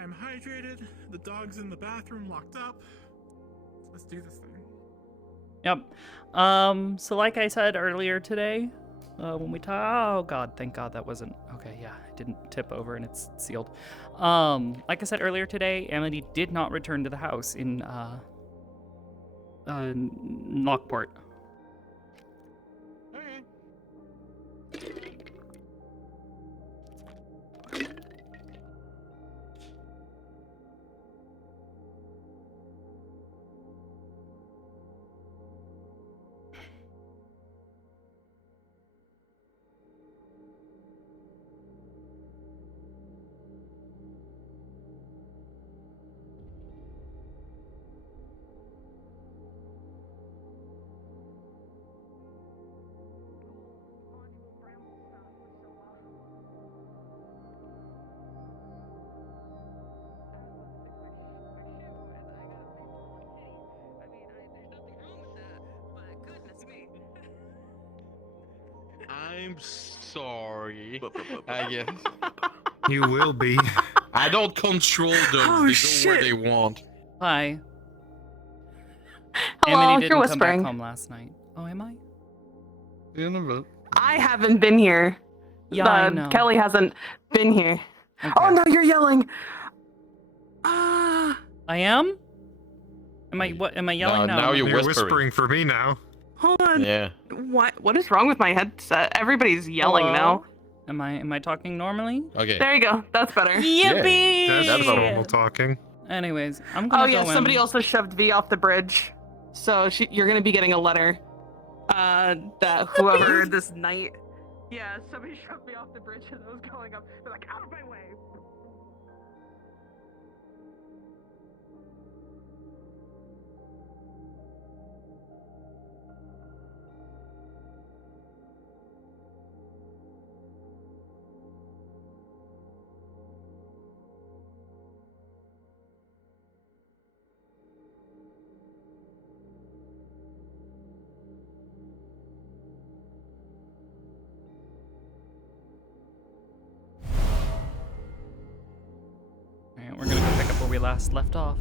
I am hydrated. The dog's in the bathroom locked up. Let's do this thing. Yep. So like I said earlier today, when we oh god, thank god that wasn't, okay, yeah, it didn't tip over and it's sealed. Like I said earlier today, Amity did not return to the house in, Lockport. Okay. I'm sorry. I guess. You will be. I don't control them. Oh, They shit. go where they want. Hi. Hello, Amity you're didn't come back whispering. home last night. Oh, am I? In a bit. I haven't been here. Yeah, I know. Kelly hasn't been here. Okay. Oh no, you're yelling. Ah, I am? Am I yelling now? now you're You're whispering. whispering for me now. hold on. Yeah. What is wrong with my headset? Everybody's yelling Hello? now. Am I talking normally? Okay. There you go. That's better. Yippee! That's That's just all. normal talking. Anyways, I'm gonna Oh go yeah, in. somebody also shoved V off the bridge. So you're gonna be getting a letter. That whoever this night. Yeah, somebody shoved me off the bridge as I was going up. They're like, out of my way. Alright, we're gonna go pick up where we last left off.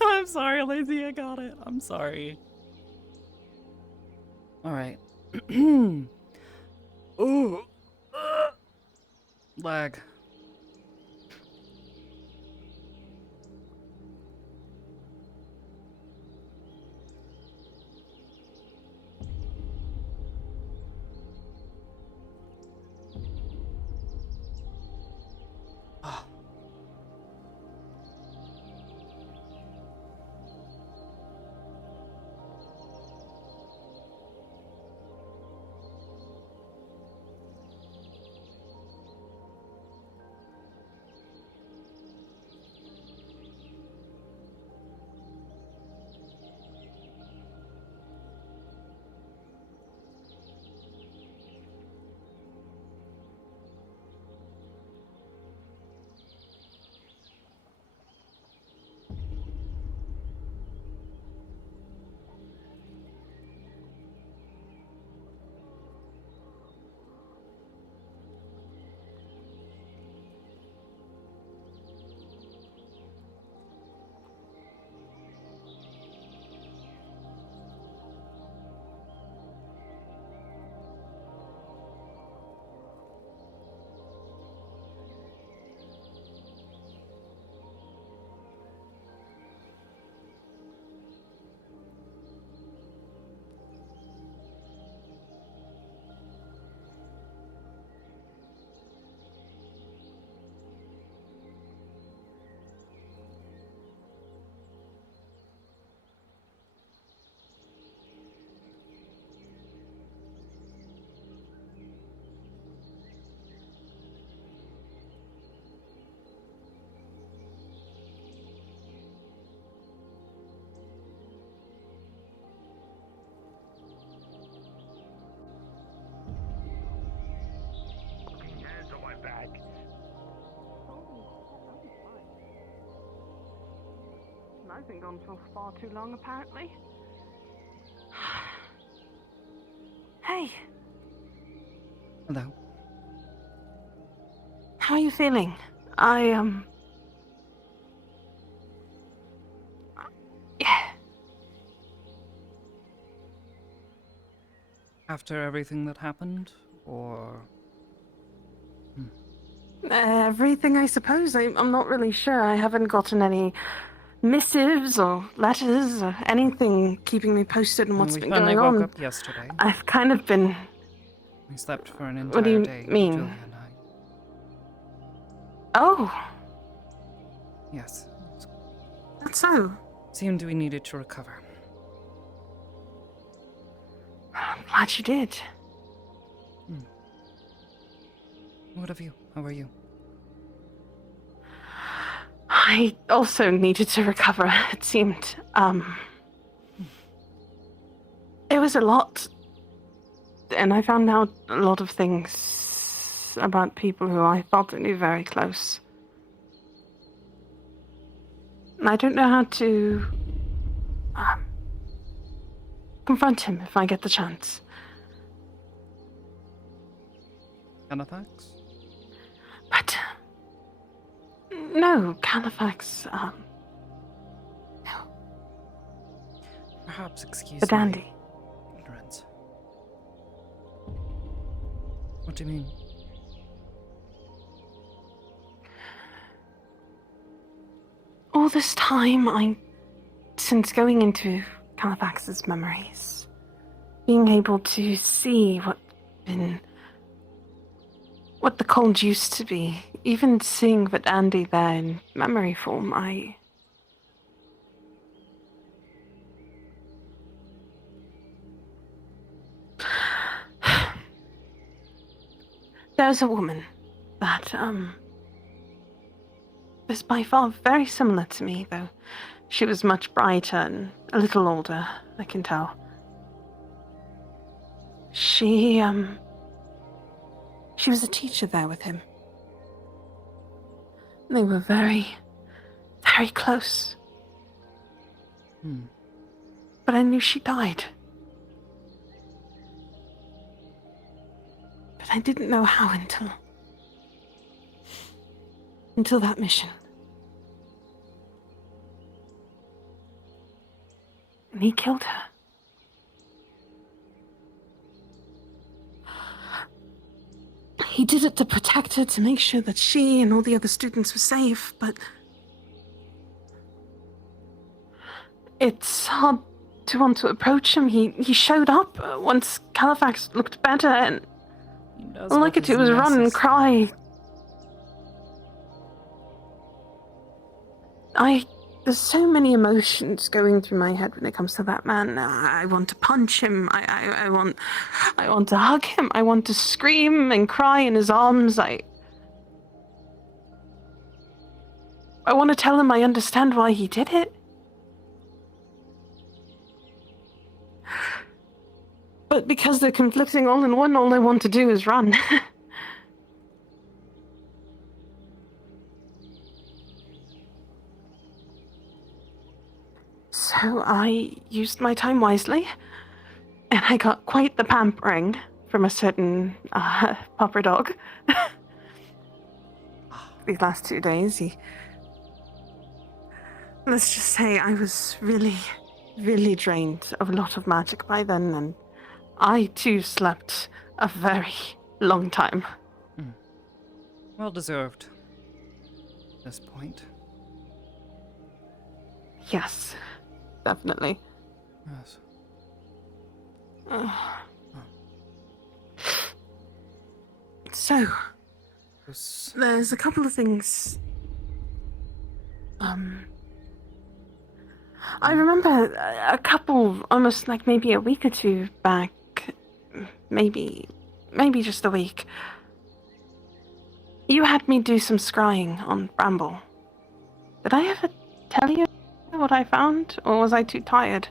I'm sorry, Lazy, I got it. I'm sorry. Alright. Ooh. Lag. I've been gone for far too long, apparently. Hey, Hello. how are you feeling? Yeah. After everything that happened, or Everything, I suppose. I'm not really sure. I haven't gotten any missives or letters or anything keeping me posted on what's we been finally going woke on. up yesterday. I've kind of been. We slept for an What do entire you day, mean? Julia and I. Oh, Yes. that's so. Seemed we needed to recover. I'm glad you did. What of you? How are you? I also needed to recover, it seemed. It was a lot. And I found out a lot of things about people who I thought I knew very close. And I don't know how to confront him if I get the chance. Canafax? But no, Califax, no. Perhaps excuse The dandy. my ignorance. What do you mean? All this time, since going into Califax's memories, being able to see what the cold used to be, even seeing the dandy there in memory form, There's a woman that, is by far very similar to me, though she was much brighter and a little older, I can tell. She was a teacher there with him. They were very, very close. But I knew she died. But I didn't know how until that mission. And he killed her. He did it to protect her, to make sure that she and all the other students were safe, but it's hard to want to approach him. He showed up once Califax looked better, and all I could do was run and cry. There's so many emotions going through my head when it comes to that man. I want to punch him. I want to hug him. I want to scream and cry in his arms. I want to tell him I understand why he did it. But because they're conflicting all in one, all I want to do is run. So I used my time wisely, and I got quite the pampering from a certain pupper dog. These last 2 days, let's just say I was really, really drained of a lot of magic by then, and I too slept a very long time. Well deserved. At this point. Yes, definitely. Yes. So, This... there's a couple of things. I remember a couple, almost like maybe a week or two back, maybe just a week. You had me do some scrying on Bramble. Did I ever tell you what I found, or was I too tired?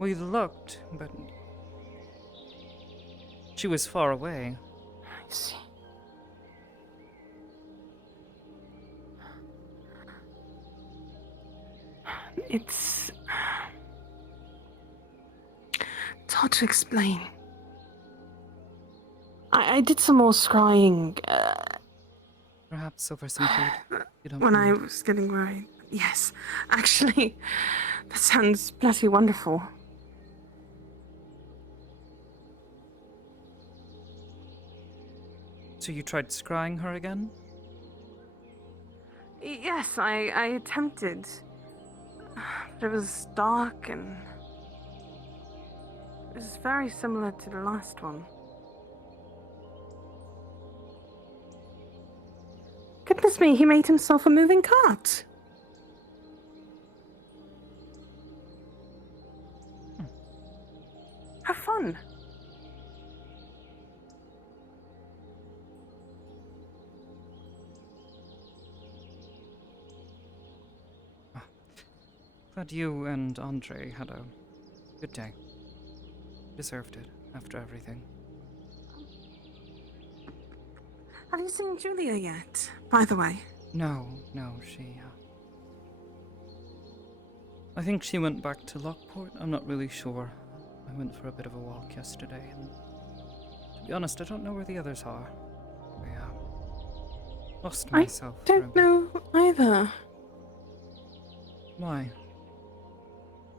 We looked, but she was far away. I see. It's hard to explain. I did some more scrying Perhaps over some food. You don't when I mind. was getting worried. Yes, actually, that sounds bloody wonderful. So you tried scrying her again? Yes, I attempted. But it was dark and it was very similar to the last one. Goodness me, he made himself a moving cart. How fun. Glad you and Andre had a good day. Deserved it after everything. Have you seen Julia yet, by the way? No, she, I think she went back to Lockport. I'm not really sure. I went for a bit of a walk yesterday, and to be honest, I don't know where the others are. I lost myself. for a Don't bit. know either. Why?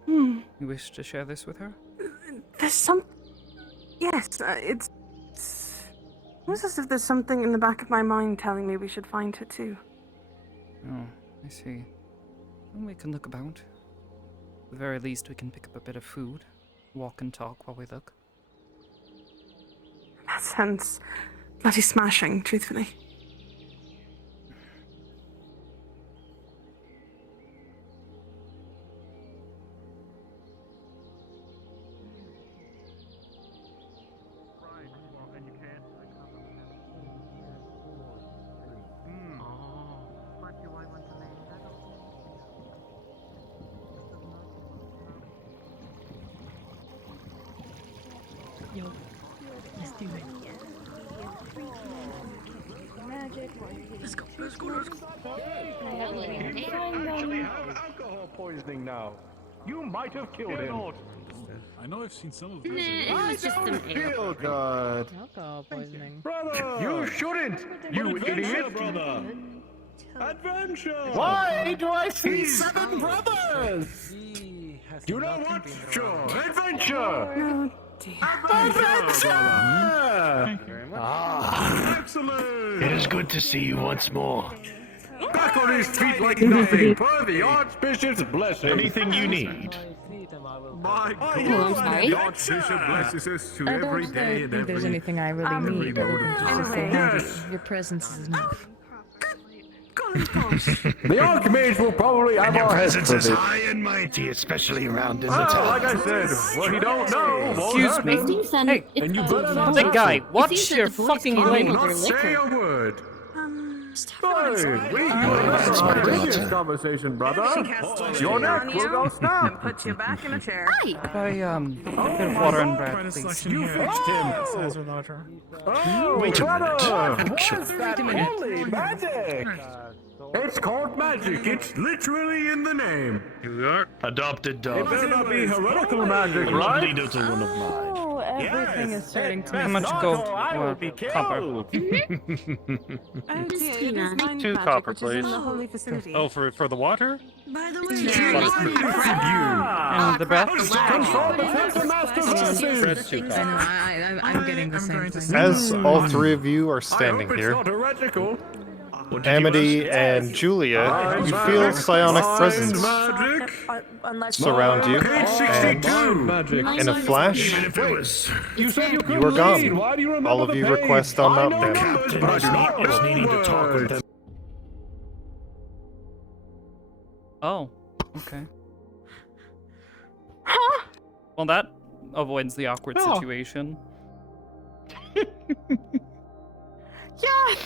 Hmm. You wish to share this with her? There's some. Yes, it's almost as if there's something in the back of my mind telling me we should find her too. Oh, I see. Well, we can look about. At the very least, we can pick up a bit of food, walk and talk while we look. That sounds bloody smashing, truthfully. Yo, let's do it. Let's go. Actually have alcohol poisoning now. You might have killed him. I know I've seen some of this. I don't feel good. Alcohol poisoning. Brother! You shouldn't! You idiot! brother! Adventure! Why do I see 7 brothers? You know what? Sure. Adventure! Oh dear. Adventure! Excellent! It is good to see you once more. Back on his feet like nothing, per the Archbishop's blessing. Anything you need. My God! I'm sorry? The Archbishop blesses us to every day and think there's every... anything I really every need other than just to say Anyway. hi. Your presence is enough. Golly gosh. The Archmage will probably have Your our heads presence is for this. high and mighty, especially around in the Oh, town. like I said, what he don't know won't Excuse me. happen. Seems that Hey, it's and you the better not voice- Big guy, it watch seems that your the voice fucking can I will label not their say liquor. a word. Fine. Hey, we that's had my a previous daughter. conversation, brother. She casts Your on neck will you go and snap. put you back in a chair. Hi. Could I, a bit of water and bread, Try to please? selection You here. fixed him. It says without her. Oh, Wait a brother! minute. What is that holy magic? It's called magic. It's literally in the name. You are? Adopted It dog. better not be heretical magic, A lovely right? little one of mine. Oh, everything is starting to How make much Not gold? or I will be Copper. killed. Oh dear, it is mind 2 magic, copper, which is in please. the holy vicinity. Oh, for the water? By the way, And the breath? Consult the Tempter Master's blessing. I know, I'm getting the I'm same going to thing. say- As all 3 of you are I standing hope it's here, not heretical. Amity and Julia, you feel psionic presence Magic. surround you, Page and 62. Magic. in a flash, If it was You said you you couldn't are read. gone. Why do you remember All of the you page? request on I know meltdown. numbers, Captain but I was do not was know needing to talk with words. them. Oh, okay. Well, that avoids the awkward situation. Yeah,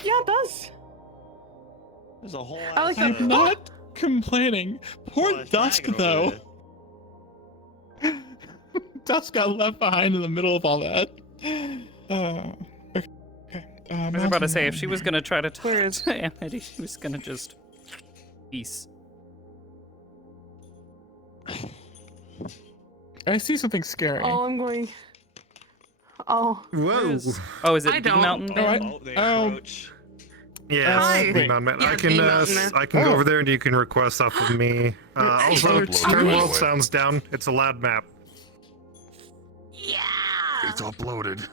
it does. There's a whole I like ass, that. I'm not complaining. Poor well, Dusk, faggot over though. Dusk got left behind in the middle of all that. Okay. I was about to say, if she was gonna try to talk to Amity, she was gonna just... Peace. I see something scary. Oh, I'm going. Oh. Whoa. Is it I B don't. Mountain Oh, Man? Oh, they Oh. approach. Yes, Hi. Big Mountain Man. Yeah, I can Big Mountain Man. I can go Oh. over there and you can request off of me. Also, Other turn two. world sounds down. It's a loud map. Yeah. It's uploaded.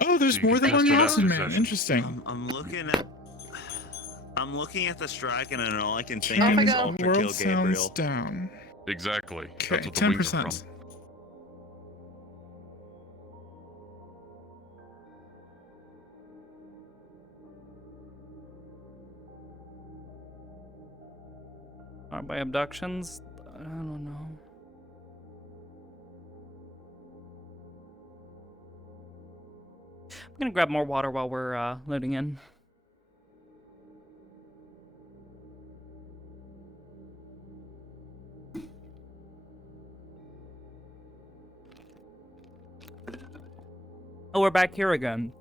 Oh, there's So you more can than one test it out Mountain in Man. session. Interesting. I'm looking at the Striken, and all I can think Off of I is go. Ultra World Kill sounds Gabriel. down. Exactly. Okay, That's what the wings are 10%. from. By abductions? I don't know. I'm gonna grab more water while we're loading in. Oh, we're back here again.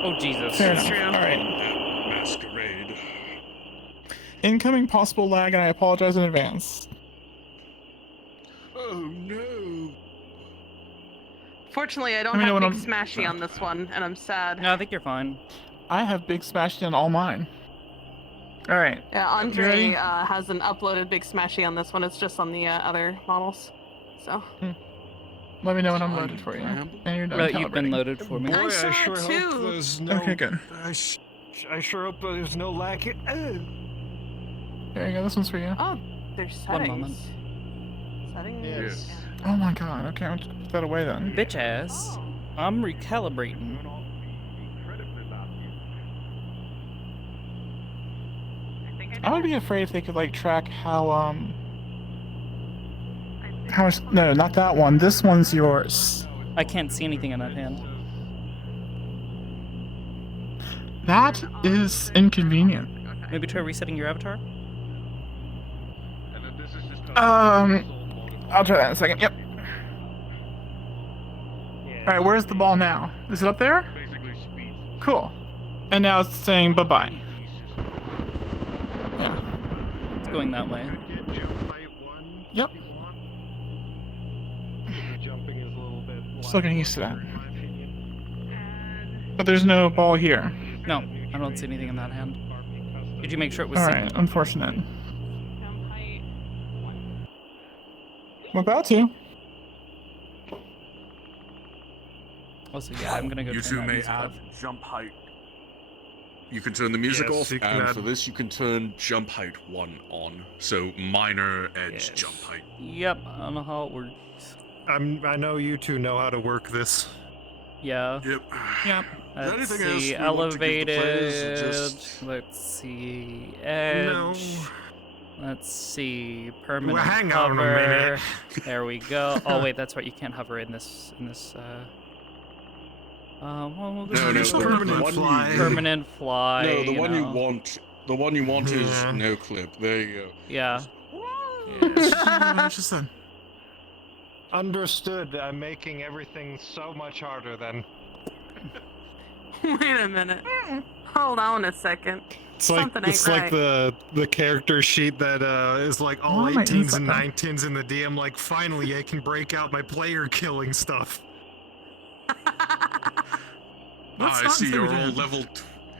Oh, Jesus. Fair enough. True. All right. Masquerade. Incoming possible lag, and I apologize in advance. Oh no. Fortunately, I don't Let me know have when Big I'm- Smashy on this one, and I'm sad. No, I think you're fine. I have Big Smashed in all mine. All right. Yeah, You ready? Andre hasn't uploaded Big Smashy on this one. It's just on the other models. So. Let me know when I'm loaded for you. And you're done Well, you've been calibrating. loaded for me. I Boy, saw I sure it hope too. there's no. Okay, good. I sure hope there's no lack. There you go. This one's for you. Oh, there's One settings. moment. Settings. Yes. Oh my god. Okay, I'll just put that away then. Bitch ass. I'm recalibrating. I would be afraid if they could like track how much. No, not that one. This one's yours. I can't see anything in that hand. That is inconvenient. Maybe try resetting your avatar? I'll try that in a second. Yep. All right, where's the ball now? Is it up there? Cool. And now it's saying bye-bye. Yeah. It's going that way. Yep. Jumping is a little bit. Still getting used to that. But there's no ball here. No, I don't see anything in that hand. Did you make sure it was All synced? right, unfortunate. I'm about to. Also, yeah, I'm gonna go You turn two that may music add off. jump height. You can turn the music Yes, off, you can and add- for this you can turn jump height 1 on. So minor edge Yes. jump height. Yep, I don't know how it works. I know you two know how to work this. Yeah. Yep. Yep. Let's anything else see, we want to give the players, or elevated. just- Let's see, edge. No. Let's see, permanent Well, hang hover. on a minute. There we go. Oh wait, that's right. You can't hover in this. Well, we'll No, no, Just the permanent one fly. you, permanent fly. no, the one you know. want. The one you want is Yeah. no clip. There you go. Yeah. Just then. Understood. I'm making everything so much harder then. Wait a minute. Hold on a second. It's like Something ain't it's like right. the character sheet that is like all Why am I 18s and inside? 19s in the DM. Like finally, I can break out my player killing stuff. Let's I not see say you're we all didn't. level.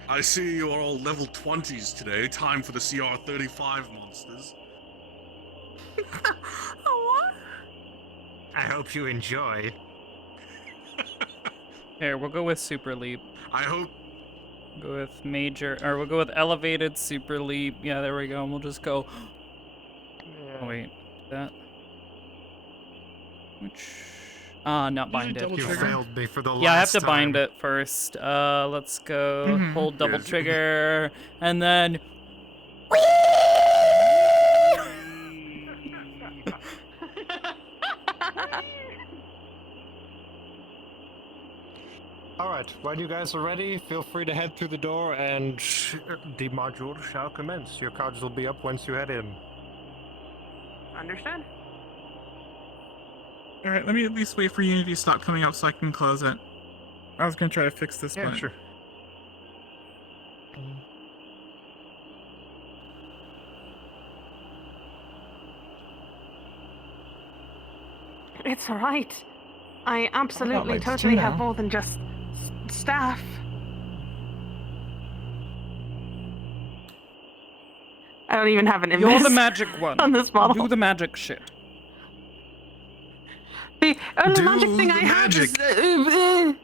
I see you are all level 20s today. Time for the CR35 monsters. What? I hope you enjoy. Here, we'll go with super leap. I hope. Go with major, or we'll go with elevated super leap. Yeah, there we go. And we'll just go. Oh, wait, that. Which? Not bind it. double You trigger? failed me for the last Yeah, I have to time. bind it first. Let's go. Mhm. Hold double Yes. trigger, and then. Alright, when you guys are ready, feel free to head through the door and the module shall commence. Your cards will be up once you head in. Understood. All right, let me at least wait for Unity to stop coming up so I can close it. I was gonna try to fix this, Yeah, but sure. It's alright. I absolutely, like totally stew have now. more than just staff. I don't even have an You're the invis magic one. on this model. Do the magic shit. The only Do magic thing the I have is magic.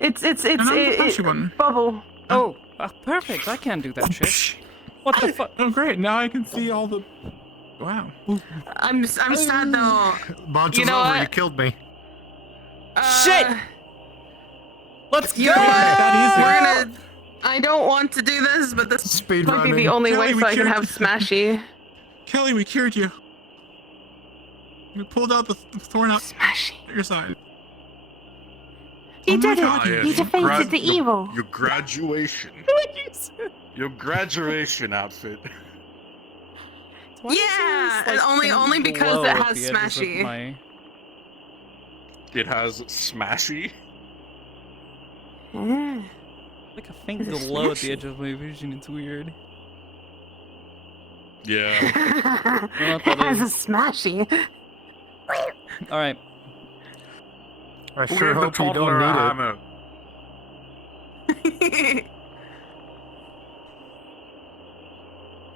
it's And I'm the flashy one. bubble. Oh, perfect. I can't do that shit. What the fuck? Oh great, now I can see all the. Wow. I'm sad though. Module's You know over, what? you killed me. Shit! Let's go! That We're gonna. I don't want to do this, but this Speed might be running. the only Kelly, way we so I can cured have you. Smashy. Kelly, we cured you. We pulled out the thorn out Smashy. your side. He Oh my did it. God, He defeated the evil. Your graduation. Your graduation outfit. Why does Yeah, this, like, and only faint because glow it at has the edges of Smashy. my- It has Smashy. Yeah. Like a faint Is it glow at smashy? the edge of my vision. It's weird. Yeah. know what It that has a is. Smashy. All right. I Who sure gave the hope you toddler don't a need it. hammer?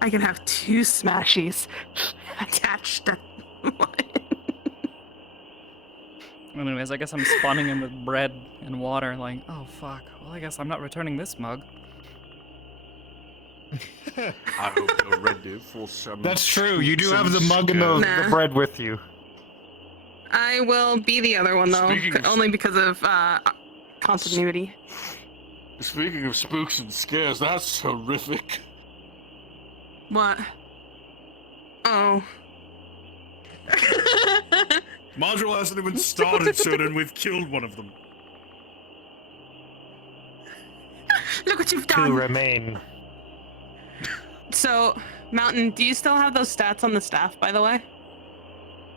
I can have 2 Smashies attached to one. Anyways, I guess I'm spawning him with bread and water. Like, oh fuck. Well, I guess I'm not returning this mug. I hope you're ready for some. That's true, you do have the some mug and the, scares. Nah. the bread with you. I will be the other one though, Speaking of- only because of continuity. Speaking of spooks and scares, that's horrific. What? Oh. Module hasn't even started, so then we've killed one of them. Look what you've 2 done. remain. So, Mountain, do you still have those stats on the staff, by the way?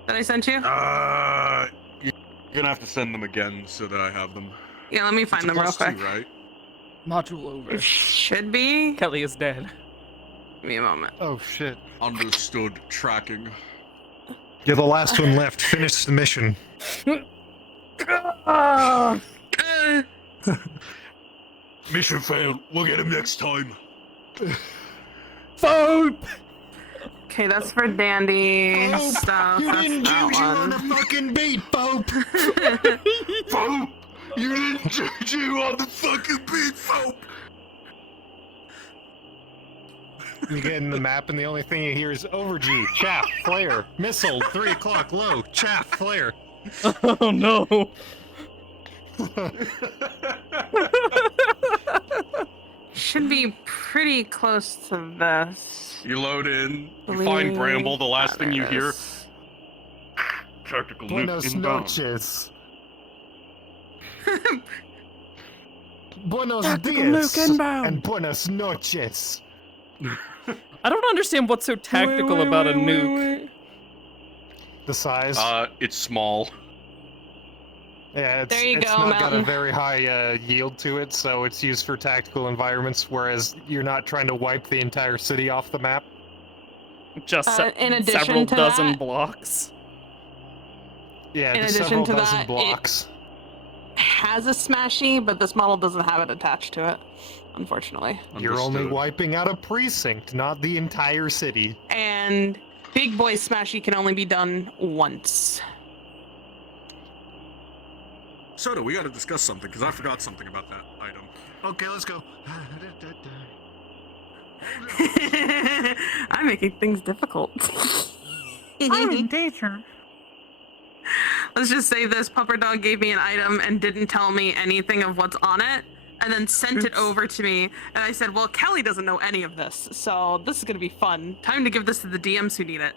That I sent you? You're gonna have to send them again so that I have them. Yeah, let me It's find a them real +2, quick. right? Module over. It should be. Kelly is dead. Give me a moment. Oh shit. Understood. Tracking. You're the last one left. Finish the mission. Uh, Mission failed. We'll get him next time. Phone! okay, that's for Dandy stuff. You That's didn't that juju on one. the fucking beat, Pope! Fope! You didn't juju on the fucking beat, Fope! You get in the map and the only thing you hear is overg, chaff, flare, missile, 3 o'clock, low, chaff, flare. Oh no. Should be pretty close to this. You load in, you Believe find Bramble, the last that thing you it hear, is. tactical nuke Buenos inbound. noches. Buenos Tactical dias. nuke inbound. And buenos noches. I don't understand what's so tactical about a nuke. The size. It's small. Yeah, it's, There you it's go, not got a Mountain. very high yield to it, so it's used for tactical environments, whereas you're not trying to wipe the entire city off the map. Just in addition several to dozen that- blocks. Yeah, In just addition several to dozen that, it- blocks. Has a Smashy, but this model doesn't have it attached to it, unfortunately. You're only Understood. wiping out a precinct, not the entire city. And Big Boy Smashy can only be done once. Soda, we gotta discuss something, because I forgot something about that item. Okay, let's go. I'm making things difficult. I'm in danger. let's just say this pupper dog gave me an item and didn't tell me anything of what's on it, and then sent it over to me. And I said, well, Kelly doesn't know any of this, so this is gonna be fun. Time to give this to the DMs who need it.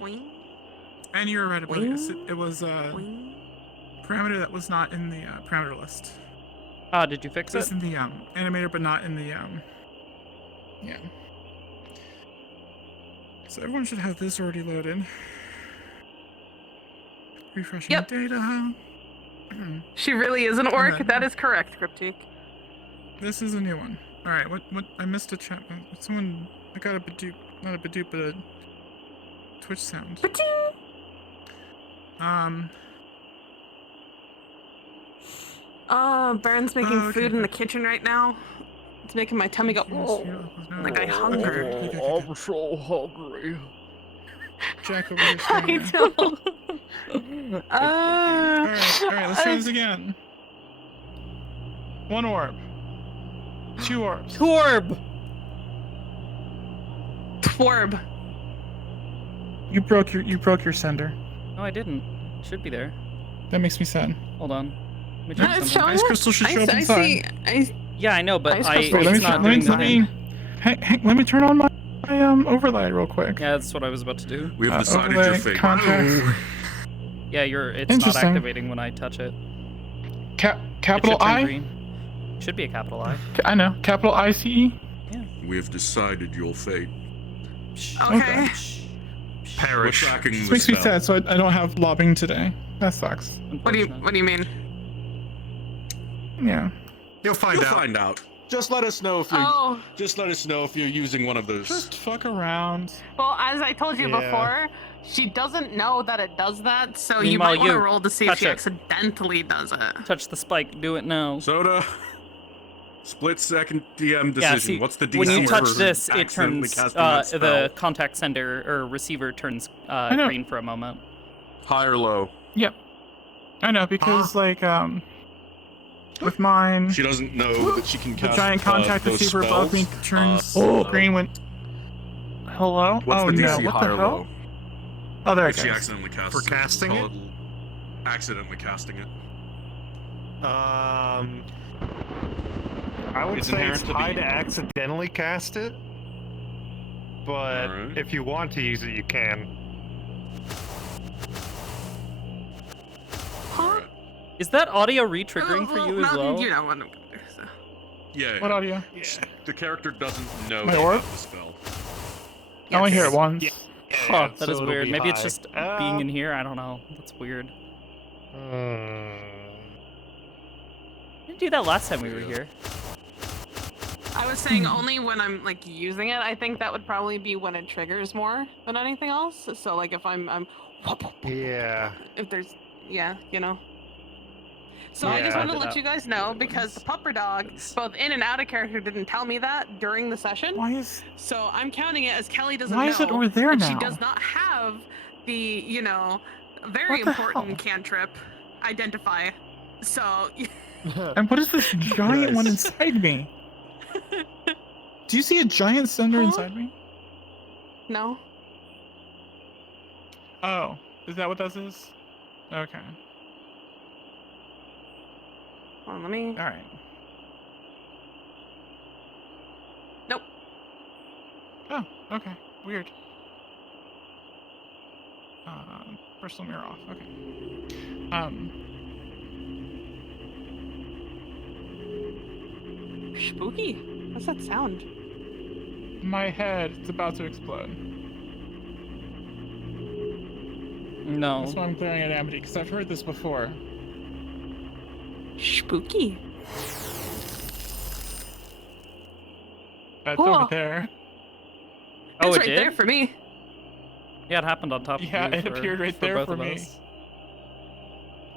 Boing, And you were right about it. boing, It was a boing. parameter that was not in the parameter list. Ah, did you fix It's it? in the animator, but not in the yeah. So everyone should have this already loaded. Refreshing Yep. data. She really is an orc. then- That is correct, Cryptique. This is a new one. All right. What? I missed a chat. Someone. I got a Badoop. Not a Badoop, but a Twitch sound. Baron's making Oh, okay. food in the kitchen right now. It's making my tummy go, like I hunger. I'm so hungry. Jack over here. I know. All right. Let's try this again. 1 orb. 2 orbs. Torb! Twerb. You broke your sender. No, I didn't. It should be there. That makes me sad. Hold on. Let me check It's something. showing Ice up. crystal should show up I inside. see. Yeah, I know, but Ice I crystal. Wait, let me it's not let me doing the let thing. me let me turn on my overlay real quick. Yeah, that's what I was about to do. We have decided overlay, your fate. contacts. Yeah, it's not Interesting. activating when I touch it. It Capital should turn I. green. Should be a capital I. I know. Capital ICE. We have decided your fate. Okay. We're tracking This the makes me spell. sad, so I don't have lobbying today. That sucks. What do you mean? Yeah. You'll find You'll out. find out. Just let us know if you're. Oh, Just let us know if you're using one of those. Just fuck around. well, as I told you Yeah. before, she doesn't know that it does that, so you Meanwhile, might want to you roll to see if touch she it. accidentally does it. Touch the spike. Do it now. Soda. Split second DM decision. Yeah, see, What's the DC when you touch for this, it accidentally turns casting that spell? the contact sender or receiver turns know. green for a moment. High or low? Yep. I know because with mine, She doesn't know that she can the cast giant contact those receiver above me spells. turns green when. Hello? What's Oh the no! DC, What high the or hell? low? Oh, there it If she goes. accidentally casts For casting call it? Accidentally casting it. I would It's say inherent it's to high be- to accidentally cast it, but Alright. if you want to use it, you can. Huh? Is that audio re-triggering for you as no, well? You know what I'm gonna do. So. Yeah. What audio? The character doesn't know My they orb? have the spell. I only hear it Yes. once. Huh, that so is it'll weird. be Maybe it's high. just being in here. I don't know. That's weird. Hmm. We didn't do that last time we were here. I was saying only when I'm like using it. I think that would probably be when it triggers more than anything else. So like if I'm Yeah. if there's you know. So I Yeah. just wanted to Find it let out. you guys know because the pupper dog, both in and out of character, didn't tell me that during the session. Why is? So I'm counting it as Kelly doesn't Why know. is it over there and now? She does not have the, very What the important hell? cantrip identify. So And what is this giant one Nice. inside me? Do you see a giant sender Huh? inside me? no. Oh, is that what this is? Okay. Hold on, let me. All right. Nope. Oh, okay. Weird. Personal mirror off. Okay. Spooky. What's that sound? My head, it's about to explode. No. That's why I'm clearing at Amity, because I've heard this before. Spooky. That's Cool. over there. Oh, it's it right did? there for me. Yeah, it happened on top of Yeah, you. it appeared right for there both for of me. us.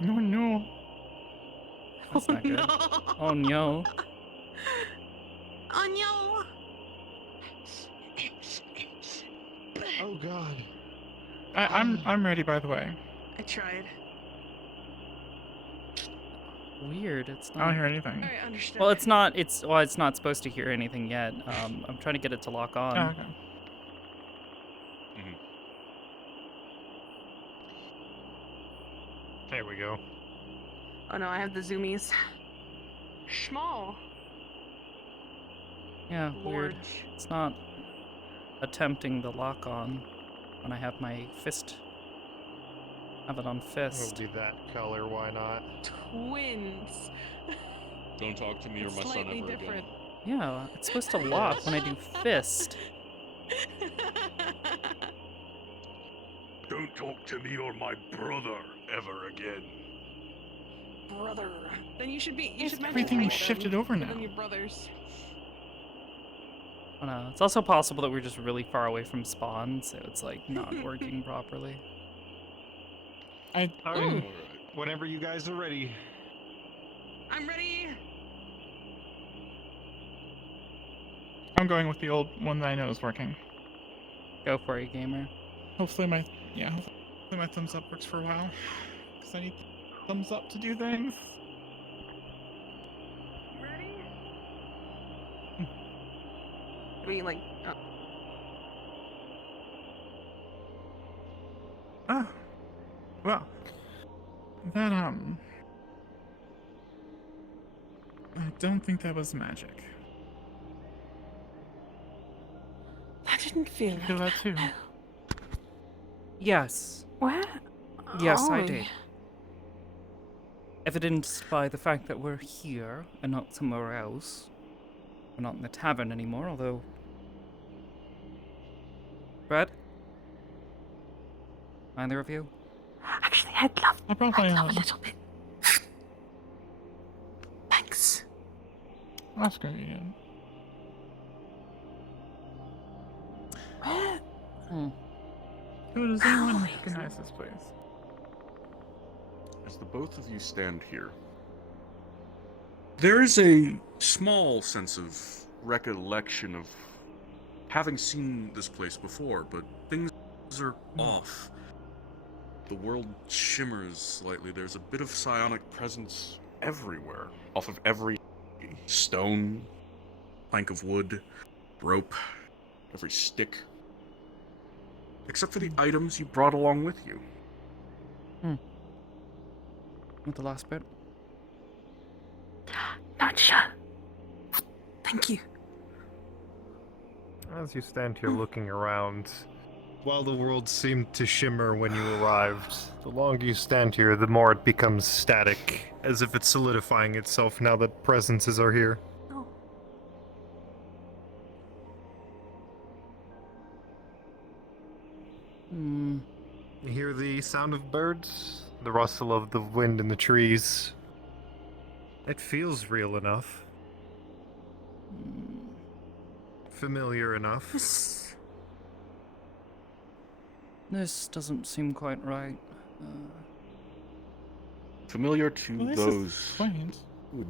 No. That's not good. No. Oh no. Oh no. Oh god. I'm ready, by the way. I tried. Weird. It's I don't not. hear anything. Alright, understood. Well, it's not. It's not supposed to hear anything yet. I'm trying to get it to lock on. Oh, okay. go. Oh no, I have the zoomies. Schmall. Yeah, weird. Large. It's not attempting the lock on when I have my fist. Have it on It'll fist. be that color, why not? Twins. Don't talk to me or my son Slightly ever different. again. Yeah, it's supposed to lock when I do fist. Don't talk to me or my brother ever again. Brother. Then you should be. You Yes, should mention everything them, shifted over give now. them your brothers. Oh no, it's also possible that we're just really far away from spawn, so it's like not working properly. Alright, Alright. whenever you guys are ready. I'm ready. I'm going with the old one that I know is working. Go for it, gamer. Hopefully hopefully my thumbs up works for a while. Because I need thumbs up to do things. Ready? I mean, like. Ah. Well. That, I don't think that was magic. That didn't feel You feel that too? Yes. What? Yes, I did. Evidenced by the fact that we're here and not somewhere else. We're not in the tavern anymore, although... Brad? Either of you? Actually, I'd love I brought my a little bit. Thanks. Oscar again. Hmm. Who does anyone recognize this place? As the both of you stand here, There is a small sense of recollection of having seen this place before, but things are off. The world shimmers slightly. There's a bit of psionic presence everywhere. Off of every stone, plank of wood, rope, every stick. Except for the items you brought along with you. With the last bit? Not sure. Thank you. As you stand here looking around, while the world seemed to shimmer when you arrived, the longer you stand here, the more it becomes static, as if it's solidifying itself now that presences are here. Oh. Hmm. You hear the sound of birds, the rustle of the wind in the trees. It feels real enough. Familiar enough. This doesn't seem quite right. Familiar to Well, this those explains. who had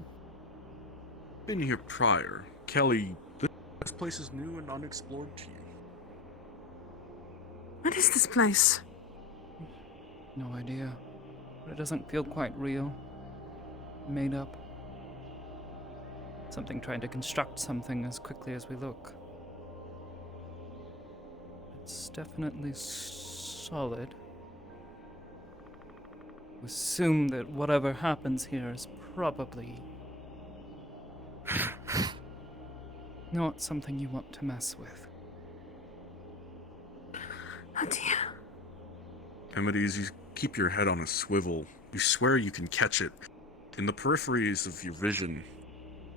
been here prior. Kelly, this place is new and unexplored to you. What is this place? No idea. But it doesn't feel quite real. Made up. Something trying to construct something as quickly as we look. It's definitely solid. Assume that whatever happens here is probably not something you want to mess with. Oh dear. Amity, as you keep your head on a swivel, you swear you can catch it. In the peripheries of your vision,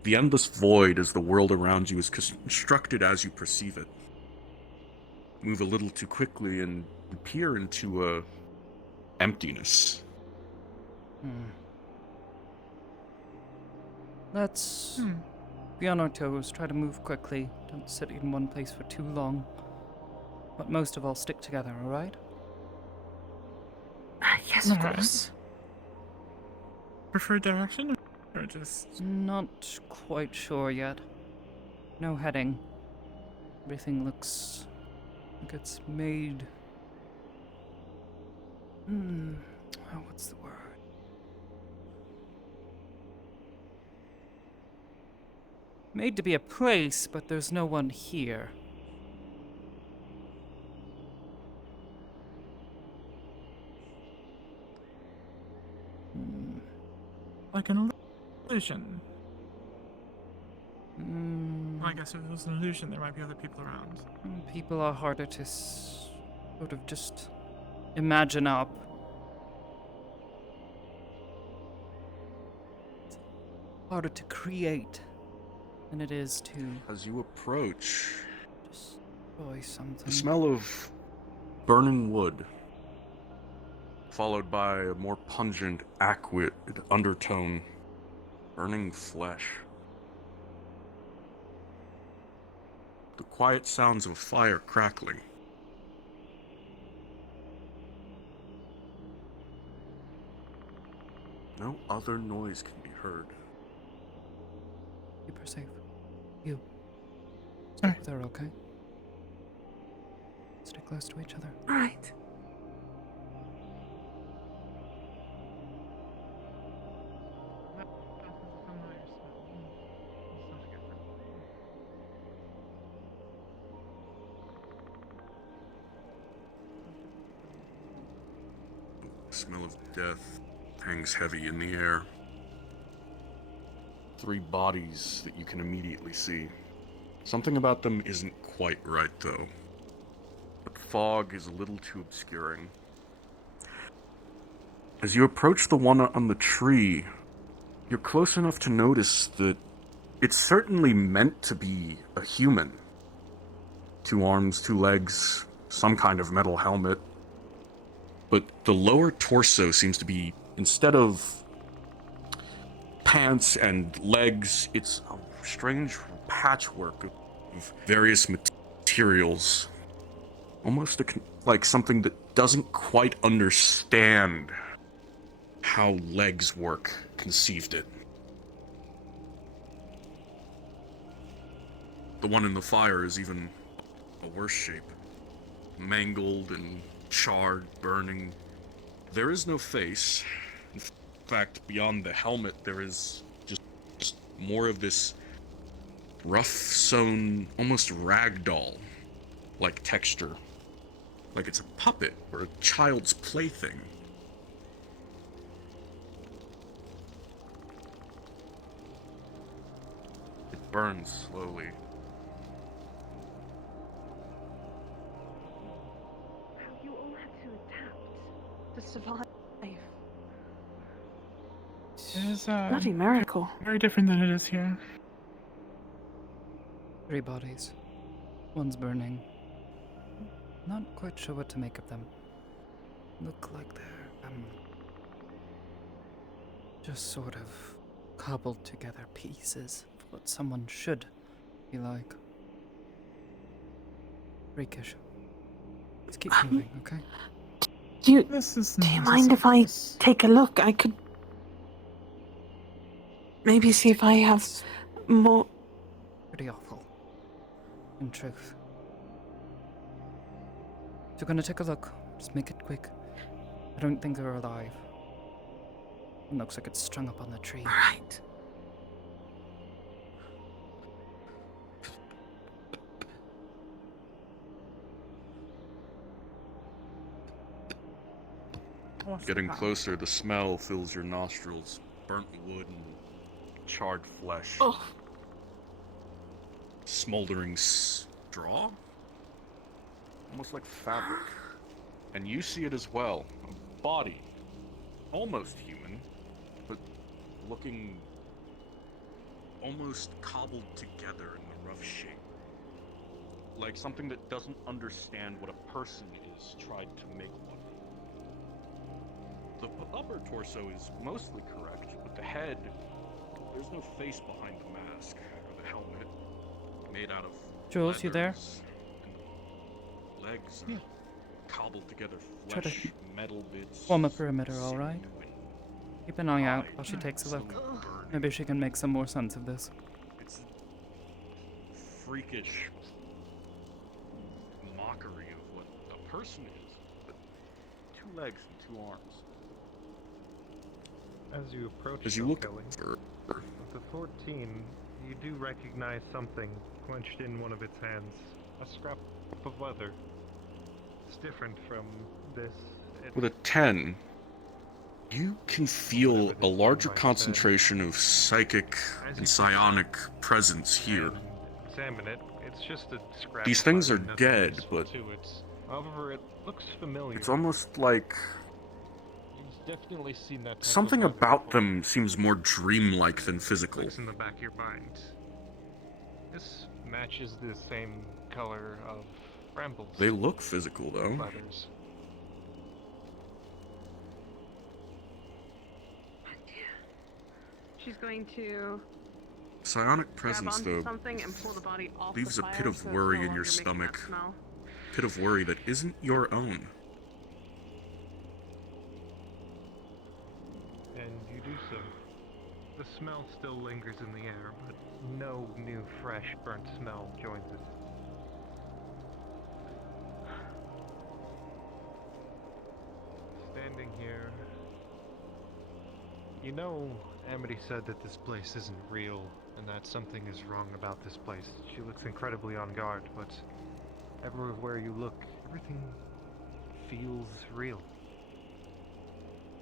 the endless void as the world around you is constructed as you perceive it. Move a little too quickly and peer into a emptiness. Let's be on our toes, try to move quickly, don't sit in one place for too long. But most of all, stick together, alright? Yes, of Alright. course. Preferred direction? Or just... Not quite sure yet. No heading. Everything looks like it's made... what's the word? Made to be a place, but there's no one here. like an illusion. Mm, Well, I guess if it was an illusion, there might be other people around. people are harder to sort of just imagine up. Harder to create than it is to As you approach, destroy something. the smell of burning wood, followed by a more pungent, acrid undertone, burning flesh. The quiet sounds of fire crackling. No other noise can be heard. Keep her safe. You. Sorry. Stay with her, okay? Stay close to each other. All right. The smell of death hangs heavy in the air. 3 bodies that you can immediately see. Something about them isn't quite right, though. But fog is a little too obscuring. As you approach the one on the tree, you're close enough to notice that it's certainly meant to be a human. 2 arms, 2 legs, some kind of metal helmet. But the lower torso seems to be, instead of pants and legs, it's a strange patchwork of various materials. Almost like something that doesn't quite understand how legs work conceived it. The one in the fire is even a worse shape. Mangled and charred, burning. There is no face. In fact, beyond the helmet, there is just more of this rough-sewn, almost ragdoll-like texture. Like it's a puppet or a child's plaything. It burns slowly. You all had to adapt to survive. It is Bloody miracle. very different than it is here. 3 bodies. One's burning. Not quite sure what to make of them. Look like they're, just sort of cobbled together pieces of what someone should be like. Freakish. Let's keep moving, okay? Do you Do mind if I take a look? I could maybe see if I have more. Pretty awful. In truth. If you're gonna take a look, just make it quick. I don't think they're alive. It looks like it's strung up on the tree. Alright. Getting closer, the smell fills your nostrils. Burnt wood and charred flesh. Oh. Smoldering straw? Almost like fabric. And you see it as well. A body. Almost human, but looking almost cobbled together in a rough shape. Like something that doesn't understand what a person is tried to make one. The upper torso is mostly correct, but the head, there's no face behind the mask or the helmet, made out of Jules, you there? leathers and legs, Yeah. cobbled together Try to flesh, metal bits. form a perimeter, sinew alright? and Keep an eye out hide, while she takes a so look. burning. Maybe she can make some more sense of this. It's freakish mockery of what a person is, but 2 legs and 2 arms. As you approach As you them, look Kelly, for with the 14, you do recognize something clenched in one of its hands. A scrap of leather. It's different from this. with a 10, You can feel a larger concentration of psychic and psionic presence here. Examine it. It's just a scrap. These of things are iron, nothing dead, useful but to it. However, it looks familiar. it's almost like You've definitely seen that. something about them seems more dreamlike than physical. In the back of your mind. This matches the same color of brambles. They look physical, though. Feathers. She's going to Psionic grab presence, onto though, something and pull the body off leaves the a fire pit of so it's worry no in your longer making that stomach. smell. Pit of worry that isn't your own. And you do so. The smell still lingers in the air, but no new, fresh, burnt smell joins it. Standing here, you know, Amity said that this place isn't real, and that something is wrong about this place. She looks incredibly on guard, but everywhere you look, everything feels real.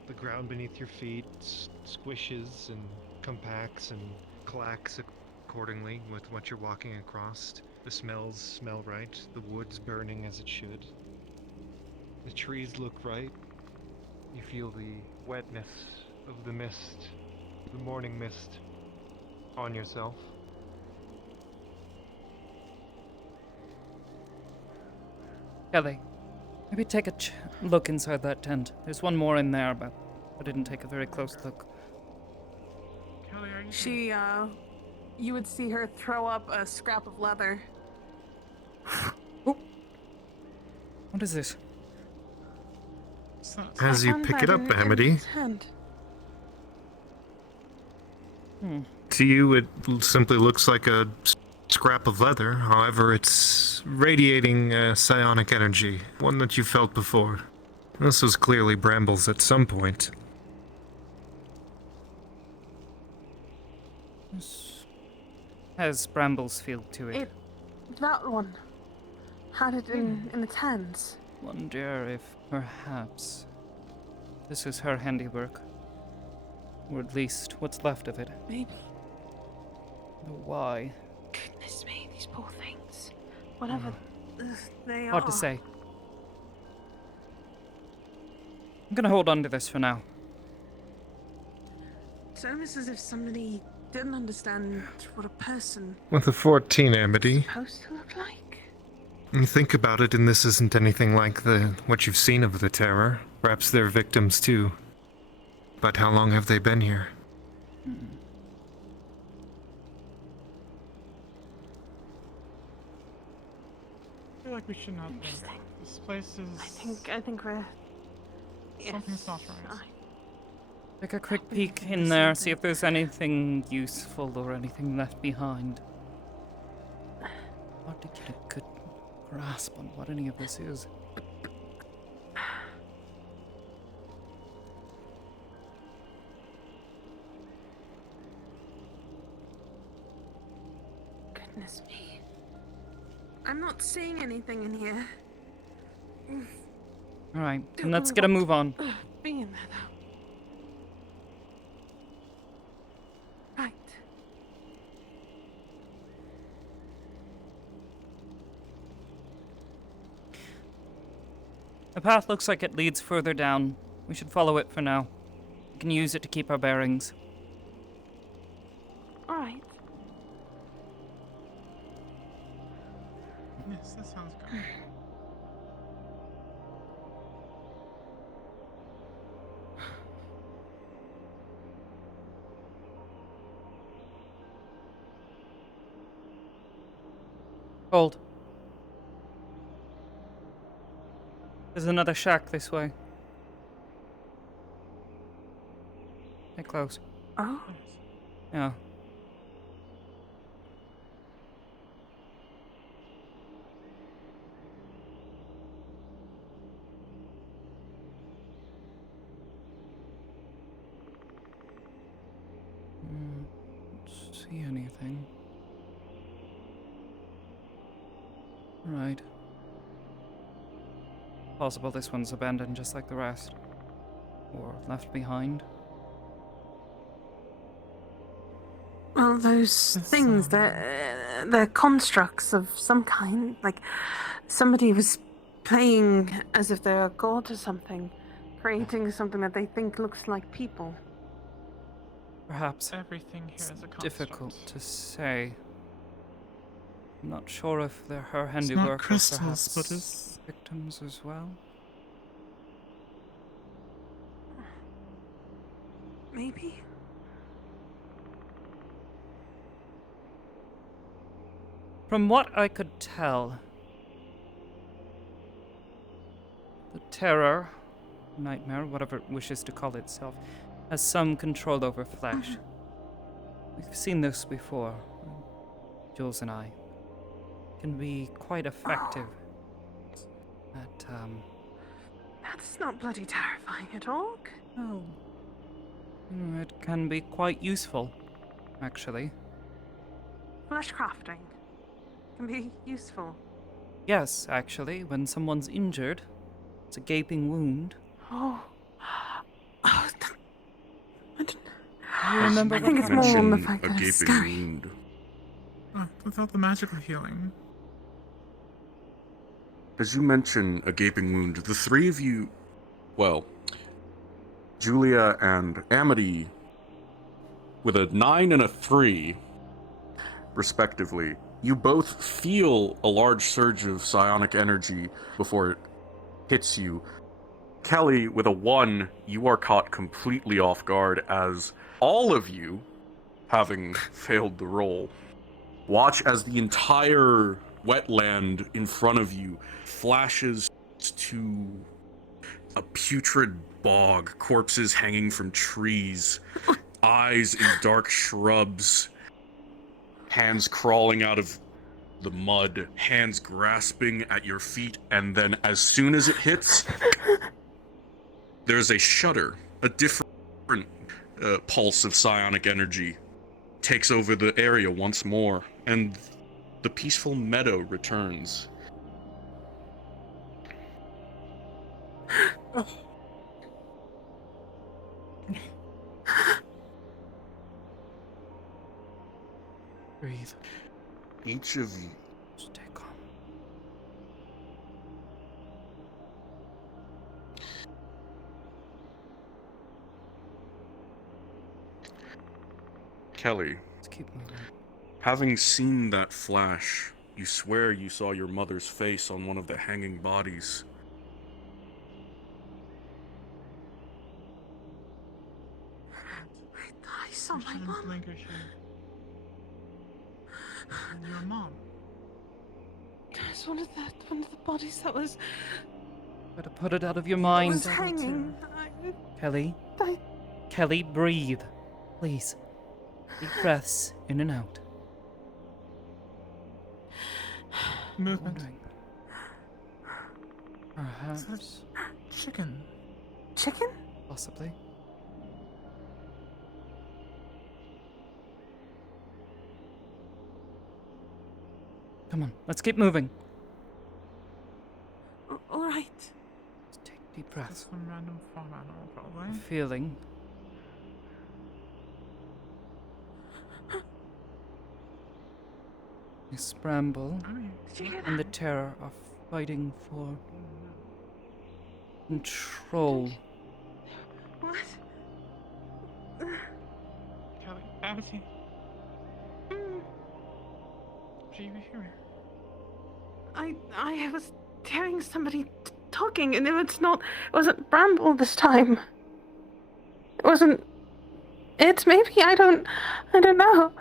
The ground beneath your feet squishes and compacts and clacks accordingly with what you're walking across. The smells smell right, the wood's burning as it should. The trees look right. You feel the wetness of the mist, the morning mist, on yourself. Kelly, maybe take a look inside that tent. There's one more in there, but I didn't take a very close look. Kelly, are you? She, you would see her throw up a scrap of leather. Oh. What is this? As you pick it up, Amity, to you it simply looks like a scrap of leather. However, it's radiating psionic energy, one that you felt before. This was clearly Brambles at some point. This has Brambles feel to it. That one. Had it in the tent. Wonder if perhaps this is her handiwork. Or at least what's left of it. Maybe. But why? Goodness me, these poor things. Whatever they are. Hard to say. I'm gonna hold on to this for now. It's almost as if somebody didn't understand what a person With a 14, Amity, is supposed to look like. you think about it, and this isn't anything like what you've seen of the Terror. Perhaps they're victims too. But how long have they been here? I feel like we should not linger. This place is. I think we're. Something's not right. Take a quick peek in there, see if there's anything useful or anything left behind. Hard to get a good grasp on what any of this is. Goodness me. I'm not seeing anything in here. Alright, and let's get a move on. Be in there though. Right. The path looks like it leads further down. We should follow it for now. We can use it to keep our bearings. Alright. Yes, that sounds good. Hold. There's another shack this way. Get close. Oh? Yeah. Don't see anything. Right. Possible this one's abandoned just like the rest. or left behind? Well, those things, they're constructs of some kind. Like, somebody was playing as if they're a god or something, creating something that they think looks like people. Perhaps Everything here it's is a construct. difficult to say. I'm not sure if they're her It's handiwork not or crystals, perhaps but it's victims as well. Maybe. From what I could tell, the terror, nightmare, whatever it wishes to call itself, has some control over flesh. We've seen this before, Jules and I. Can be quite effective at, That's not bloody terrifying at all. well, it can be quite useful, actually. Flesh crafting can be useful. Yes, actually, when someone's injured, it's a gaping wound. Oh. Oh, I didn't. You remember I think it's more on the fact a that gaping it's scary. wound. oh, without the magical healing. As you mention a gaping wound, the three of you, well, Julia and Amity, with a 9 and a 3, respectively, you both feel a large surge of psionic energy before it hits you. Kelly, with a 1, you are caught completely off guard as all of you, having failed the roll, watch as the entire wetland in front of you flashes to a putrid bog, corpses hanging from trees, eyes in dark shrubs, hands crawling out of the mud, hands grasping at your feet, and then as soon as it hits, there's a shudder, a different pulse of psionic energy takes over the area once more, and the peaceful meadow returns. Breathe. Each of you Stay calm. Kelly, Let's keep moving. having seen that flash, you swear you saw your mother's face on one of the hanging bodies. I saw my mom. And your mom. It's one of the bodies that was Better put it out of your mind. was hanging. Kelly. I- Kelly, breathe. Please. Deep breaths in and out. Movement. Wondering. Perhaps. Chicken. Chicken? Possibly. Come on, let's keep moving. All right. Just take deep That's breaths. some random farm animal, probably. Feeling. This bramble I mean, Did you hear and the that? terror are fighting for control. What? Kelly, Amity. Do you hear me? I was hearing somebody talking, and it wasn't Bramble this time. It wasn't. It's maybe I don't know.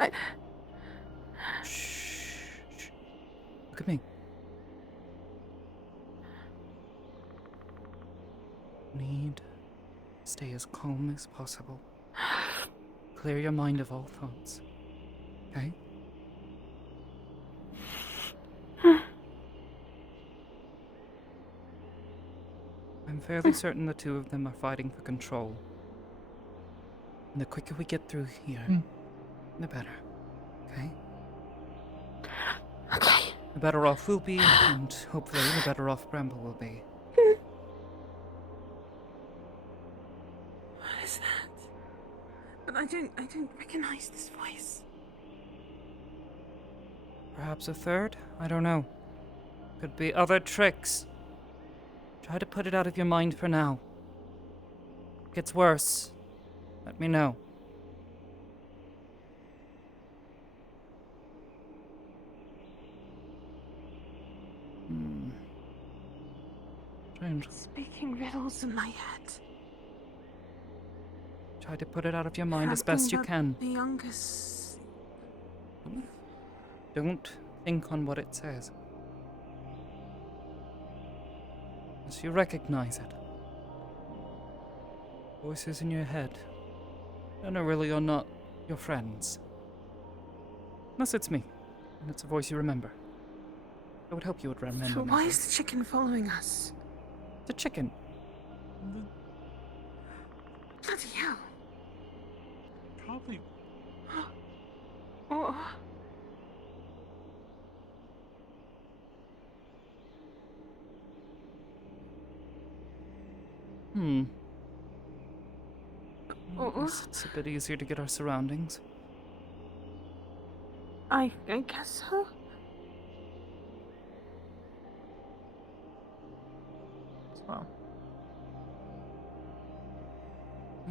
Shh. Look at me. Need stay as calm as possible. Clear your mind of all thoughts. Okay? I'm fairly certain the two of them are fighting for control. And the quicker we get through here, the better. Okay? Okay. The better off we'll be, and hopefully the better off Bramble will be. I didn't recognize this voice. Perhaps a third? I don't know. Could be other tricks. Try to put it out of your mind for now. If it gets worse, let me know. Strange. Speaking riddles in my head. Try to put it out of your mind as best you can. The youngest. Don't think on what it says. As you recognize it. Voices in your head. Generally are not your friends. Unless it's me, and it's a voice you remember. I would hope you would remember So my why voice. is the chicken following us? The chicken. Bloody hell. Probably. Oh. Guess it's a bit easier to get our surroundings. I guess so. Well,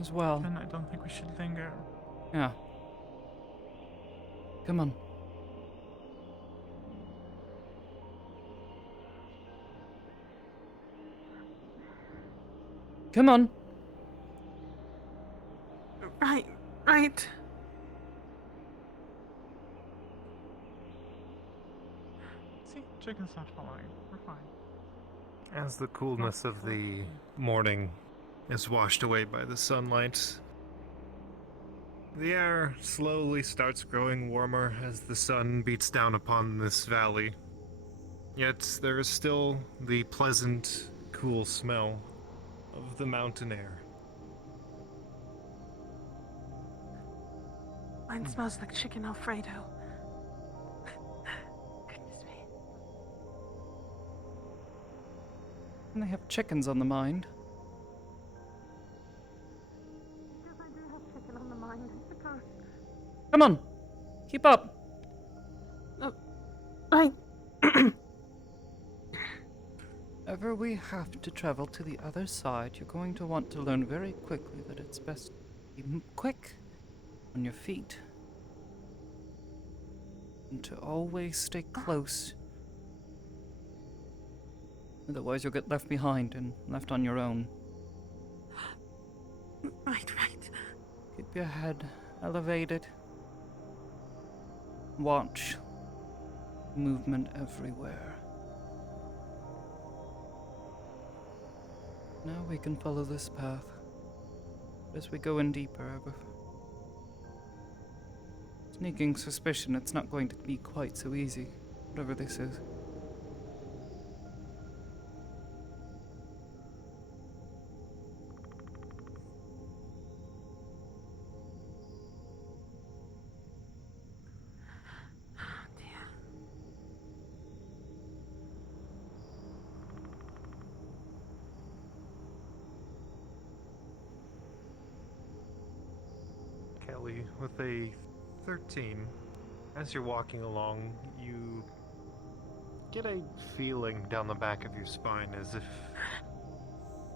As well. then I don't think we should linger. Yeah. Come on. Come on. Right. See, chicken's not following. We're fine. As the coolness of the morning is washed away by the sunlight, the air slowly starts growing warmer as the sun beats down upon this valley. Yet there is still the pleasant, cool smell of the mountain air. Mine smells like chicken Alfredo. Goodness me. And they have chickens on the mind. Yes, I do have chicken on the mind, I suppose. Come on. Keep up. Right. Ever we have to travel to the other side, you're going to want to learn very quickly that it's best to be quick on your feet. And to always stay close. Otherwise you'll get left behind and left on your own. Right. Keep your head elevated. Watch movement everywhere. Now we can follow this path. As we go in deeper, I have a sneaking suspicion it's not going to be quite so easy, whatever this is. Kelly, with a 13, as you're walking along, you get a feeling down the back of your spine as if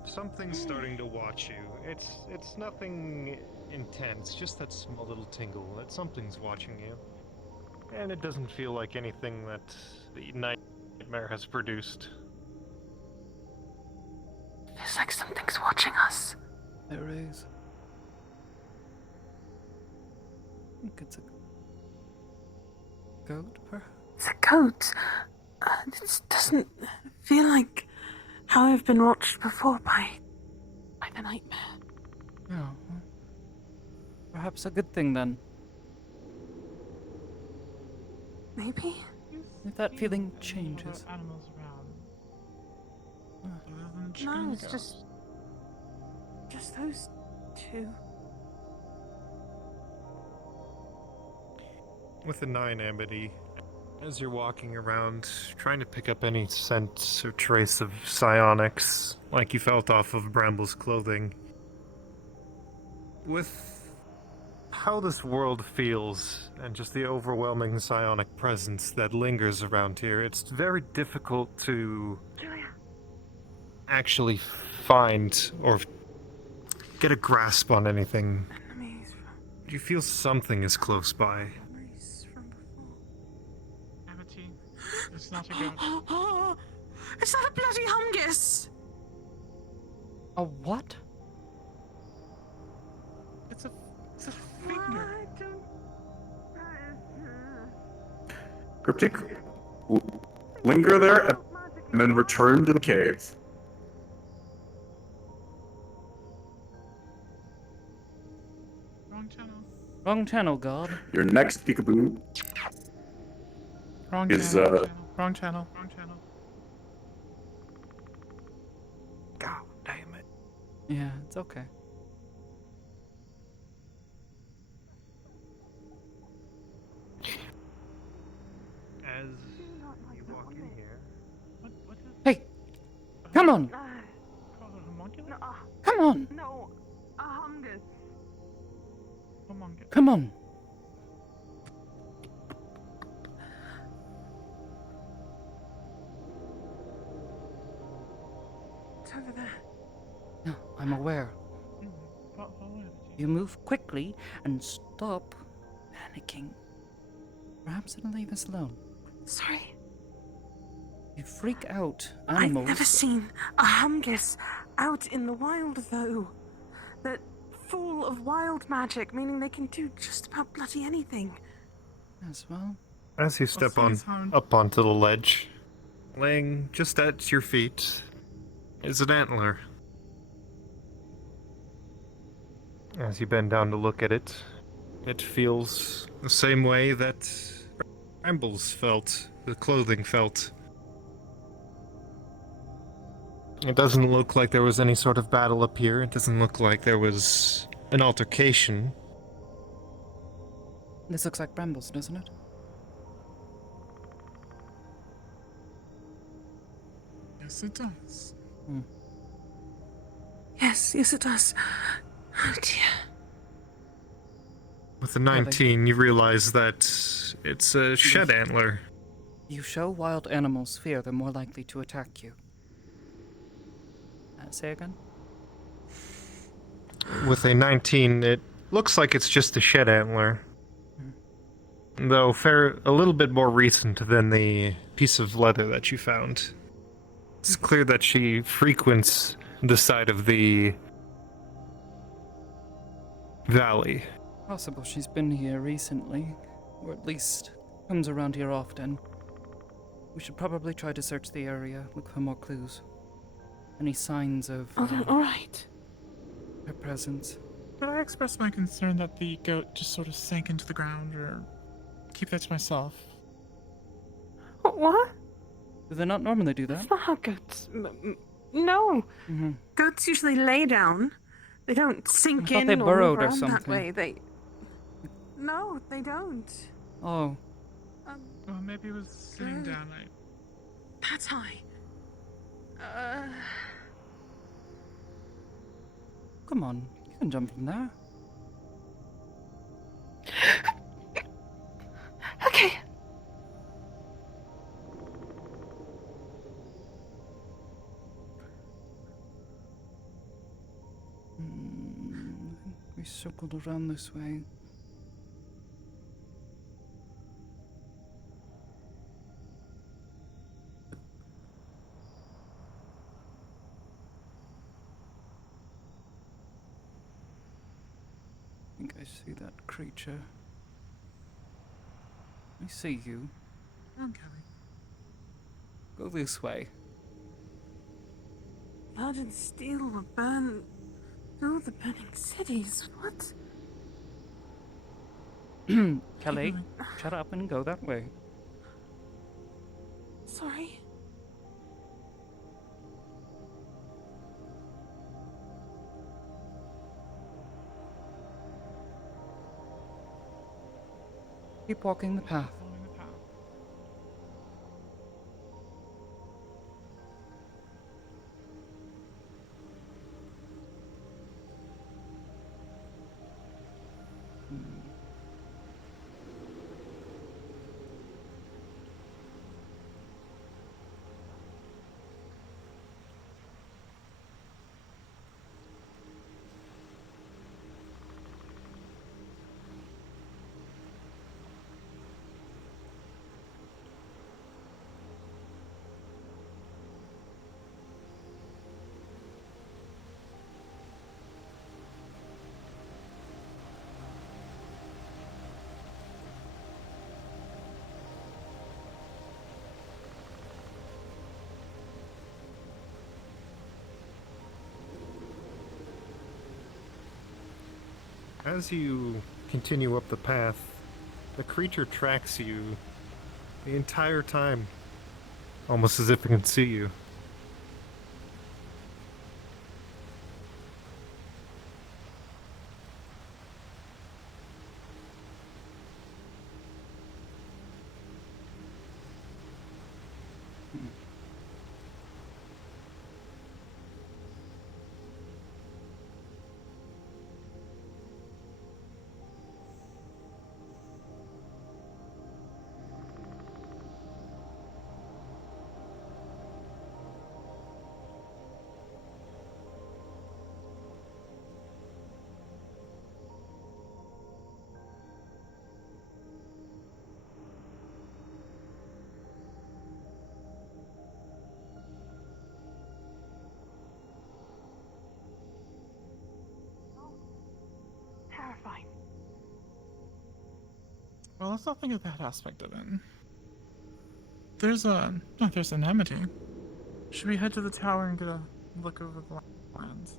something's starting to watch you. It's nothing intense, just that small little tingle that something's watching you. And it doesn't feel like anything that the nightmare has produced. Feels like something's watching us. There is. I think it's a goat, perhaps? It's a goat. This doesn't feel like how I've been watched before by the nightmare. Oh, well, perhaps a good thing then. Maybe? If that feeling changes. Animals around. Other than No, chicken it's goats. just those two. With a 9, Amity, as you're walking around, trying to pick up any scent or trace of psionics, like you felt off of Bramble's clothing, with how this world feels and just the overwhelming psionic presence that lingers around here, it's very difficult to actually find or get a grasp on anything. You feel something is close by. Amity, it's not a goat. Is that a bloody humgus? A what? It's a finger. Cryptic, linger there and then return to the cave. Wrong channel. Wrong channel, God. Your next peekaboo Wrong is channel. Wrong channel. Wrong channel. God damn it. Yeah, it's okay. As you walk in here, What is Hey! Come on! called a homunculus? Come on! No, a humgus. Homunculus. Come on! It's over there. No, I'm aware. Follow Amity. You move quickly and stop panicking. Perhaps it'll leave us alone. Sorry. You freak out I've animals. never seen a humgus out in the wild, though. They're full of wild magic, meaning they can do just about bloody anything. As well. as you step on up onto the ledge, laying just at your feet is an antler. As you bend down to look at it, it feels the same way that Brambles felt, the clothing felt. It doesn't look like there was any sort of battle up here. It doesn't look like there was an altercation. This looks like Brambles, doesn't it? Yes, it does. Yes, it does. Oh dear. With the 19, you realize that it's a shed antler. You show wild animals fear, they're more likely to attack you. Say again? With a 19, it looks like it's just a shed antler. Though a little bit more recent than the piece of leather that you found. It's clear that she frequents the side of the valley. Possible she's been here recently, or at least comes around here often. We should probably try to search the area, look for more clues. Any signs of Alright. her presence. Did I express my concern that the goat just sort of sank into the ground, or keep that to myself? What? Do they not normally do that? That's not how goats. No. Mm-hmm. Goats usually lay down. They don't sink I thought in they or burrowed move or around something. that way. No, they don't. Oh, Well, maybe it was sitting down. That's high. come on. You can jump from there. Okay. I think we circled around this way. I think I see that creature. I see you. I'm coming. Go this way. Blood and steel were burned through the burning cities. What? Kelly, shut up and go that way. Sorry. Keep walking the path. Following the path. As you continue up the path, the creature tracks you the entire time, almost as if it can see you. Terrifying. Well, let's not think of that aspect of it. There's an Amity. Should we head to the tower and get a look over the lands?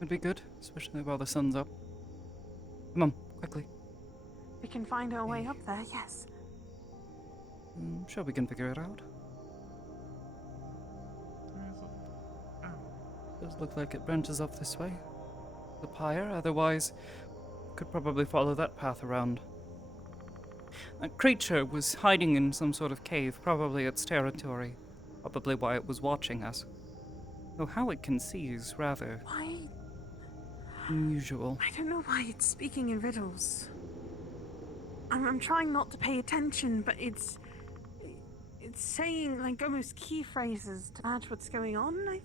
Would be good, especially while the sun's up. Come on, quickly. We can find our way up there, yes. I'm sure we can figure it out. Does look like it branches off this way. The pyre, otherwise, could probably follow that path around. That creature was hiding in some sort of cave, probably its territory. Probably why it was watching us. Though how it can see is rather Why? unusual. I don't know why it's speaking in riddles. I'm trying not to pay attention, but it's saying like almost key phrases to match what's going on.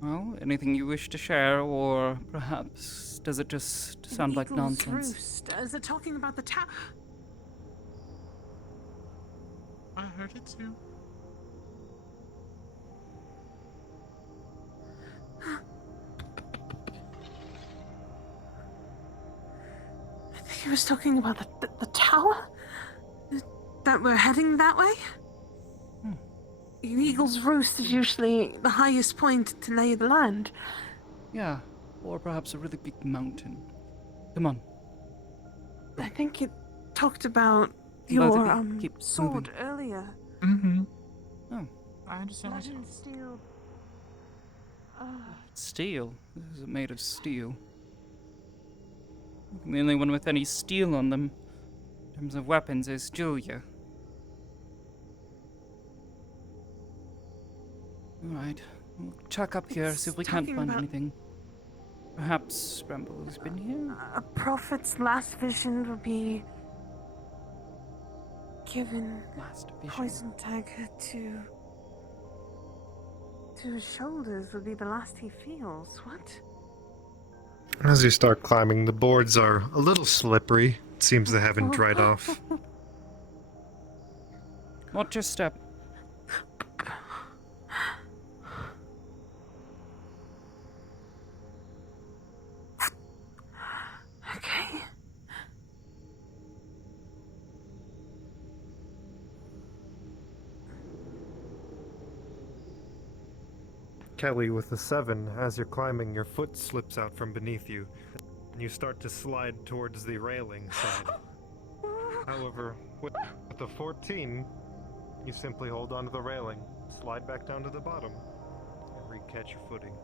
Well, anything you wish to share, or perhaps does it just sound like Eagle's nonsense? Roost. Is it talking about the tower? I heard it too. I think he was talking about the tower? That we're heading that way? An eagle's roost is usually the highest point to lay the land. Yeah, or perhaps a really big mountain. Come on. I think it talked about Both of your you, keep sword moving. earlier. Mm-hmm. Oh, I understand. Blood and steel. steel. Is it made of steel? The only one with any steel on them, in terms of weapons, is Julia. Alright, we'll check up here, see if we can't talking find about- anything. Perhaps Bramble has been here? A prophet's last vision will be given Last vision. poison dagger to his shoulders would be the last he feels. What? As you start climbing, the boards are a little slippery. It seems they haven't dried off. Watch your step. Okay. Kelly, with the 7, as you're climbing, your foot slips out from beneath you, and you start to slide towards the railing side. However, with the 14, you simply hold onto the railing, slide back down to the bottom, and recatch your footing.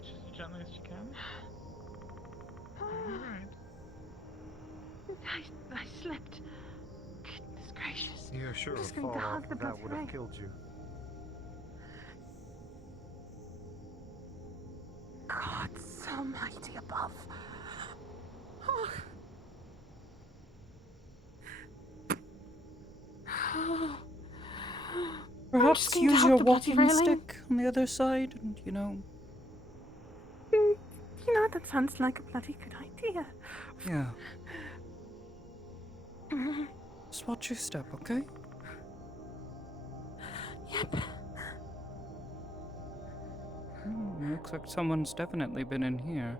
Just as gently as you can. Alright. I slept. Goodness gracious. You're sure just a going to fall hug off the of that bloody would have leg. killed you. God, so mighty above. Oh. Perhaps just going to use hug your the bloody walking railing. stick on the other side, and, you know, You know, that sounds like a bloody good idea. yeah. Just watch your step, okay? Yep. Looks like someone's definitely been in here.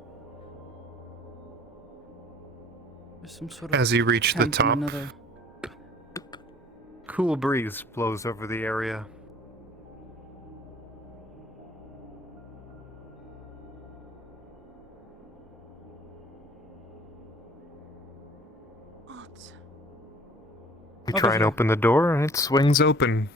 There's some sort of As you reach the tent in top, another. cool breeze blows over the area. What? You Over try and here. open the door, and it swings open.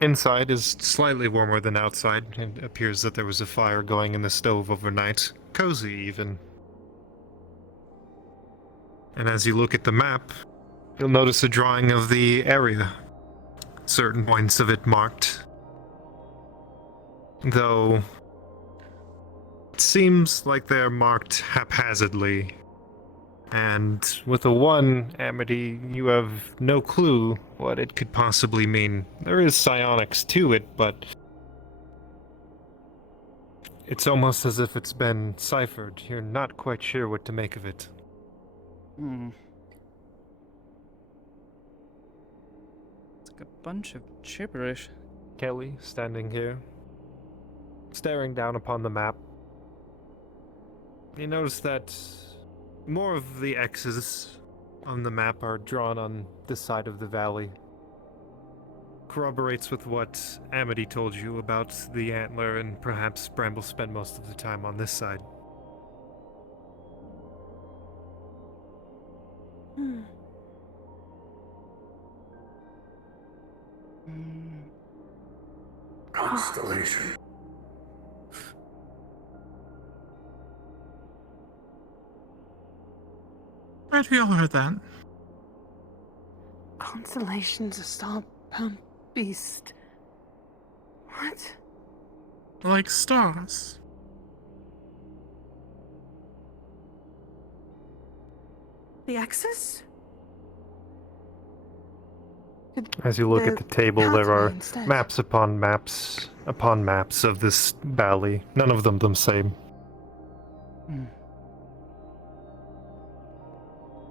Inside is slightly warmer than outside. It appears that there was a fire going in the stove overnight. Cozy, even. And as you look at the map, you'll notice a drawing of the area. Certain points of it marked. Though, it seems like they're marked haphazardly. And with a 1, Amity, you have no clue what it could possibly mean. There is psionics to it, but it's almost as if it's been ciphered. You're not quite sure what to make of it. Hmm. It's like a bunch of gibberish. Kelly, standing here, staring down upon the map. You notice that more of the X's on the map are drawn on this side of the valley. Corroborates with what Amity told you about the antler, and perhaps Bramble spent most of the time on this side. Hmm. Constellation. Right, we all heard that. Constellations, a star-bound beast. What? Like stars. The X's? As you look at the table, there are instead. maps upon maps of this valley. None of them the same.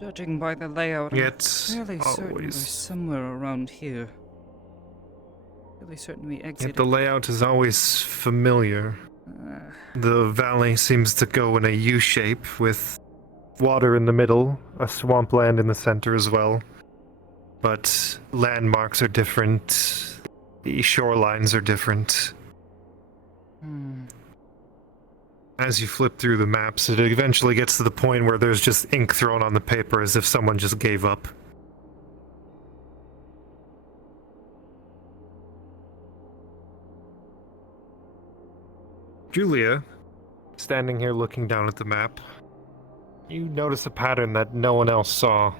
Judging by the layout, Yet, I'm fairly certain we're always. somewhere around here. Fairly certain we Yet exited. the layout is always familiar. Uh, The valley seems to go in a U shape with water in the middle, a swampland in the center as well. But landmarks are different, the shorelines are different. As you flip through the maps, it eventually gets to the point where there's just ink thrown on the paper as if someone just gave up. Julia, standing here looking down at the map, you notice a pattern that no one else saw.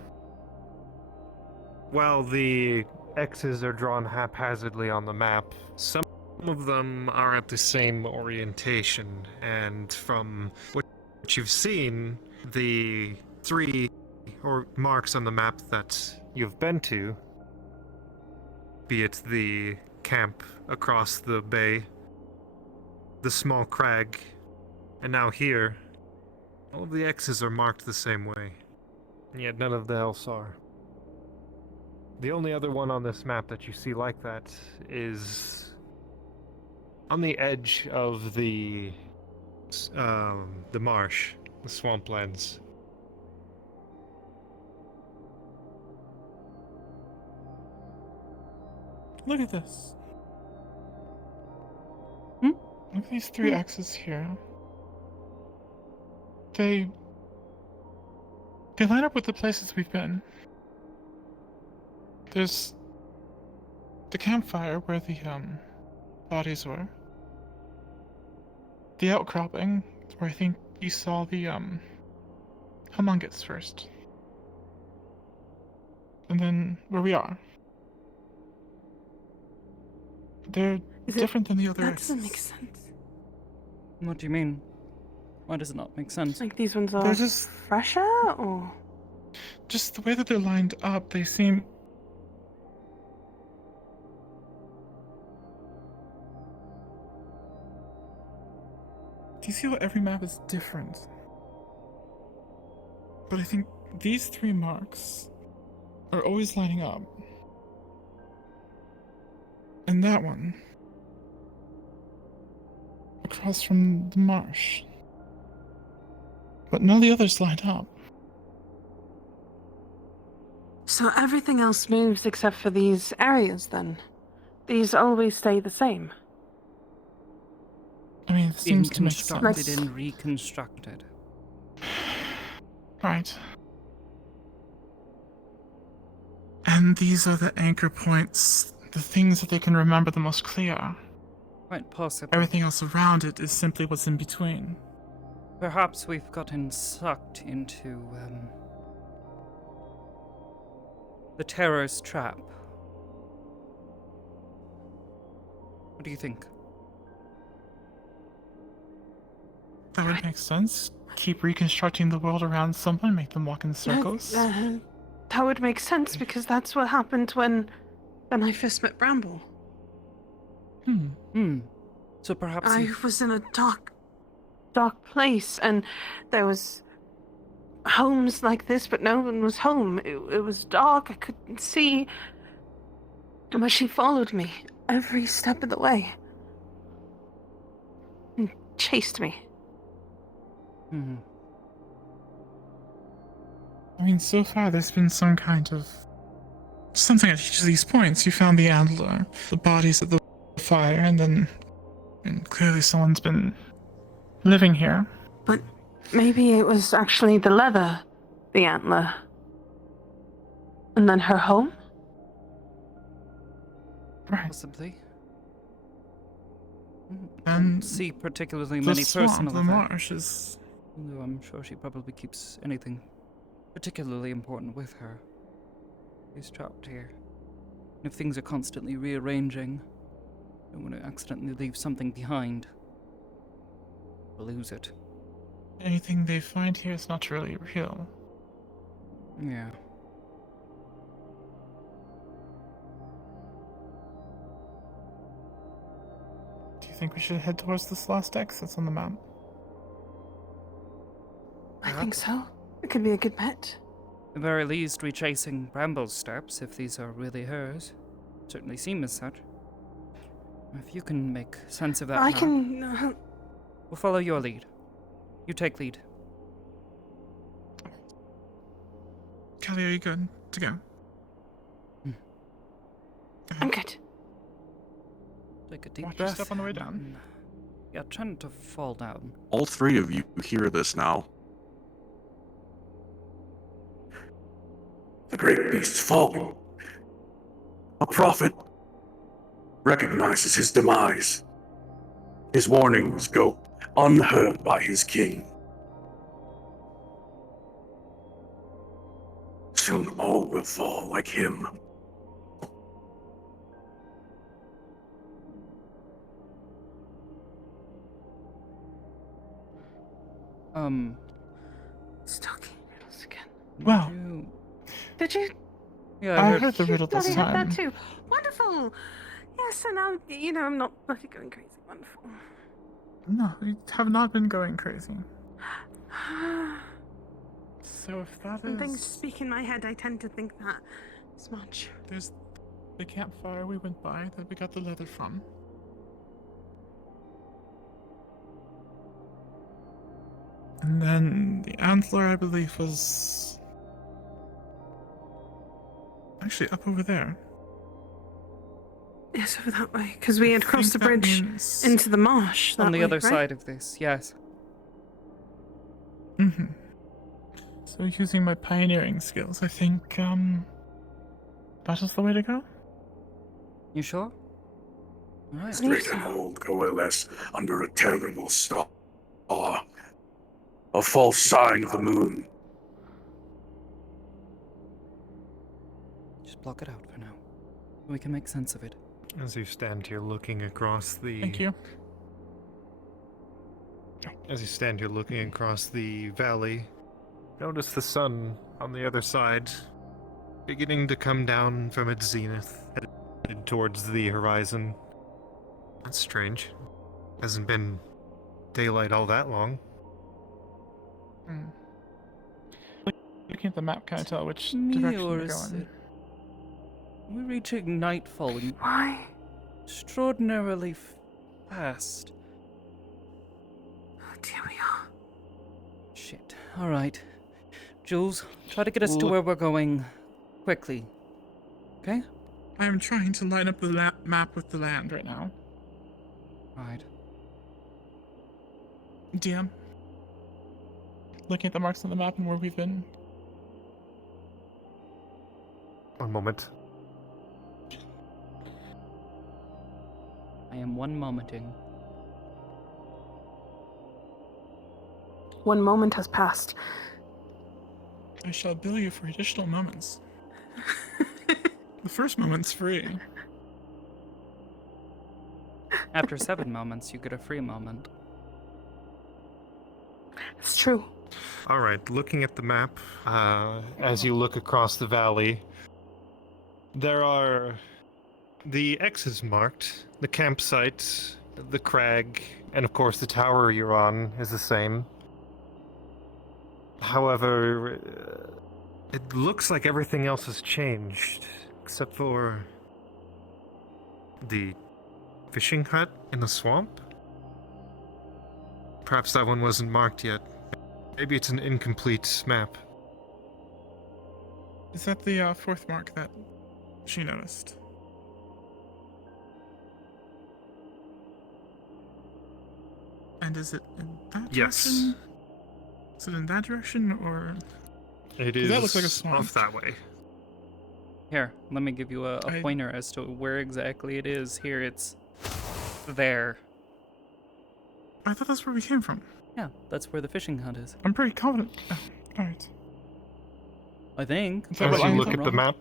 While the X's are drawn haphazardly on the map, some of them are at the same orientation, and from what you've seen, the 3 marks on the map that you've been to, be it the camp across the bay, the small crag, and now here, all of the X's are marked the same way, and yet none of the else are. The only other one on this map that you see like that is on the edge of the marsh, the swamplands. Look at this. Hmm? Look at these 3 X's here. They line up with the places we've been. There's the campfire where the bodies were. The outcropping where I think you saw the homungus first. And then where we are. They're different than the other That X's. doesn't make sense. what do you mean? Why does it not make sense? Like these ones are They're just fresher, or just the way that they're lined up, they seem do you see how every map is different? But I think these 3 marks are always lining up. And that one across from the marsh. But none of the others lined up. so everything else moves except for these areas. Then these always stay the same. I mean, it being seems to make constructed sense. and reconstructed. Right. And these are the anchor points, the things that they can remember the most clear. Quite possibly. Everything else around it is simply what's in between. Perhaps we've gotten sucked into, the terror's trap. What do you think? That would make sense. Keep reconstructing the world around someone, make them walk in circles. That would make sense because that's what happened when I first met Bramble. So perhaps I was in a dark place, and there was homes like this, but no one was home. It was dark. I couldn't see. But she followed me every step of the way and chased me. I mean, so far there's been some kind of... something at each of these points. You found the antler, the bodies at the fire, and then... and clearly someone's been living here. But maybe it was actually the leather, the antler. And then her home? Right. possibly. And Don't see particularly the many swamp, personal the effects. marsh is... Although I'm sure she probably keeps anything particularly important with her. She's trapped here. And if things are constantly rearranging, I don't want to accidentally leave something behind. We'll lose it. Anything they find here is not really real. Yeah. Do you think we should head towards this last X that's on the map? I think so. It could be a good bet. At the very least, retracing Bramble's steps, if these are really hers. Certainly seem as such. If you can make sense of that I now, can... we'll follow your lead. You take lead. Kelly, are you good to go? I'm good. Take a deep Watch your breath. step on the way down. Yeah, try not to fall down. All three of you hear this now. The great beast's fallen. A prophet recognizes his demise. His warnings go unheard by his king. Soon all will fall like him. Talking riddles again. Well, Did you? Yeah, I heard the riddle this Bloody had time. that too. Wonderful. Yeah, so now, I'm not bloody going crazy. Wonderful. No, we have not been going crazy. So if that When things is... speak in my head, I tend to think that as much. There's the campfire we went by that we got the leather from. And then the antler, I believe, was... actually up over there. Yes, over that way. Because we had I crossed the think that bridge means- into the marsh. on that the way, other right? side of this, yes. Mm-hmm. So using my pioneering skills, I think, that is the way to go? You sure? Alright. Straight and old coalesce under a terrible star. A false sign of the moon. Just block it out for now. We can make sense of it. As you stand here looking across the... Thank you. As you stand here looking across the valley, notice the sun on the other side beginning to come down from its zenith, headed towards the horizon. That's strange. Hasn't been daylight all that long. Looking at the map, can I tell which Me direction or we're is going? it- We're reaching nightfall and Why? extraordinarily fast. Oh, dear we are. Shit. Alright. Jules, try to get us to where we're going quickly. Okay? I'm trying to line up the map with the land right now. Alright. DM. Looking at the marks on the map and where we've been. One moment. I am one momenting. 1 moment has passed. I shall bill you for additional moments. The first moment's free. After 7 moments, you get a free moment. It's true. All right, looking at the map, as you look across the valley, there are the X's marked, the campsite, the crag, and of course the tower you're on is the same. However, it looks like everything else has changed, except for the fishing hut in the swamp? Perhaps that one wasn't marked yet. Maybe it's an incomplete map. Is that the fourth mark that she noticed? And is it in that Yes. direction? Is it in that direction, or...? It is That looks like a swamp. off that way. Here, let me give you a pointer as to where exactly it is. Here, it's there. I thought that's where we came from. Yeah, that's where the fishing hut is. I'm pretty confident. Oh, alright. I think. Is that As what you I'm look at the wrong.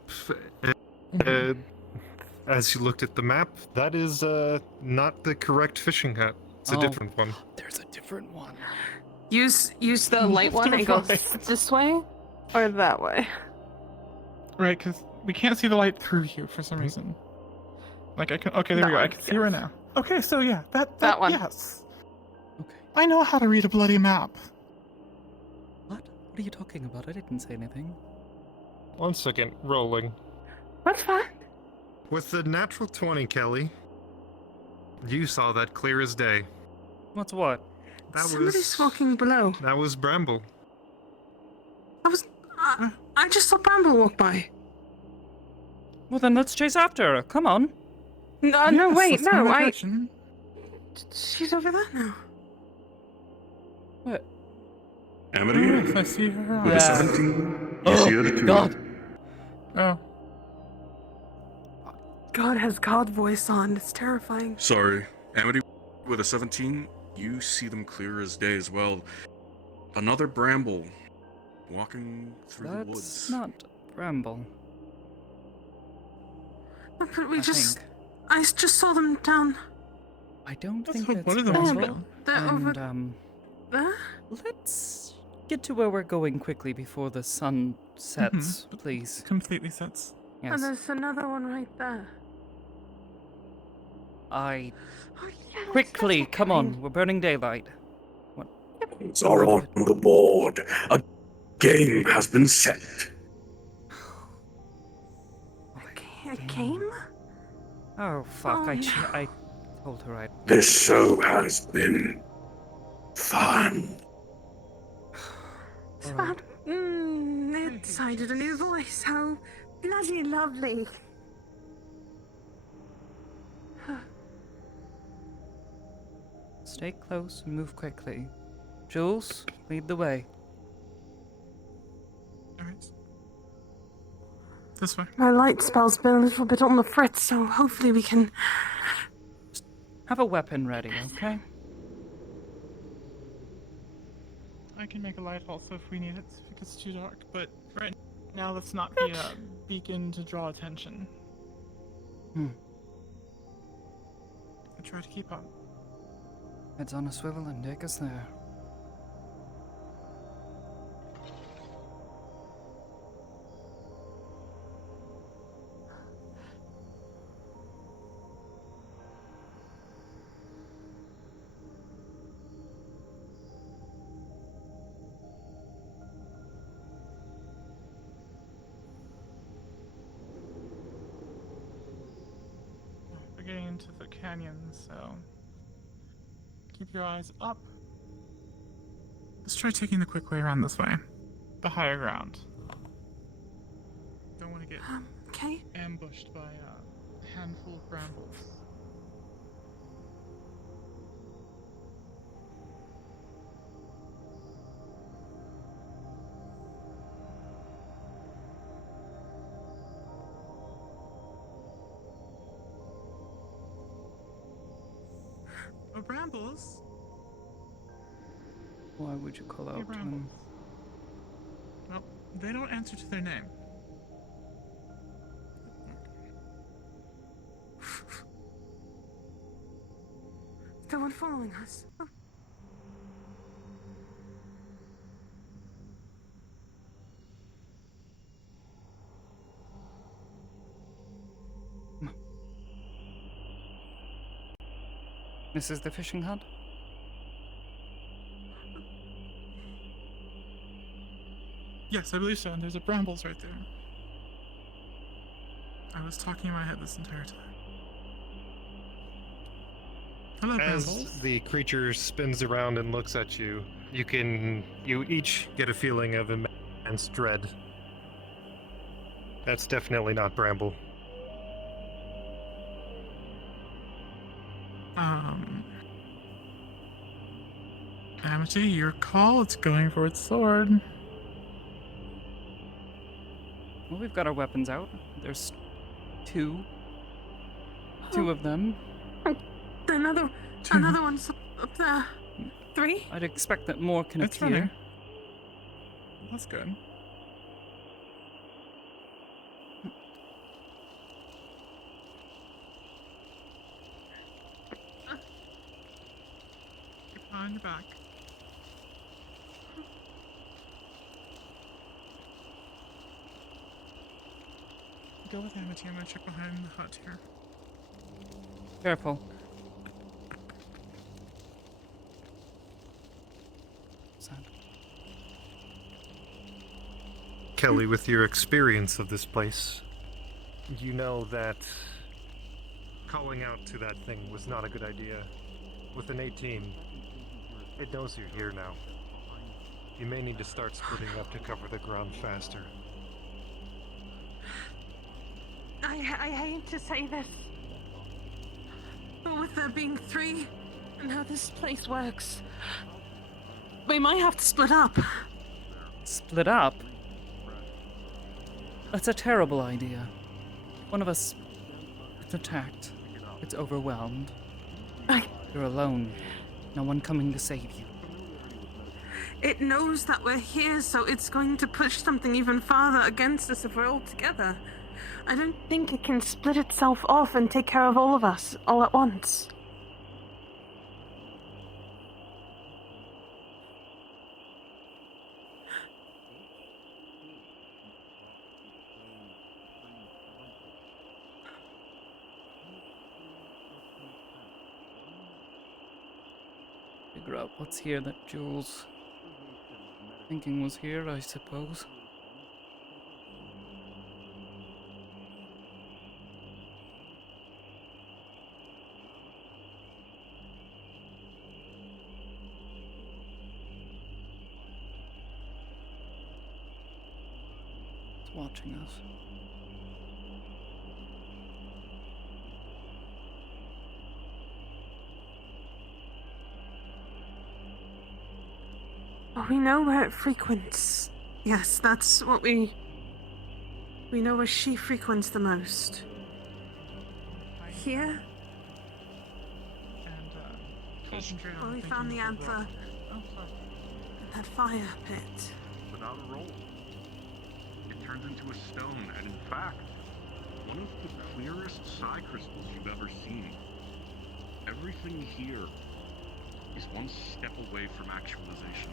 map, as you looked at the map, that is not the correct fishing hut. It's a Oh. different one. There's a different one. Use the light one and go this way or that way. Right, because we can't see the light through you for some reason. Like, I can... Okay, there we go. I can see right now. Okay, so yeah, that one. Yes. Okay. I know how to read a bloody map. What? What are you talking about? I didn't say anything. 1 second, rolling. What's that? With the natural 20, Kelly, you saw that clear as day. What's what? That Somebody's walking below. That was Bramble. I just saw Bramble walk by. Well, then let's chase after her. Come on. No, Yes, wait, let's go no, that I. direction. She's over there now. What? Amity, Yes, I see her. with a 17, you see her too. God. Oh. God has God voice on. It's terrifying. Sorry, Amity, with a 17, you see them clear as day as well. Another Bramble walking through the That's woods. not Bramble. No, but we I just. think. I just saw them down I don't Let's think hope that's one of them is Bramble. They're over And, there. let's get to where we're going quickly before the sun sets, please. Completely sets. And Yes. there's another one right there. I... Oh, yes, Quickly, that's come okay. on. We're burning daylight. It's are on the board. A game has been set. A game? Oh, fuck. Oh, I told her I'd... This show has been fun. It's about. It decided a new voice. How bloody lovely. Stay close and move quickly. Jules, lead the way. Alright. This way. My light spell's been a little bit on the fritz, so hopefully we can. Have a weapon ready, okay? I can make a light also if we need it, if it gets too dark, but right now let's not be a beacon to draw attention. Hmm. I try to keep up. Heads on a swivel and take us there. We're getting into the canyon, so keep your eyes up. Let's try taking the quick way around this way. The higher ground. Don't want to get Okay. ambushed by a handful of brambles. brambles? Why would you call Hey, out to brambles. them? Well, they don't answer to their name. Is there one following us? Oh. This is the fishing hut? Yes, I believe so, and there's a brambles right there. I was talking in my head this entire time. Hello, As brambles. the creature spins around and looks at you, you each get a feeling of immense dread. That's definitely not Bramble. Amity, your call. It's going for its sword. Well, we've got our weapons out. There's two. Two of them. Another one's up there. 3? I'd expect that more can It's appear. running. That's good. Keep on your back. Go with Amity. I'm gonna check behind the hut here. Careful. Sad. Kelly, with your experience of this place, you know that calling out to that thing was not a good idea. With an 18, it knows you're here now. You may need to start splitting up to cover the ground faster. I hate to say this, but with there being 3 and how this place works, we might have to split up. Split up? That's a terrible idea. One of us gets attacked, gets overwhelmed. You're alone. No one coming to save you. It knows that we're here, so it's going to push something even farther against us if we're all together. I don't think it can split itself off and take care of all of us all at once. Figure out what's here that Jules thinking was here, I suppose. It's watching us. Well, we know where it frequents. Yes, that's what we know where she frequents the most. Here? And concentrate on Well, we thinking found the of Aether. Oh, fuck. That fire pit. Without a roll, it turns into a stone, and in fact, one of the clearest psi crystals you've ever seen. Everything here is one step away from actualization.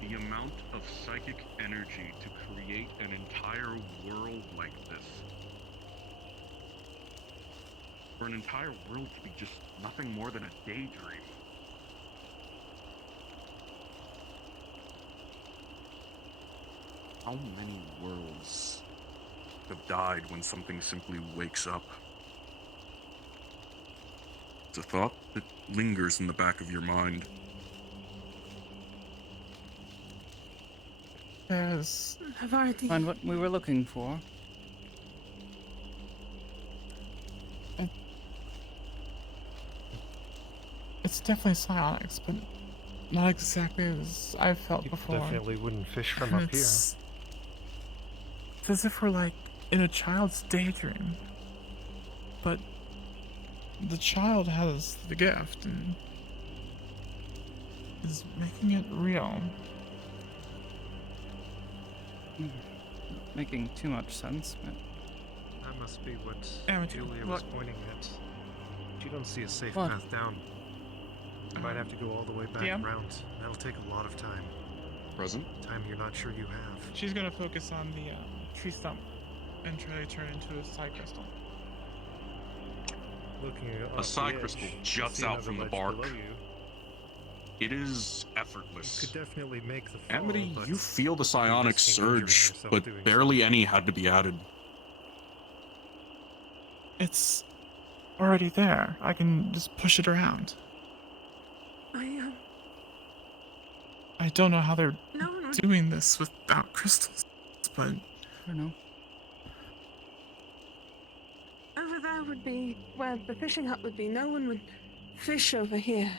The amount of psychic energy to create an entire world like this. For an entire world to be just nothing more than a daydream. How many worlds have died when something simply wakes up? It's a thought that lingers in the back of your mind. There's I've already. Find what we were looking for. It's definitely psionics, but not exactly as I've felt You before. definitely wouldn't fish from And up here. it's as if we're like in a child's daydream, but the child has the gift and is making it real. Making too much sense, but That must be what Amity, Julia was look. pointing at. You don't see a safe What? path down. You might have to go all the way back DM? around. That'll take a lot of time. Present? Time you're not sure you have. She's gonna focus on the tree stump and try to turn into a side crystal. Looking A side crystal juts out from the bark. You It is effortless. could definitely make the fall, Amity, but you feel the psionic risking injuring surge, yourself but doing so. barely any had to be added. It's already there. I can just push it around. I don't know how they're No, doing this without crystals, but I don't know. over there would be where the fishing hut would be. No one would fish over here.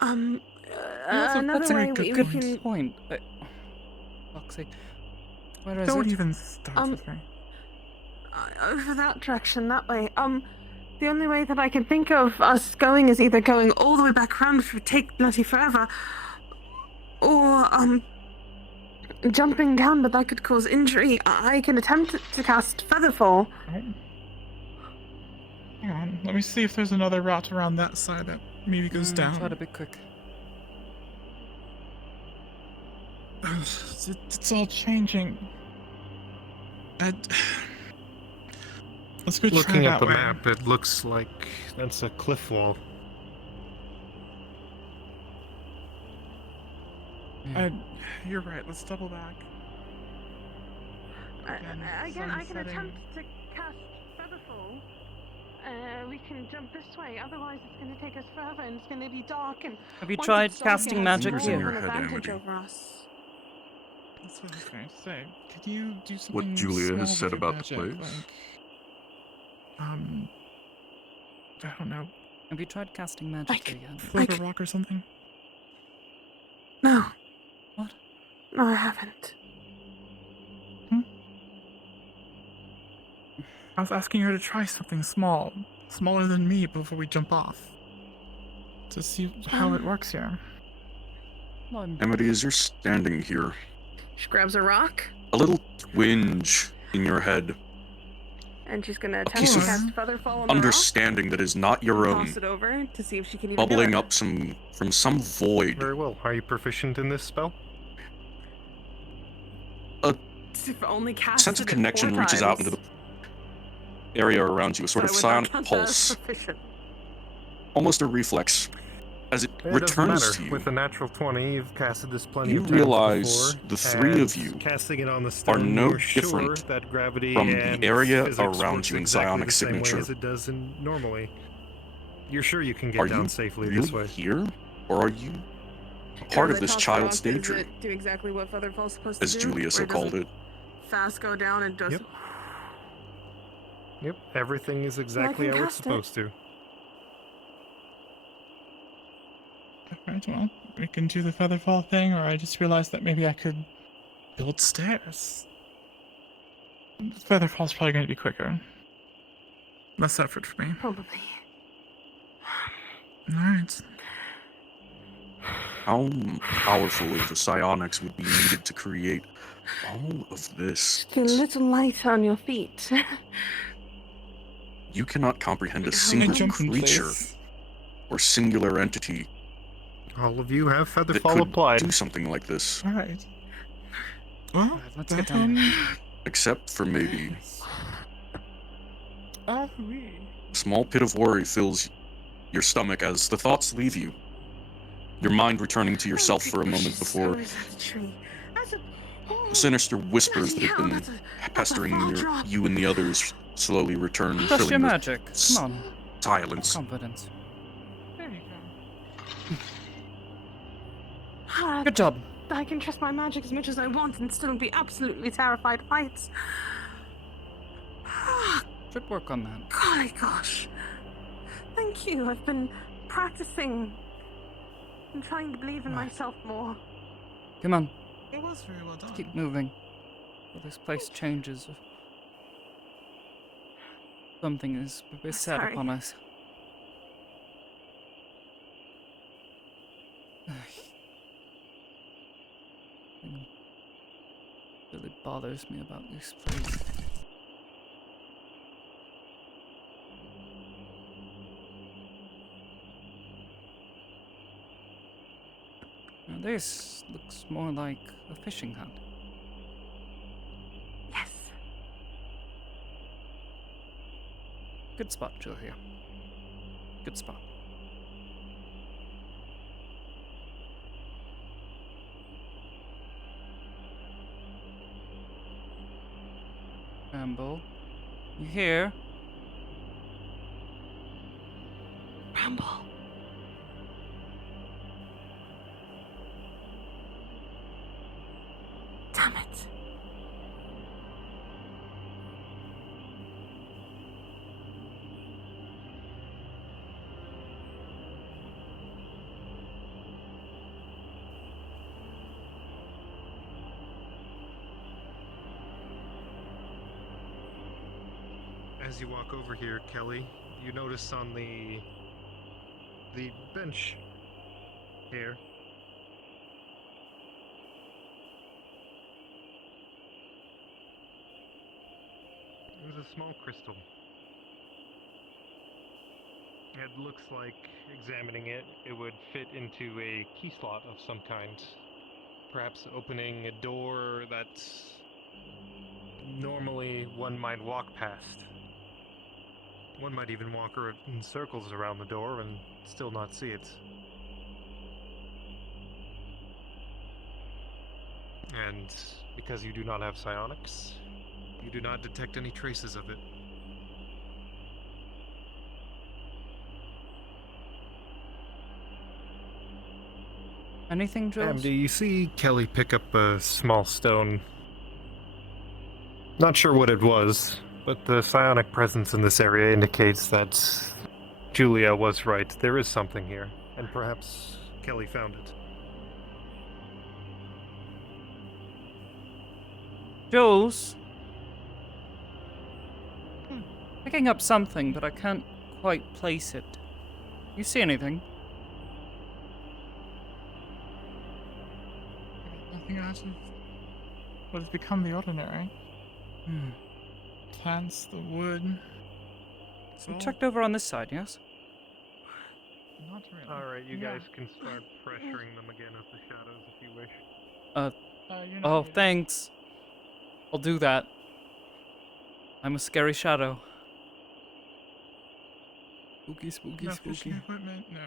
Another way we can. point. Fuck's sake. Where is don't it? even start with me. Over that direction, that way. The only way that I can think of us going is either going all the way back around, which would take bloody forever, or, jumping down, but that could cause injury. I can attempt to cast Featherfall. Hang on, let me see if there's another route around that side that maybe goes down. Try to be quick. It's all changing. Let's go try Looking that at the way. map, it looks like that's a cliff wall. You're right. Let's double back. Again, I can sunsetting. attempt to cast Featherfall. We can jump this way, otherwise it's going to take us forever and it's going to be dark and... Have you once tried it's dark, casting it has magic more here? of an Your head, advantage Amity. over us. That's what I was going to say. Could you do something What Julia small has with said your about the magic, place? Like, I don't know. Have you tried casting magic Like- here yet? Float a rock or something? No. What? No, I haven't. I was asking her to try something small. Smaller than me before we jump off. To see how it works here. Amity, as you're standing here, She grabs a rock, a little twinge in your head, and she's going to piece attempt to of cast Featherfall on the understanding that is not your rock. own, Toss it over to see if she can even bubbling do it. up from some void. Very well. Are you proficient in this spell? If only casted Sense of it connection 4 reaches out times. into the area around you, a sort But of I would not psionic count that as pulse, proficient. almost a reflex. As it It doesn't returns matter. to you, With a natural 20, you've casted this plenty you of times realize before, the three and of you casting it on the stone, no you're sure different that gravity from the and area physics around works you in exactly psionic the same way signature. as it does normally. You're sure you can get Are down you safely really this way? here, or are you a part of this child's daydream, Do exactly what Featherfall's supposed to as do, Julia so where it called doesn't it? Fast go down and just... Yep. Yep, everything is exactly can how it's cast it. supposed to. Alright, well, we can do the featherfall thing, or I just realized that maybe I could build stairs. Featherfall's probably going to be quicker. Less effort for me. Probably. Alright. How powerful of the psionics would be needed to create all of this? Just a little light on your feet. You cannot comprehend a Can I single jump in creature place? or singular entity All of you have that Featherfall could applied. do something like this, Alright. Well, Let's get down then... except for maybe Ah, oui. a small pit of worry fills your stomach as the thoughts leave you. Your mind returning to yourself for a moment before the sinister whispers that have been pestering you and the others slowly return, Trust your filling the magic. Come on. silence. Confidence. There you go. Good job. I can trust my magic as much as I want and still be absolutely terrified of heights. Should work on that. Golly gosh. Thank you. I've been practicing and trying to believe in Right. myself more. Come on. It was very well done. Keep moving. Well, this place changes. Something is set Sorry. upon us. Thing really bothers me about this place. Now this looks more like a fishing hut. Yes. Good spot, Julia. Good spot. Ramble, you here? Ramble. Damn it. As you walk over here, Kelly, you notice on the bench here. There's a small crystal. It looks like, examining it, it would fit into a key slot of some kind. Perhaps opening a door that normally one might walk past. One might even walk in circles around the door and still not see it. And because you do not have psionics, you do not detect any traces of it. Anything, Jules? Do you see Kelly pick up a small stone? Not sure what it was, but the psionic presence in this area indicates that Julia was right. There is something here, and perhaps Kelly found it. Jules? Picking up something, but I can't quite place it. You see anything? Nothing out of what has become the ordinary. Plants, the wood. It's We all checked over on this side, yes? not really. Alright, you Yeah. guys can start pressuring them again with the shadows if you wish. You're not Oh, really- thanks. I'll do that. I'm a scary shadow. Spooky, spooky, No spooky. fishing equipment, no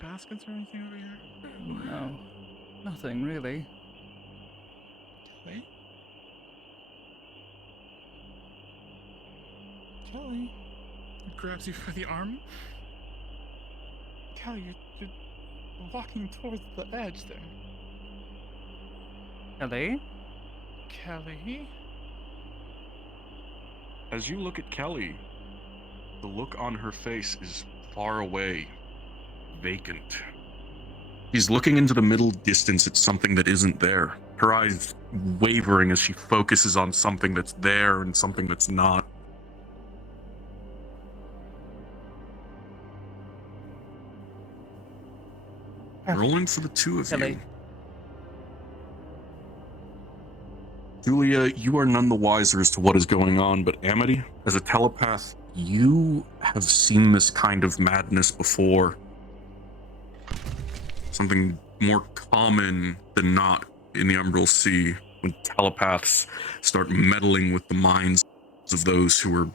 baskets or anything over here. No. Nothing, really. Kelly? Kelly? It grabs you by the arm. Kelly, you're walking towards the edge there. Ellie? Kelly? As you look at Kelly, the look on her face is far away, vacant. She's looking into the middle distance at something that isn't there. Her eyes wavering as she focuses on something that's there and something that's not. Rolling for the two of Kelly. you. Julia, you are none the wiser as to what is going on, but Amity, as a telepath, you have seen this kind of madness before. Something more common than not in the Umbral Sea, when telepaths start meddling with the minds of those who are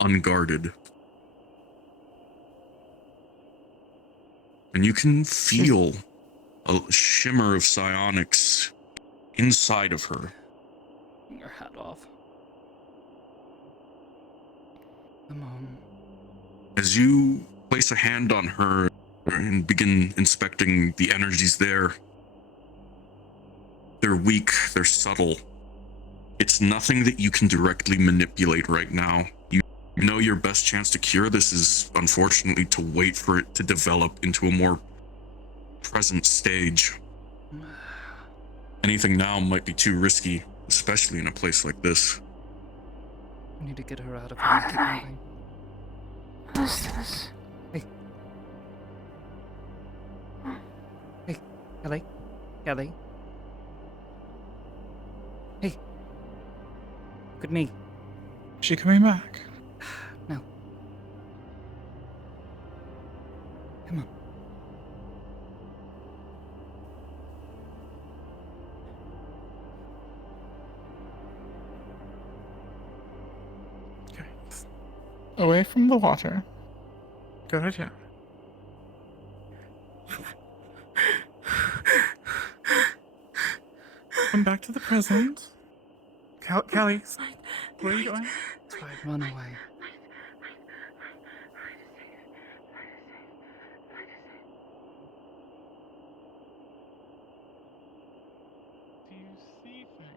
unguarded. And you can feel a shimmer of psionics inside of her. Taking her hat off. Come on. As you place a hand on her and begin inspecting the energies there, they're weak, they're subtle. It's nothing that you can directly manipulate right now. You know your best chance to cure this is, unfortunately, to wait for it to develop into a more present stage. Anything now might be too risky, especially in a place like this. We need to get her out of here. Keep moving. This. Hey, Kelly? Kelly? Hey. Look at me. Is she coming back? No. Come on. Okay. Away from the water. Good idea. Come back to the present. Callie, where are you going? That's right, run away. Do you see things?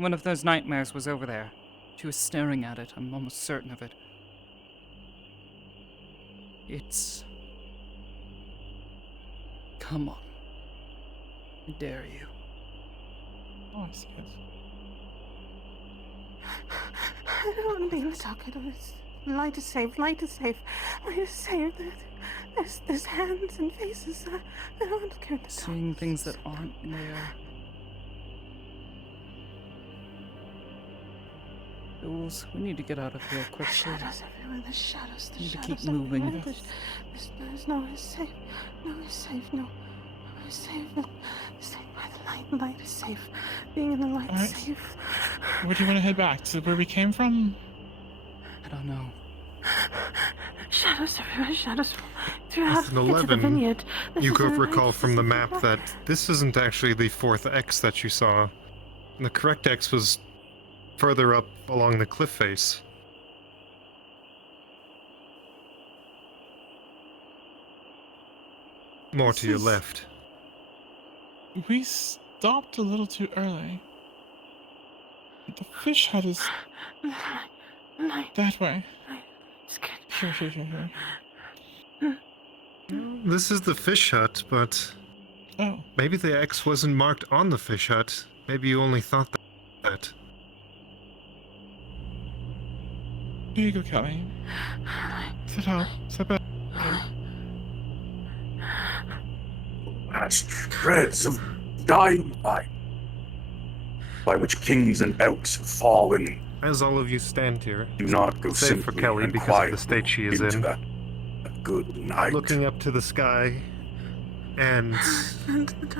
One of those nightmares was over there. She was staring at it. I'm almost certain of it. It's... Come on. I dare you. Oh, I see it. I don't want to be in the dark. I don't. Light is safe. Light is safe. Light is safe. There's hands and faces. I don't want to go in the dark. Seeing things that aren't there. Jules, we need to get out of here quickly. Shadows everywhere. There's shadows. We need to shadows keep moving. everywhere. There's nowhere safe. Nowhere safe. Nowhere safe. Safe by the light. The light is safe. Being in the light is safe. Where do you want to head back? To where we came from? I don't know. Shadows everywhere. Shadows throughout. With an Get to the 11, vineyard. You This could is recall right. from the This is map right. that this isn't actually the fourth X that you saw. The correct X was further up along the cliff face. More to your left. We stopped a little too early. The fish hut is Light. that way. It's good. Here. This is the fish hut, but Oh. maybe the X wasn't marked on the fish hut. Maybe you only thought that. Here you go, Kelly. Sit up. Sit back. Last shreds of dying light, by which kings and elks have fallen. As all of you stand here, Do not go save for simply Kelly and because of the quietly state she is into in, that good night. looking up to the sky, and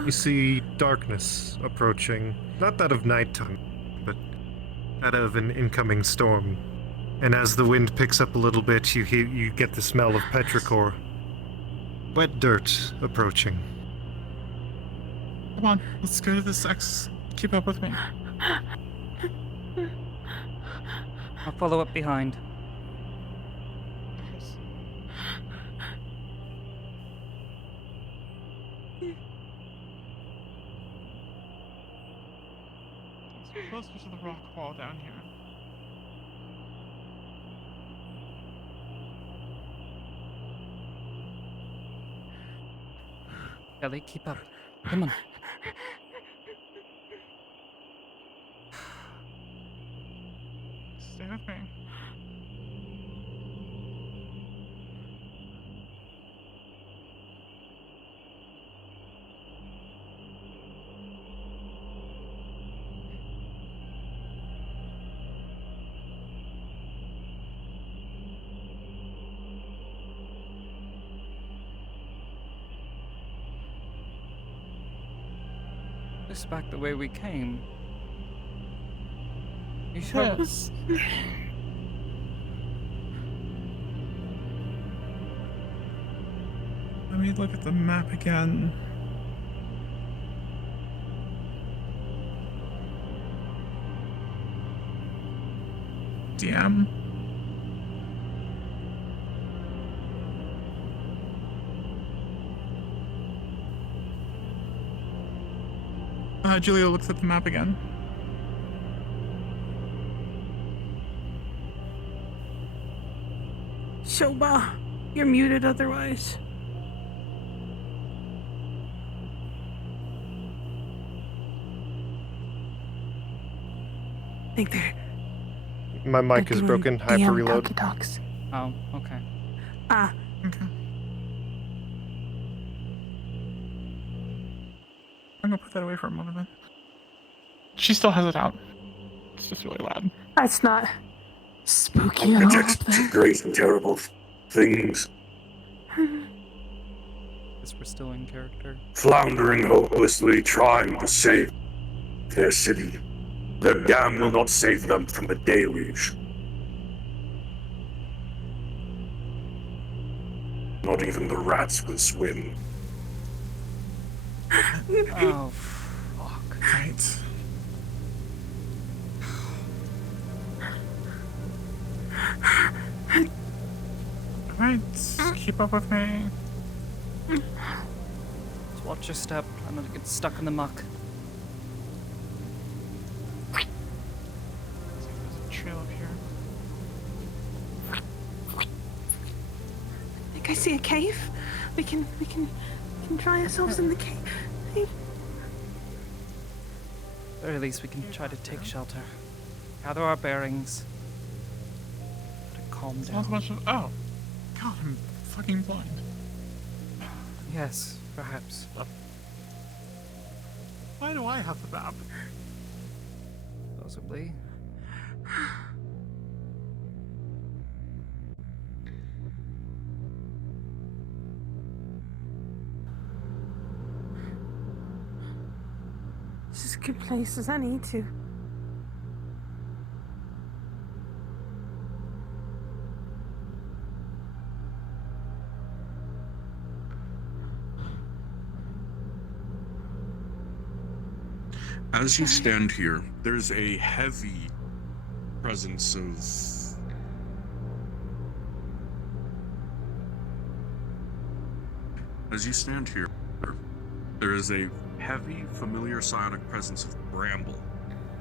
you see darkness approaching. Not that of nighttime, but that of an incoming storm. And as the wind picks up a little bit, you get the smell of petrichor. Wet dirt approaching. Come on, let's go to the sex. Keep up with me. I'll follow up behind. It's closer to the rock wall down here. Kelly, keep up. Come on. Stay with me. This back the way we came. You sure? Yes. Let me look at the map again. DM. Julia looks at the map again. Shoba, you're muted otherwise. think they're My mic is doing broken. I have to DM reload. talkie talks. Oh, okay. Ah, Okay. I'm gonna put that away for a moment then. She still has it out. It's just really loud. that's not spooky at all up Protects there. great and terrible things, Guess we're still in character. floundering hopelessly, trying to save their city. Their dam will not save them from the deluge. Not even the rats will swim. Oh, fuck. Right. Alright, keep up with me. Just watch your step. Try not to get stuck in the muck. There's a trail up here. I think I see a cave. We can dry ourselves in the cave. Or at least we can try to take shelter. Gather our bearings. Try to calm It's not a down. bunch of. Oh. God, I'm fucking blind. Yes, perhaps. Why do I have the map? Possibly. This is a good place as any to. As you stand here, there's a heavy presence of As you stand here, there is a heavy, familiar psionic presence of bramble,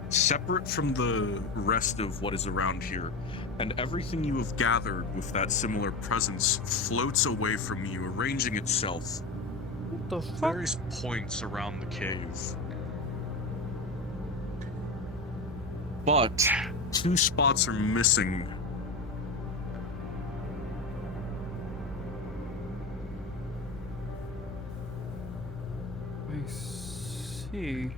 separate from the rest of what is around here, and everything you have gathered with that similar presence floats away from you, arranging itself What the at fuck? various points around the cave. But 2 spots are missing. I see.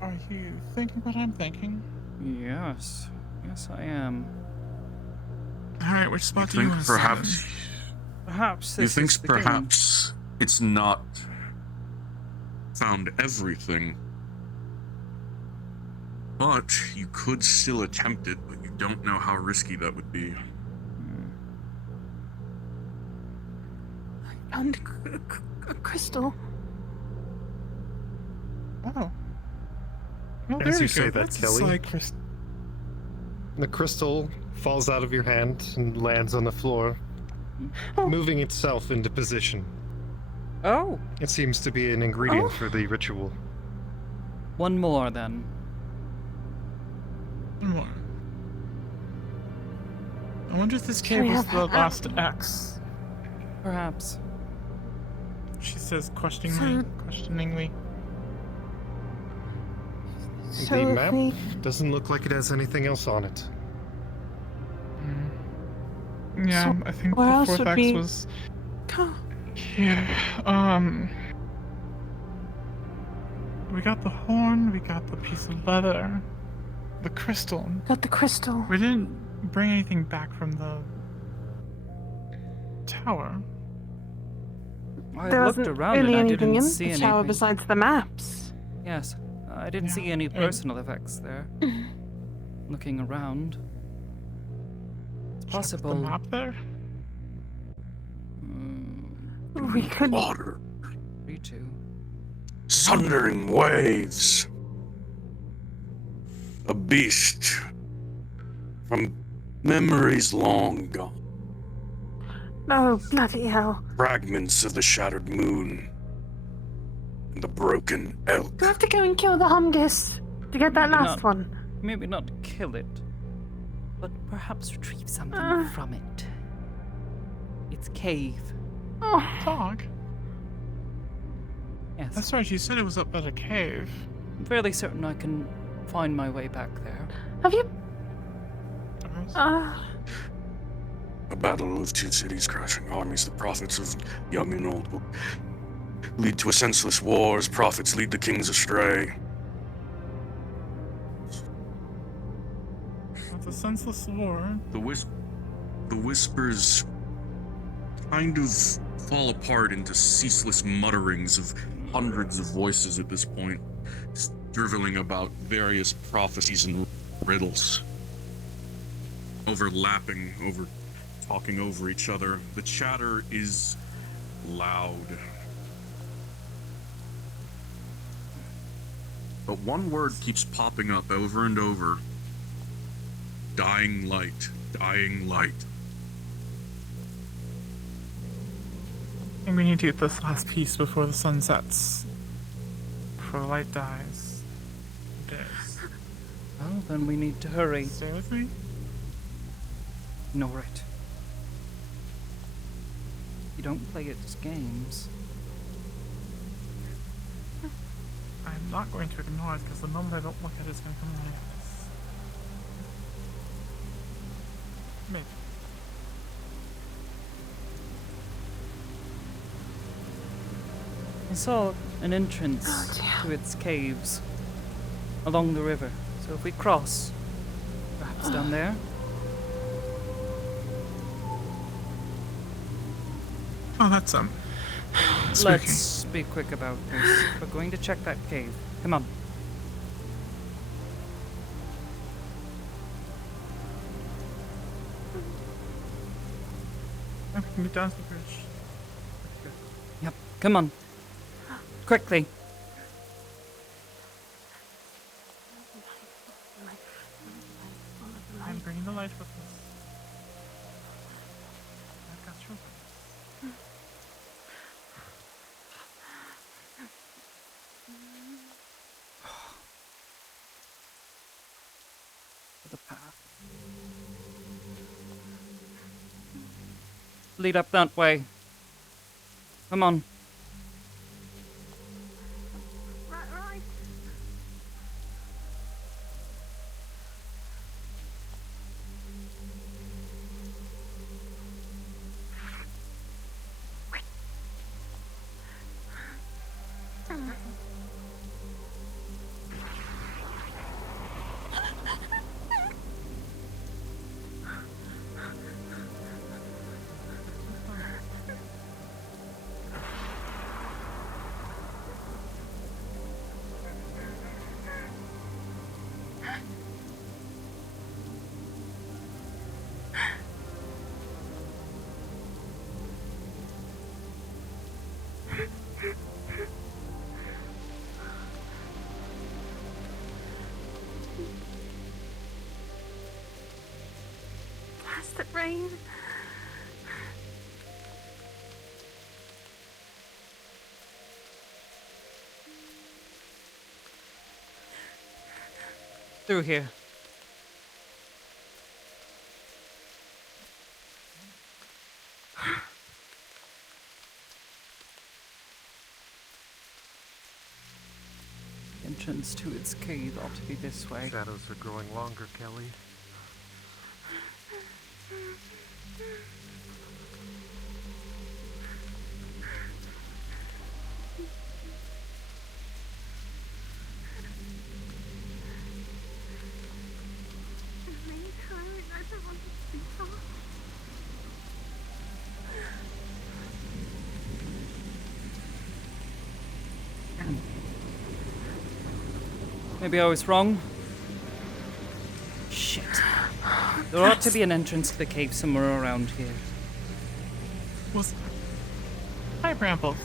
Are you thinking what I'm thinking? Yes. Yes, I am. Alright, which You spot do you think want to perhaps Perhaps you this think is the game. perhaps it's not found everything, but you could still attempt it, but you don't know how risky that would be. Found a crystal. Oh. Well, As there you we say go. that, That's Kelly. like The crystal falls out of your hand and lands on the floor, moving itself into position. Oh! It seems to be an ingredient for the ritual. One more then. one more. I wonder if this Can we cave was have the last X. Perhaps. She says questioningly. So the if map we doesn't look like it has anything else on it. Yeah, So I think the where else 4th would X we- was go. here. We got the horn, we got the piece of leather, the crystal. Got the crystal. We didn't bring anything back from the tower. I There looked wasn't around really and I anything didn't in see the tower anything. besides the maps. Yes, I didn't see Yeah, any I mean- personal effects there. Looking around. It's Check possible. the map there. We could. Water, Me too. sundering waves. A beast from memories long gone. No, bloody hell. Fragments of the shattered moon and the broken elk. Do I have to go and kill the Humgus to get that Maybe last not. one? Maybe not kill it, but perhaps retrieve something Uh. from it. Its cave. Oh, Dog. Yes. That's right, you said it was up by the cave. I'm fairly certain I can find my way back there. Have you? A battle of two cities crashing armies, the prophets of young and old will lead to a senseless war as prophets lead the kings astray. That's a senseless war. The whispers kind of fall apart into ceaseless mutterings of hundreds of voices at this point, driveling about various prophecies and riddles, overlapping, talking over each other. The chatter is loud. But one word keeps popping up over and over. Dying light, dying light. I think we need to get this last piece before the sun sets. Before the light dies. Days. Well, then we need to hurry. Stay with me? No, right. You don't play its games. I'm not going to ignore it because the moment I don't look at it, it's going to come like this. Maybe. I saw an entrance to its caves along the river. So if we cross, perhaps down there. Oh, that's spooky. Let's be quick about this. We're going to check that cave. Come on. We can get down to the bridge. Yep. Come on. Quickly. I'm bringing the light with us. I've got you. The path. Lead up that way. Come on. Right. Blast it, rain. Through here. Entrance to its cave ought to be this way. Shadows are growing longer, Kelly. Maybe I was wrong. Shit. There ought to be an entrance to the cave somewhere around here. Hi, Brambles.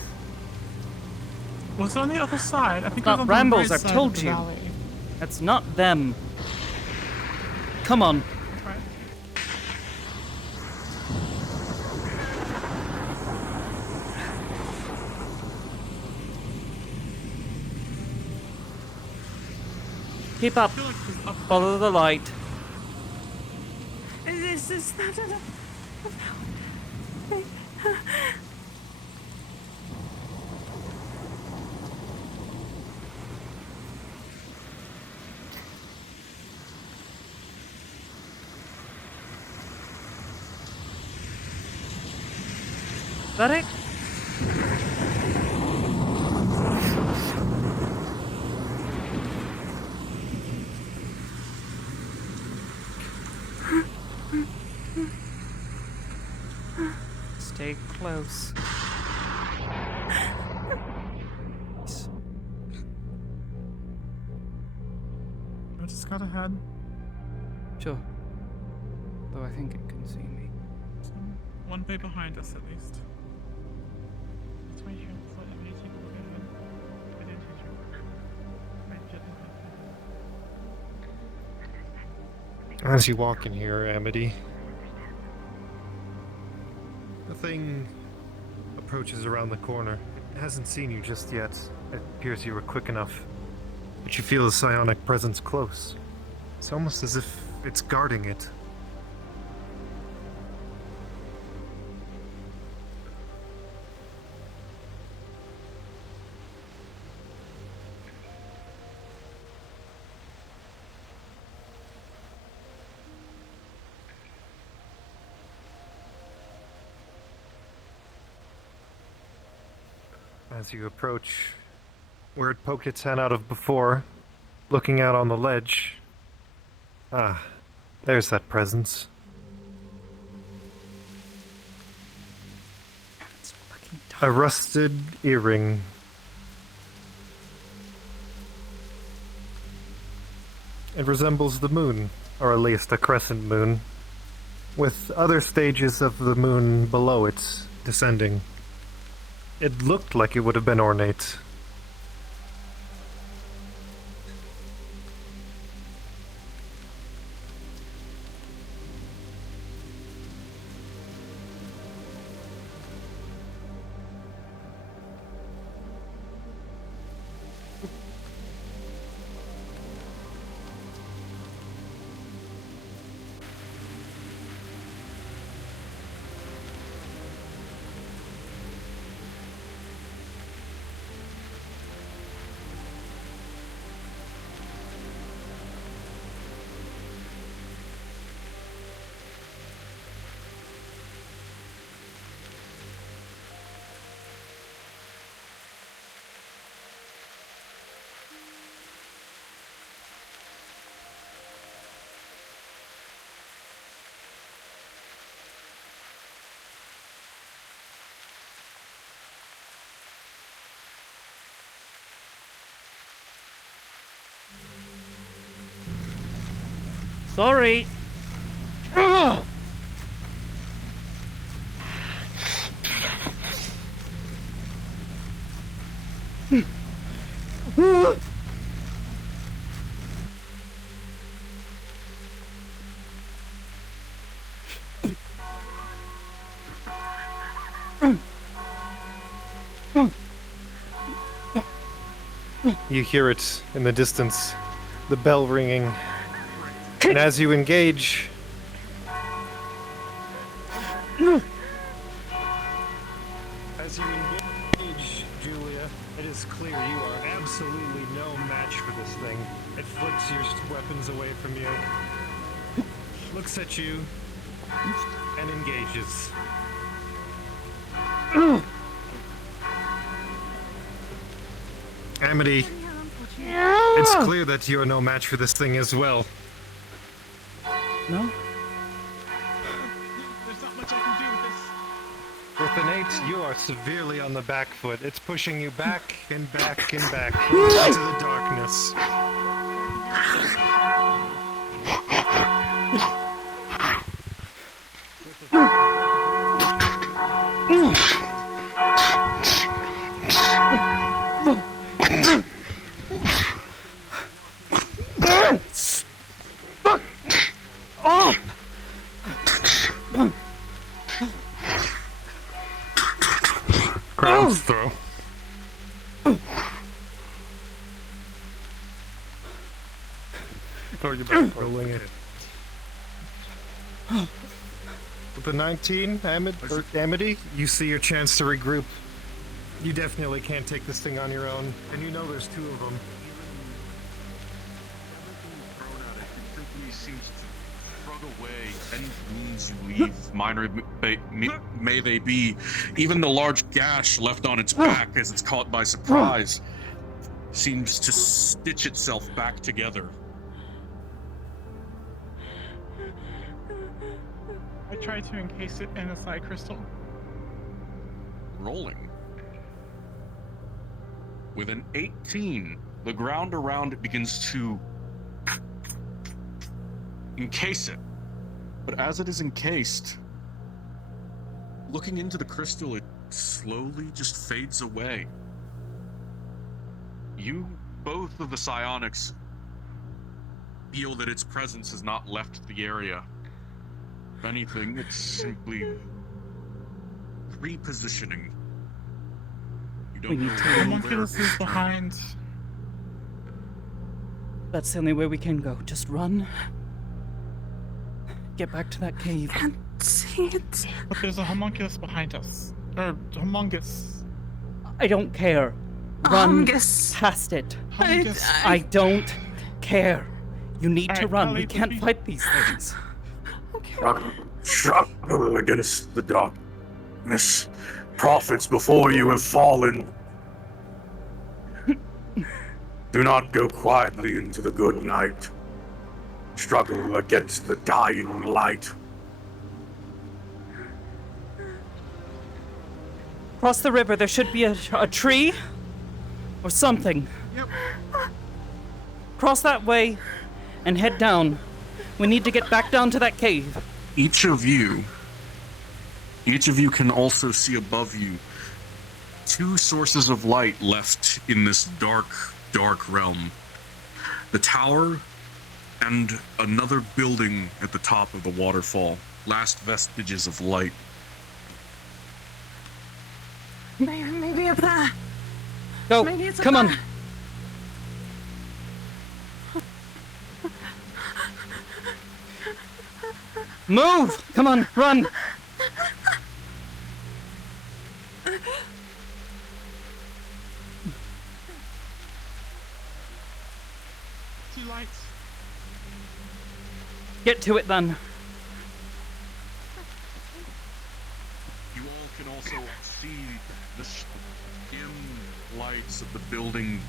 Was it on the other side? I think it was Not on Brambles, the right I've side told of the you. valley. That's not them. Come on. Right. Keep up. I feel like it was up. Follow the light. Is that that it? Stay close. I just got ahead. Sure. Though I think it can see me. So, one bay behind us, at least. It's right here. It's like Amity. Go ahead. I didn't hit you. I didn't. As you walk in here, Amity, the thing approaches around the corner. It hasn't seen you just yet. It appears you were quick enough. But you feel the psionic presence close. It's almost as if it's guarding it. As you approach where it poked its head out of before, looking out on the ledge. Ah, there's that presence. It's fucking A rusted earring. It resembles the moon, or at least a crescent moon, with other stages of the moon below it descending. It looked like it would have been ornate. Sorry. You hear it in the distance, the bell ringing, and as you engage, Julia, it is clear you are absolutely no match for this thing. It flicks your weapons away from you, looks at you, and engages. Amity, it's clear that you are no match for this thing as well. No? There's not much I can do with this. With an 8, you are severely on the back foot. It's pushing you back and back and back into the darkness. Ground throw. Throw you back, rolling it. With the 19, Amity, you see your chance to regroup. You definitely can't take this thing on your own, and you know there's 2 of them. Thrown at it, it simply seems to shrug away any wounds you leave, minor may they be. Even the large gash left on its back as it's caught by surprise seems to stitch itself back together. I try to encase it in a side crystal. Rolling. With an 18, the ground around it begins to encase it. But as it is encased, looking into the crystal, it slowly just fades away. You, both of the psionics, feel that its presence has not left the area. If anything, it's simply repositioning. You don't know The where. homunculus is behind. That's the only way we can go. Just run. Get back to that cave. Can't see it. But there's a homunculus behind us. Or homungus. I don't care. Run Homungus. past it. Homungus. I don't care. You need to Alright, run. Ellie, We can't let me- fight these things. Struggle against the darkness. Prophets before you have fallen. Do not go quietly into the good night. Struggle against the dying light. Across the river, there should be a tree or something. Yep. Cross that way and head down. We need to get back down to that cave. Each of you can also see above you two sources of light left in this dark, dark realm. The tower and another building at the top of the waterfall. Last vestiges of light. Maybe up there. Go. Maybe it's up Come on. there. Move! Come on, run! Two lights. Get to it then. You all can also see the dim lights of the building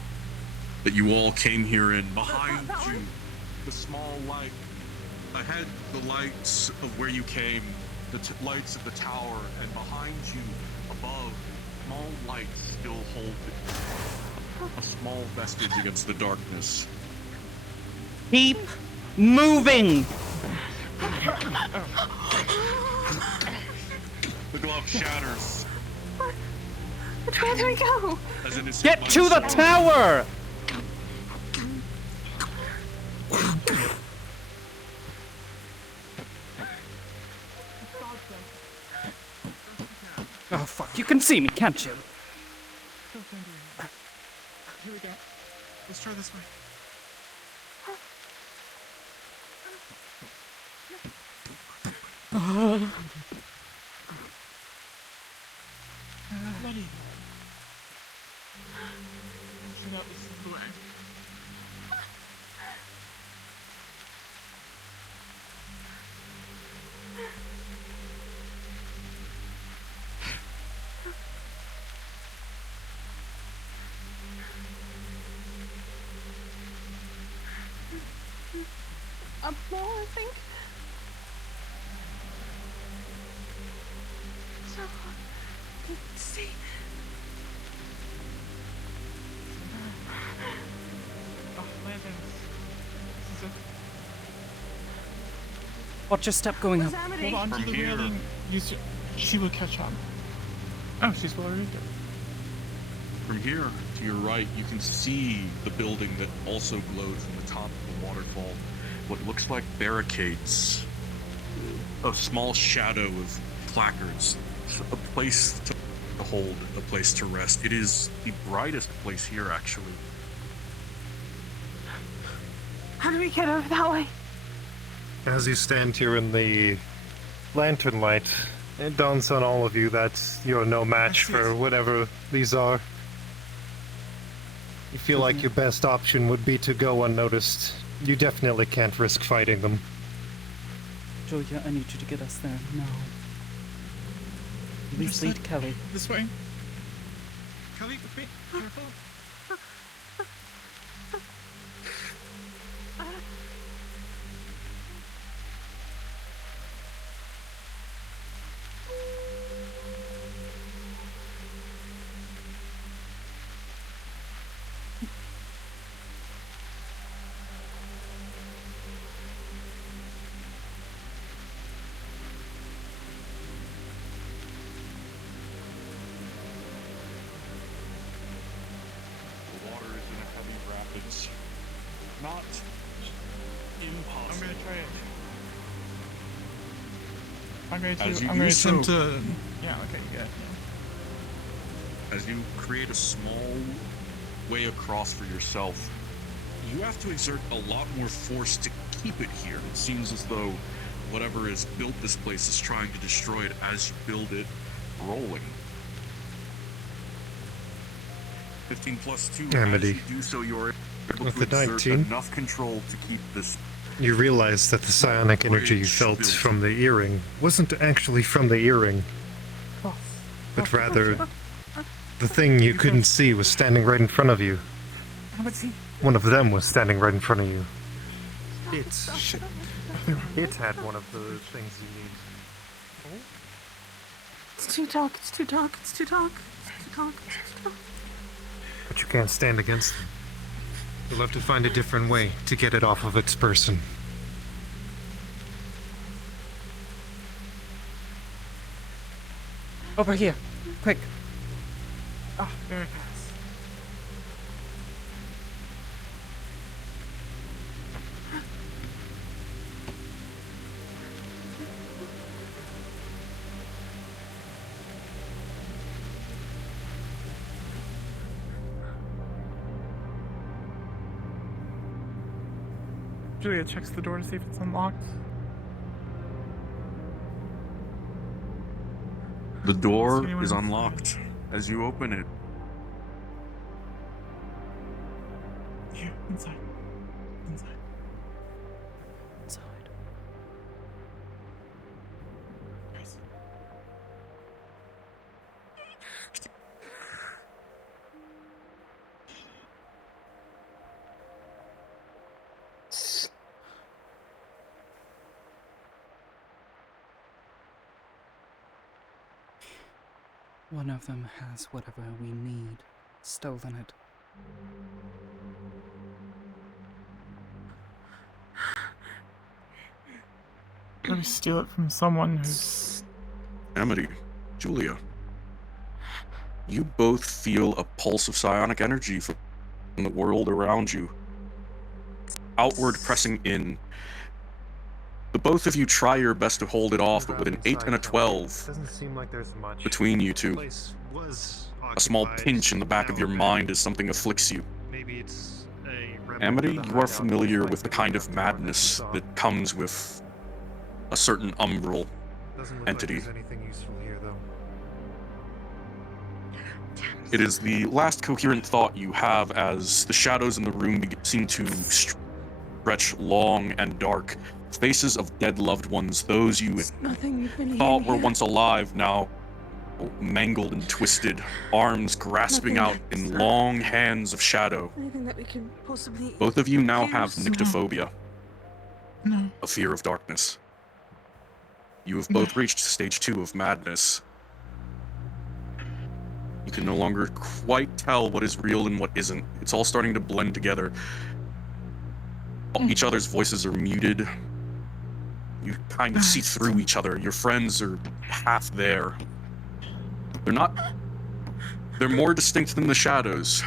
that you all came here in. Behind you, the small light. Ahead, the lights of where you came, the lights of the tower, and behind you, above, small lights still hold a small vestige against the darkness. Keep moving! The glove shatters Which way do we go? as it is hit Get by to the storm. tower! Oh fuck, you can see me, can't you? Here we go. Let's try this way. Bloody. So that was the way. Up more, I think. So hard. Can't see. Oh, landings. This is it. Watch your step going up. Where's Amity? Hold on to From the here. railing. She will catch on. Oh, she's well removed. From here to your right, you can see the building that also glows from the top of the waterfall. What looks like barricades, a small shadow of placards, a place to hold, a place to rest. It is the brightest place here, actually. How do we get over that way? As you stand here in the lantern light, it dawns on all of you that you're no match for whatever these are. You feel like your best option would be to go unnoticed. You definitely can't risk fighting them. Julia, I need you to get us there now. Please lead Kelly. This way. Kelly, with me. Careful. The water is in a heavy rapids. Not impossible. I'm gonna try it. I'm going As to. you I'm going do to so- attempt to. Yeah. Okay. Good. As you create a small way across for yourself, you have to exert a lot more force to keep it here. It seems as though whatever has built this place is trying to destroy it as you build it rolling. 15 plus 2, Amity. as you do so, you're able With to the exert 19. enough control to keep this. You realize that the psionic energy you felt from the earring wasn't actually from the earring, but rather the thing you couldn't see was standing right in front of you. One of them was standing right in front of you. It had one of the things you need. It's too dark, it's too dark, it's too dark, it's too dark, it's too dark. But you can't stand against them. You'll have to find a different way to get it off of its person. Over here. Quick. Ah, very fast. Julia checks the door to see if it's unlocked. The door anyone is inside? unlocked. As you open it, Here, inside. Inside. Inside. Yes. One of them has whatever we need. Stolen it. Let me steal it from someone who's. Amity, Julia, you both feel a pulse of psionic energy from the world around you. Outward pressing in. The both of you try your best to hold it off, but with an 8 and a 12 Doesn't seem like there's much. between you two, Place was a small occupied. pinch in the back of your Now, mind as something afflicts you. Maybe it's a remnant Amity, of the you are hideout familiar like with the the kind one of after dark madness you saw. that comes with a certain umbral Doesn't look entity. like there's anything useful here, though. It is the last coherent thought you have as the shadows in the room seem to stretch long and dark. Faces of dead loved ones, those you Nothing you've been thought were here. once alive, now mangled and twisted, arms grasping Nothing out in that's long hands of shadow. Anything that we can possibly. Both of you now have use. nyctophobia, No. a fear of darkness. You have both reached stage 2 of madness. You can no longer quite tell what is real and what isn't. It's all starting to blend together. Each other's voices are muted. You kind of see through each other. Your friends are half there. They're more distinct than the shadows.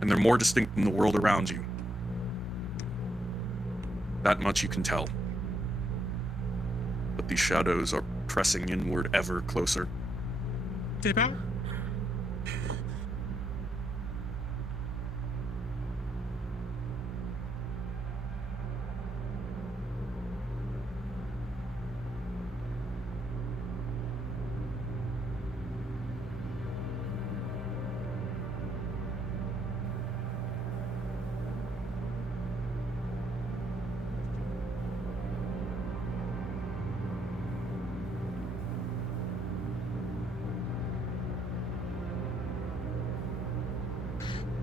And they're more distinct than the world around you. That much you can tell. But these shadows are pressing inward ever closer. Dip out?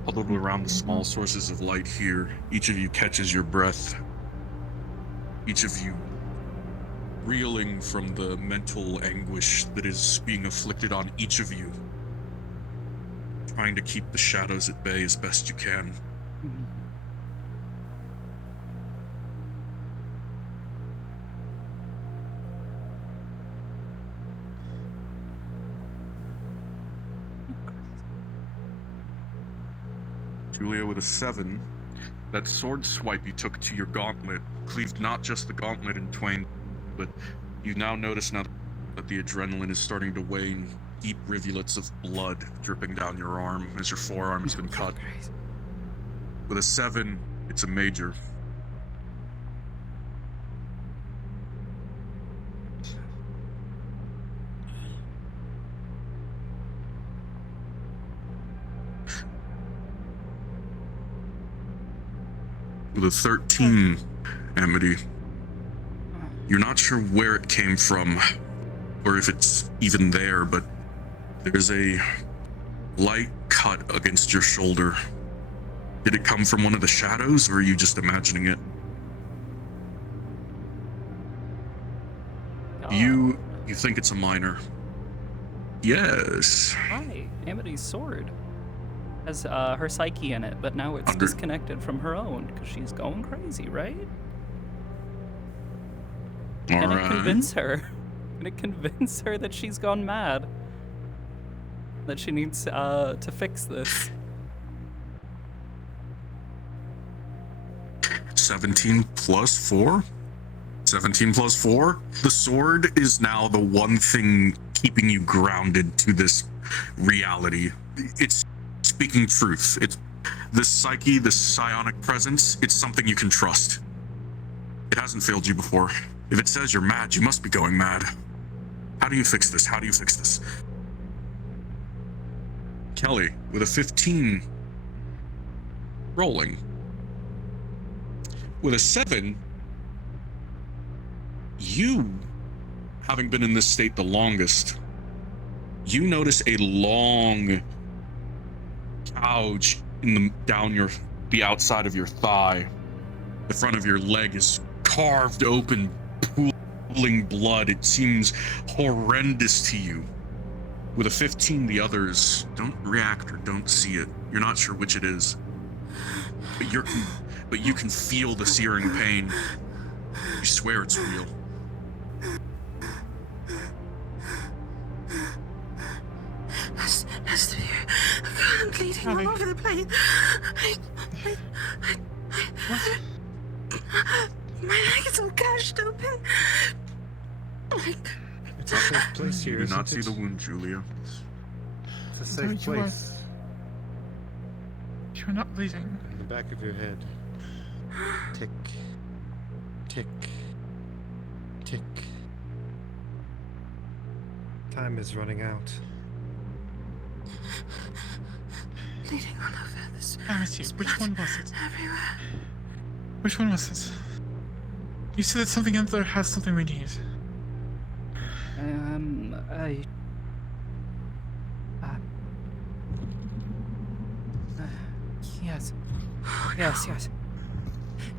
Huddled around the small sources of light here, each of you catches your breath. Each of you reeling from the mental anguish that is being inflicted on each of you. Trying to keep the shadows at bay as best you can. Julia with a 7. That sword swipe you took to your gauntlet cleaved not just the gauntlet in twain, but you now notice now that the adrenaline is starting to wane, deep rivulets of blood dripping down your arm as your forearm has been cut. With a 7, it's a major. With a 13, Amity, you're not sure where it came from, or if it's even there, but there's a light cut against your shoulder. Did it come from one of the shadows, or are you just imagining it? You think it's a minor? Yes. Hi, Amity's sword has her psyche in it, but now it's disconnected from her own because she's going crazy, right? Can it convince her? Can it convince her that she's gone mad? That she needs to fix this? 17 plus 4? 17 plus 4? The sword is now the one thing keeping you grounded to this reality. It's speaking truth. It's this psyche, this psionic presence, it's something you can trust. It hasn't failed you before. If it says you're mad, you must be going mad. How do you fix this? How do you fix this? Kelly, with a 15, rolling. With a 7, you, having been in this state the longest, you notice a long gouge in the outside of your thigh. The front of your leg is carved open, pooling blood. It seems horrendous to you. With a 15, the others don't react or don't see it. You're not sure which it is. But you can feel the searing pain. You swear it's real. I'm bleeding all over the place. My leg is all gashed open. It's a safe place here. You do not see the wound, Julia. It's a safe place. You're not bleeding. In the back of your head. Tick. Tick. Tick. Time is running out. Bleeding all over this. Amity, which one was it? Everywhere. Which one was it? You said that something out there has something we need.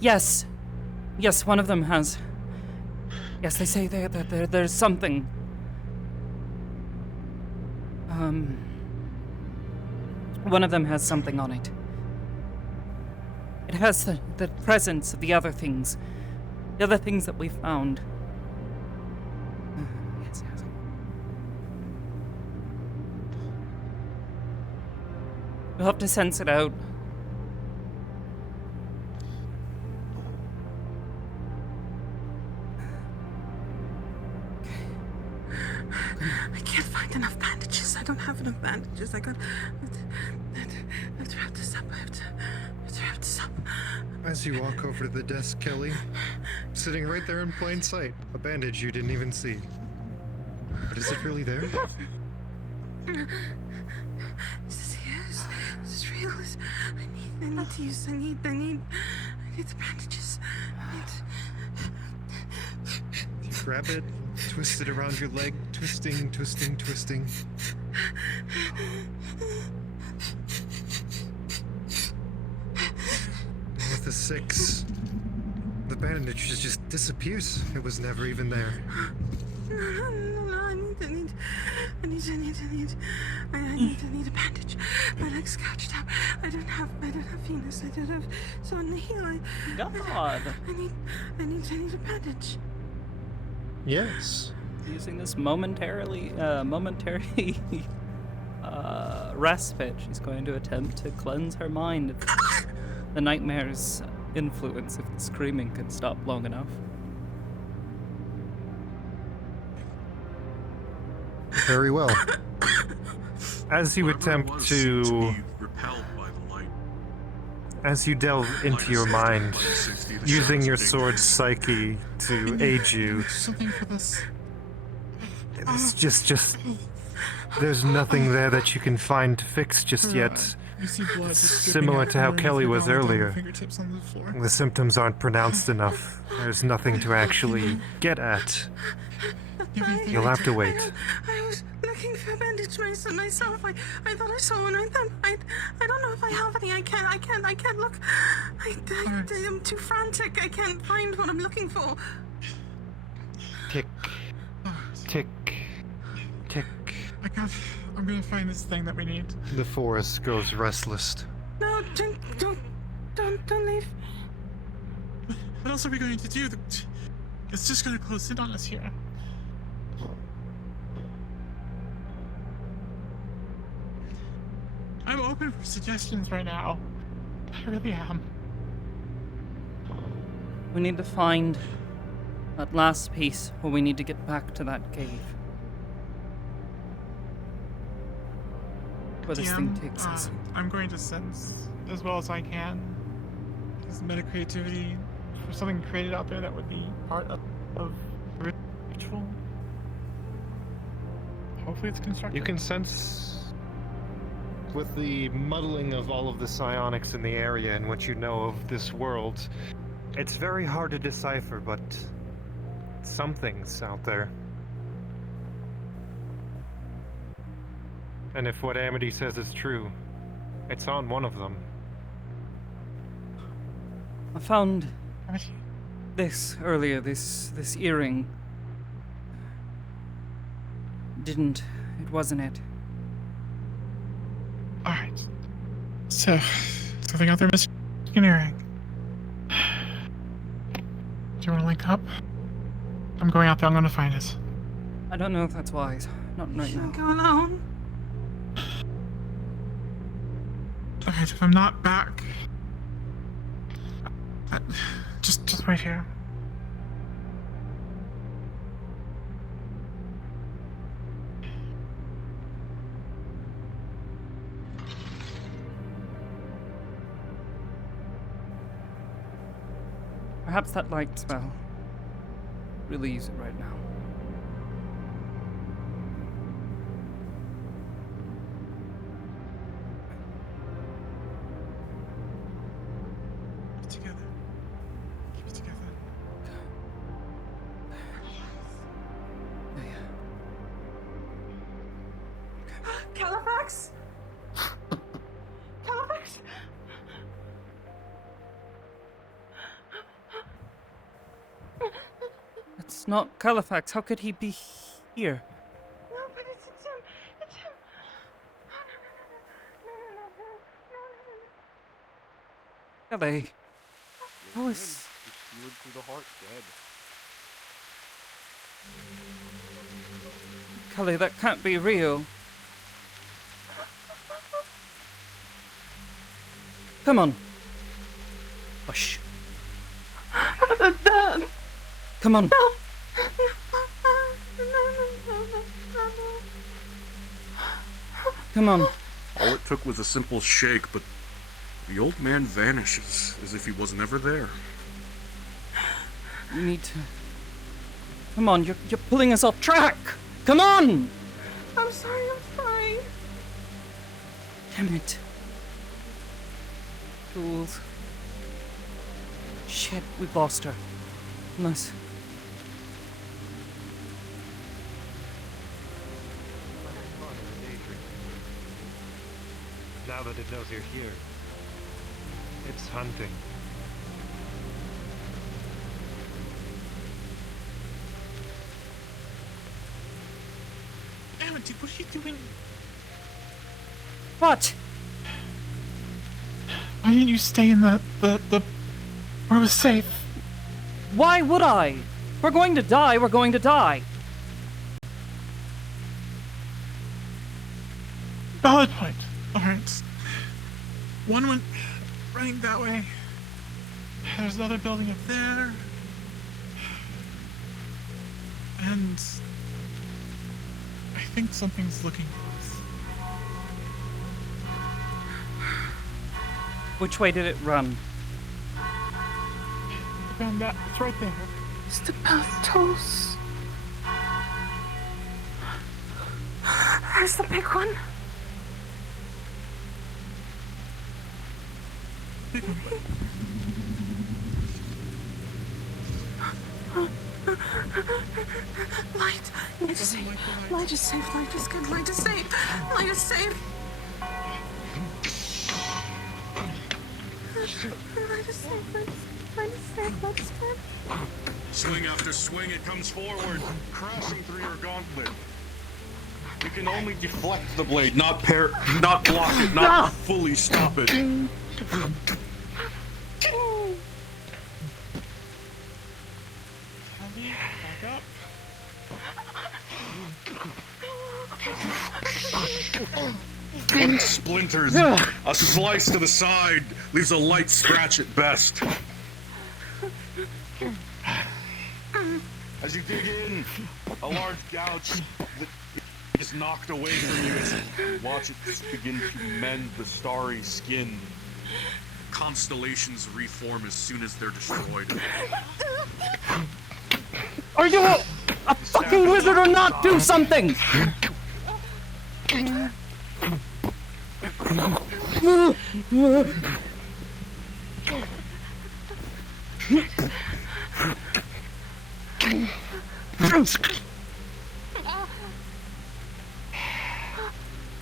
Yes. Yes, one of them has. Yes, they say there's something. One of them has something on it. It has the presence of the other things. The other things that we found. Yes. We'll have to sense it out. I can't find enough bandages. I don't have enough bandages. I have to wrap this up. I have to wrap this up. As you walk over to the desk, Kelly, sitting right there in plain sight, a bandage you didn't even see. But is it really there? Is this here? Is this real? I need to use. I need the bandages. You grab it, twist it around your leg, twisting. the 6, the bandage just disappears. It was never even there. No, I need a bandage. My leg's scratched up. I don't have Venus. I don't have someone to heal. God. I need a bandage. Yes. Using this momentary respite, she's going to attempt to cleanse her mind of the nightmare's influence if the screaming can stop long enough. Very well. As you attempt to... repelled by the light. As you delve into your mind, using your sword's psyche to aid you, Something for this. it's just... There's nothing there that you can find to fix just yet. You see blood It's just similar dripping to how underneath Kelly your was gauntlet and earlier. fingertips on the floor. The symptoms aren't pronounced enough. There's nothing to actually get at. You'll have to wait. I was looking for a bandage myself. I thought I saw one. I don't know if I have any. I can't look. I'm too frantic. I can't find what I'm looking for. Tick, tick, tick. I'm gonna find this thing that we need. The forest grows restless. No, don't leave. What else are we going to do? It's just gonna close in on us here. I'm open for suggestions right now. I really am. We need to find that last piece, or we need to get back to that cave. Where this thing takes us. I'm going to sense as well as I can. Use meta-creativity for something created out there that would be part of the ritual. Hopefully it's constructive. You can sense, with the muddling of all of the psionics in the area and what you know of this world, it's very hard to decipher, but something's out there. And if what Amity says is true, it's on one of them. I found Amity. this earlier, this earring. It wasn't it. Alright. So, something out there, Mr. Earring. Do you want to link up? I'm going out there, I'm going to find it. I don't know if that's wise. Not right now. Go alone. Alright, if I'm not back... Just wait here. Perhaps that light spell really use it right now. Keep it together. Keep it together. Califax? Califax? It's not Califax. How could he be here? No, but it's him. It's him. No. Kelly. How is... Kelly, that can't be real. Come on. Hush. Dad. Come on. No. Come on. All it took was a simple shake, but the old man vanishes as if he was never there. You need to... Come on, you're pulling us off track! Come on! I'm sorry. Damn it. Fools. Shit, we've lost her. Unless... Now that it knows you're here, it's hunting. Amity, what are you doing? What? Why didn't you stay in the where it was safe? Why would I? We're going to die, we're going to die. Valid point. Alright. One went running that way. There's another building up there. And I think something's looking at us. Which way did it run? Found that. It's right there. It's the Peltos. There's the big one. Big one. Light. Light is safe. Light is safe. Light is good. Light is safe. Light is safe. Light is safe. Light is safe. Light is safe. Light is good. Swing after swing, it comes forward, crashing through your gauntlet. You can only deflect the blade, not block it, not fully stop it. Back up. Splinters, a slice to the side, leaves a light scratch at best. As you dig in, a large gouge that is knocked away from you as you watch it begin to mend the starry skin. Constellations reform as soon as they're destroyed. Are you a fucking wizard or not? Do something!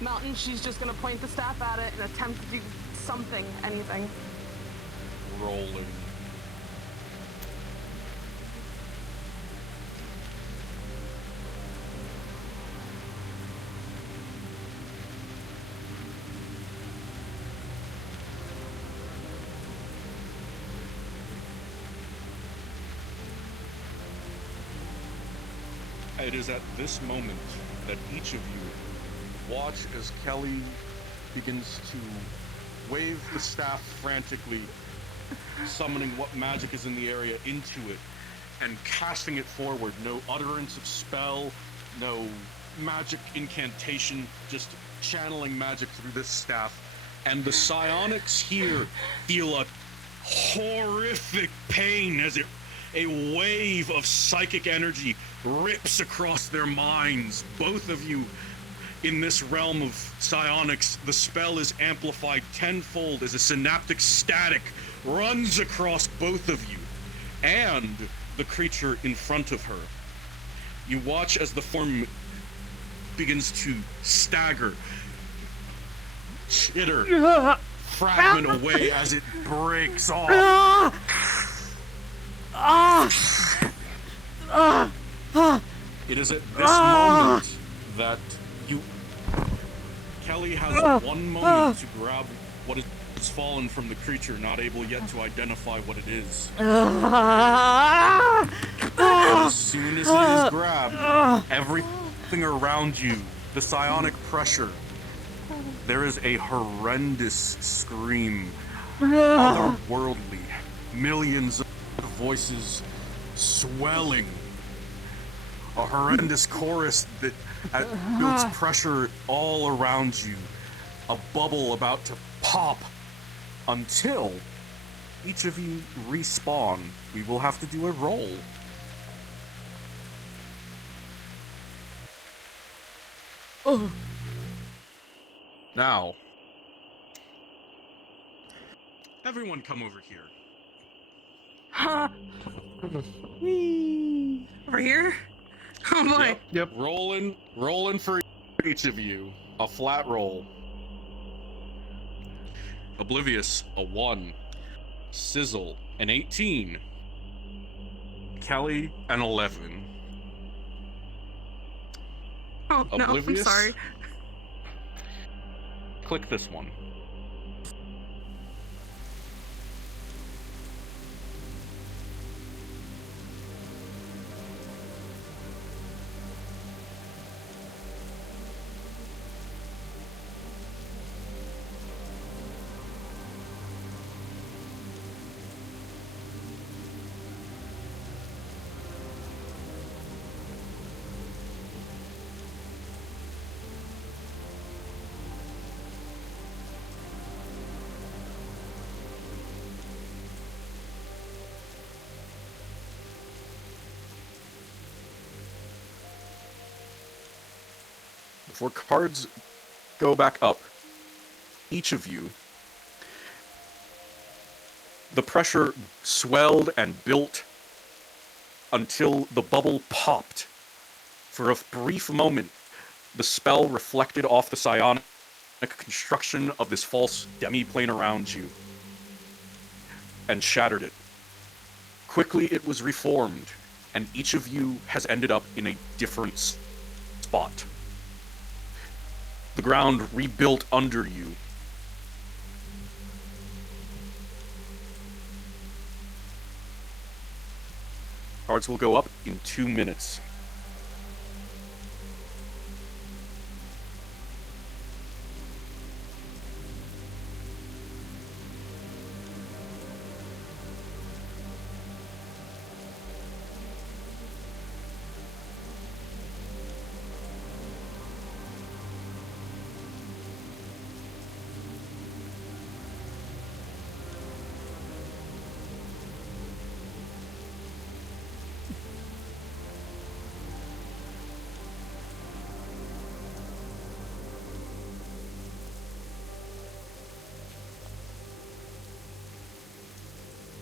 Mountain, she's just gonna point the staff at it and attempt to do something, anything. Rolling. It is at this moment that each of you watch as Kelly begins to wave the staff frantically, summoning what magic is in the area into it, and casting it forward. No utterance of spell, no magic incantation, just channeling magic through this staff. And the psionics here feel a horrific pain as a wave of psychic energy rips across their minds. Both of you in this realm of psionics, the spell is amplified tenfold as a synaptic static runs across both of you and the creature in front of her. You watch as the form begins to stagger, chitter, fragment away as it breaks off. It is at this moment that Kelly has one moment to grab what has fallen from the creature, not able yet to identify what it is. As soon as it is grabbed, everything around you, the psionic pressure, there is a horrendous scream, otherworldly, millions of voices swelling, a horrendous chorus that builds pressure all around you, a bubble about to pop, until each of you respawn. We will have to do a roll. Now, everyone come over here. Whee! Over here? Oh boy. Yep. Rolling for each of you. A flat roll. Oblivious, a 1. Sizzle, an 18. Kelly, an 11. Oh no, I'm Oblivious? sorry. Click this one. Before cards go back up, each of you, the pressure swelled and built until the bubble popped. For a brief moment, the spell reflected off the psionic construction of this false demi-plane around you and shattered it. Quickly it was reformed, and each of you has ended up in a different spot. The ground rebuilt under you. Cards will go up in 2 minutes.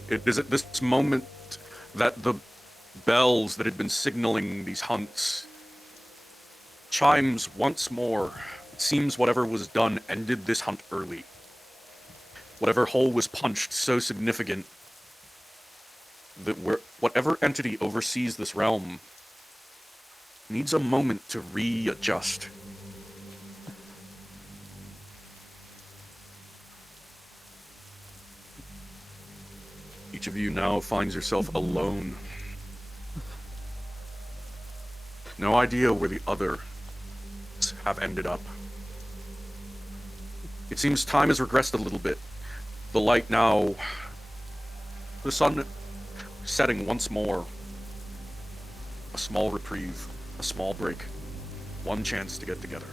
It is at this moment that the bells that had been signaling these hunts chimes once more. It seems whatever was done ended this hunt early. Whatever hole was punched so significant that whatever entity oversees this realm needs a moment to readjust. Each of you now finds yourself alone. No idea where the others have ended up. It seems time has regressed a little bit. The light now, the sun setting once more. A small reprieve, a small break, one chance to get together.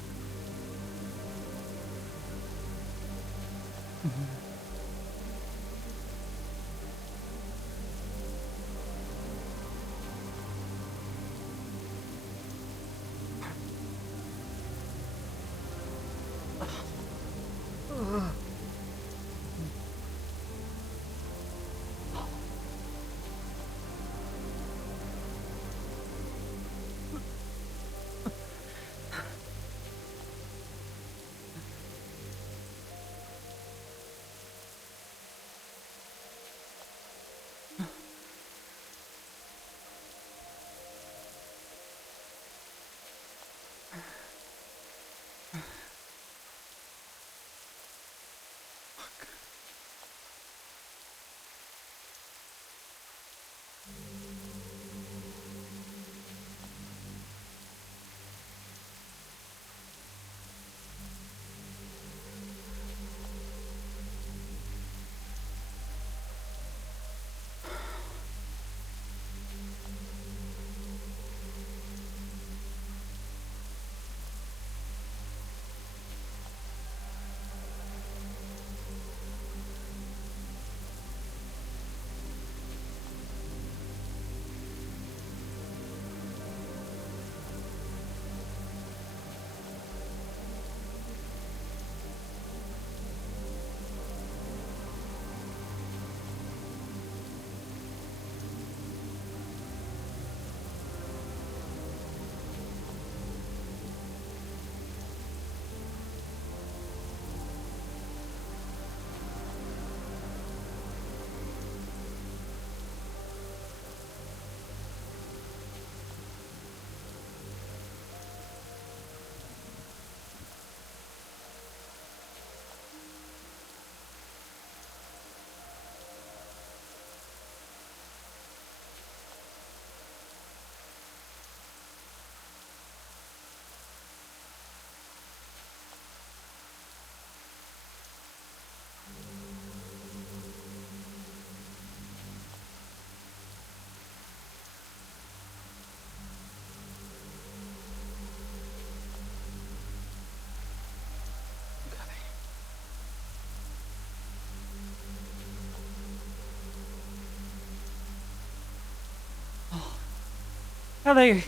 Kelly!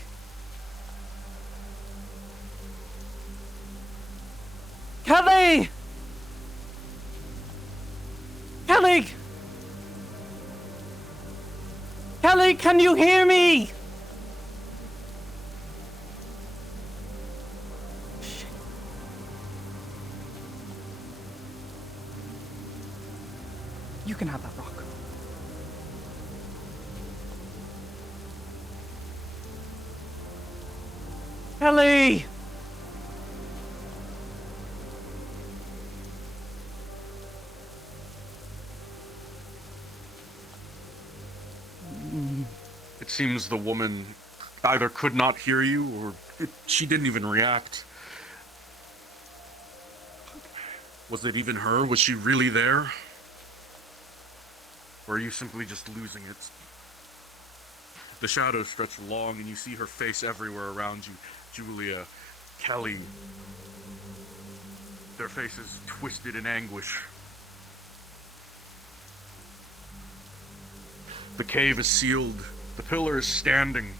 Kelly! Kelly! Kelly, can you hear me? Shit. You can have that rock. Kelly! It seems the woman either could not hear you or she didn't even react. Was it even her? Was she really there? Or are you simply just losing it? The shadows stretch long and you see her face everywhere around you. Julia, Kelly. Their faces twisted in anguish. The cave is sealed. The pillar is standing.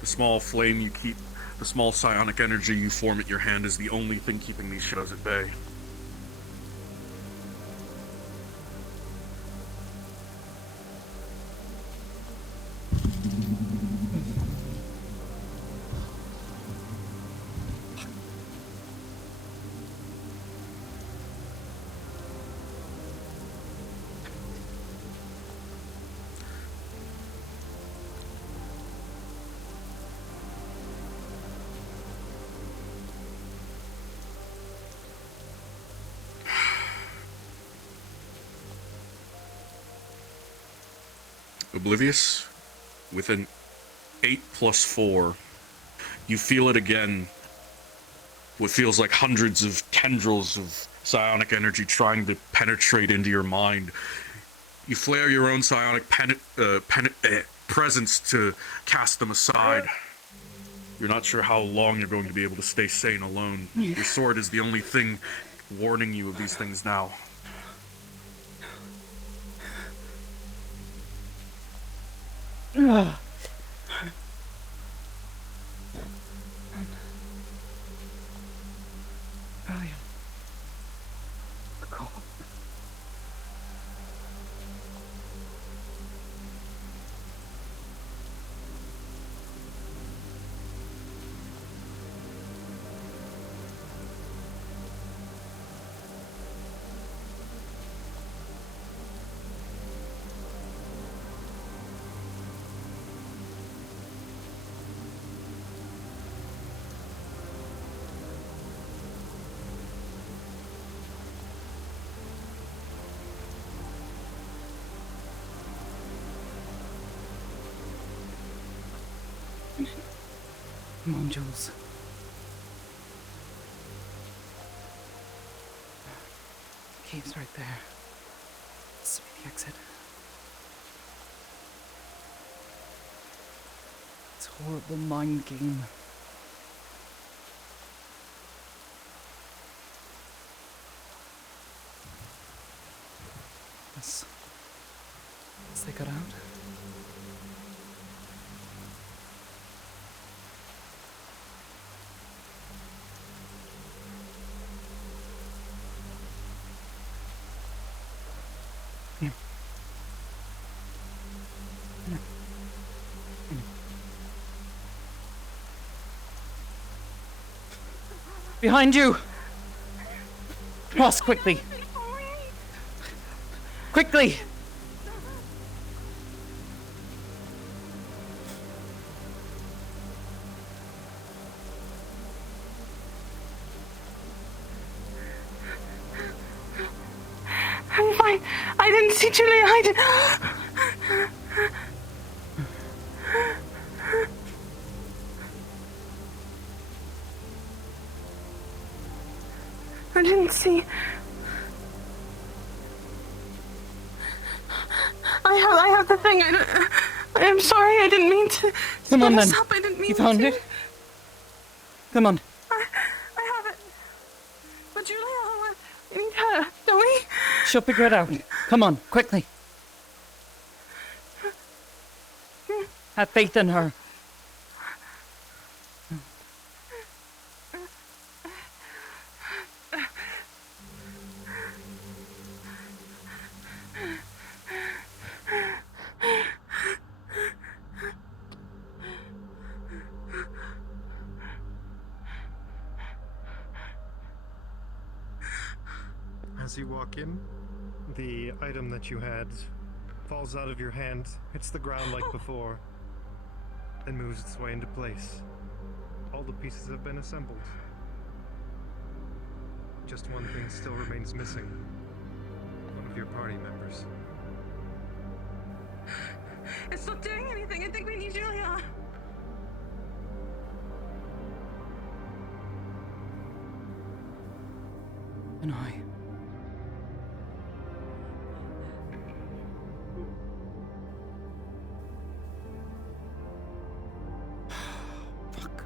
The small flame you keep, the small psionic energy you form at your hand is the only thing keeping these shadows at bay. Oblivious, with an 8 + 4, you feel it again. What feels like hundreds of tendrils of psionic energy trying to penetrate into your mind. You flare your own psionic presence to cast them aside. You're not sure how long you're going to be able to stay sane alone. Your sword is the only thing warning you of these things now. Ugh. Brilliant. Cool. Come on, Jules. The cave's right there. This will be the exit. It's a horrible mind game. As they got out. Behind you! Cross quickly! Quickly! I'm fine. I didn't see Julia. I didn't. I didn't see. I have the thing. I'm sorry. I didn't mean to. Come on then. Up. I didn't mean You found to. it? Come on. I have it. But Julia, we need her, don't we? She'll figure it out. Come on, quickly. Have faith in her. As you walk in, the item that you had falls out of your hand, hits the ground like before, then moves its way into place. All the pieces have been assembled. Just one thing still remains missing. One of your party members. It's not doing anything. I think we need Julia. And I. Fuck.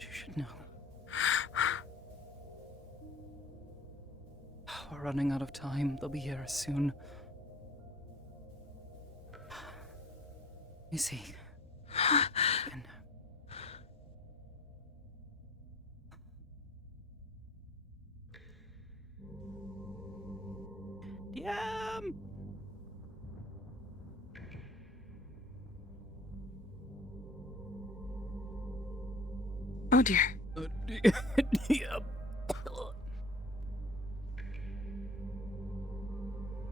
You should know. We're running out of time. They'll be here soon. Let me see. DM! Oh dear. DM.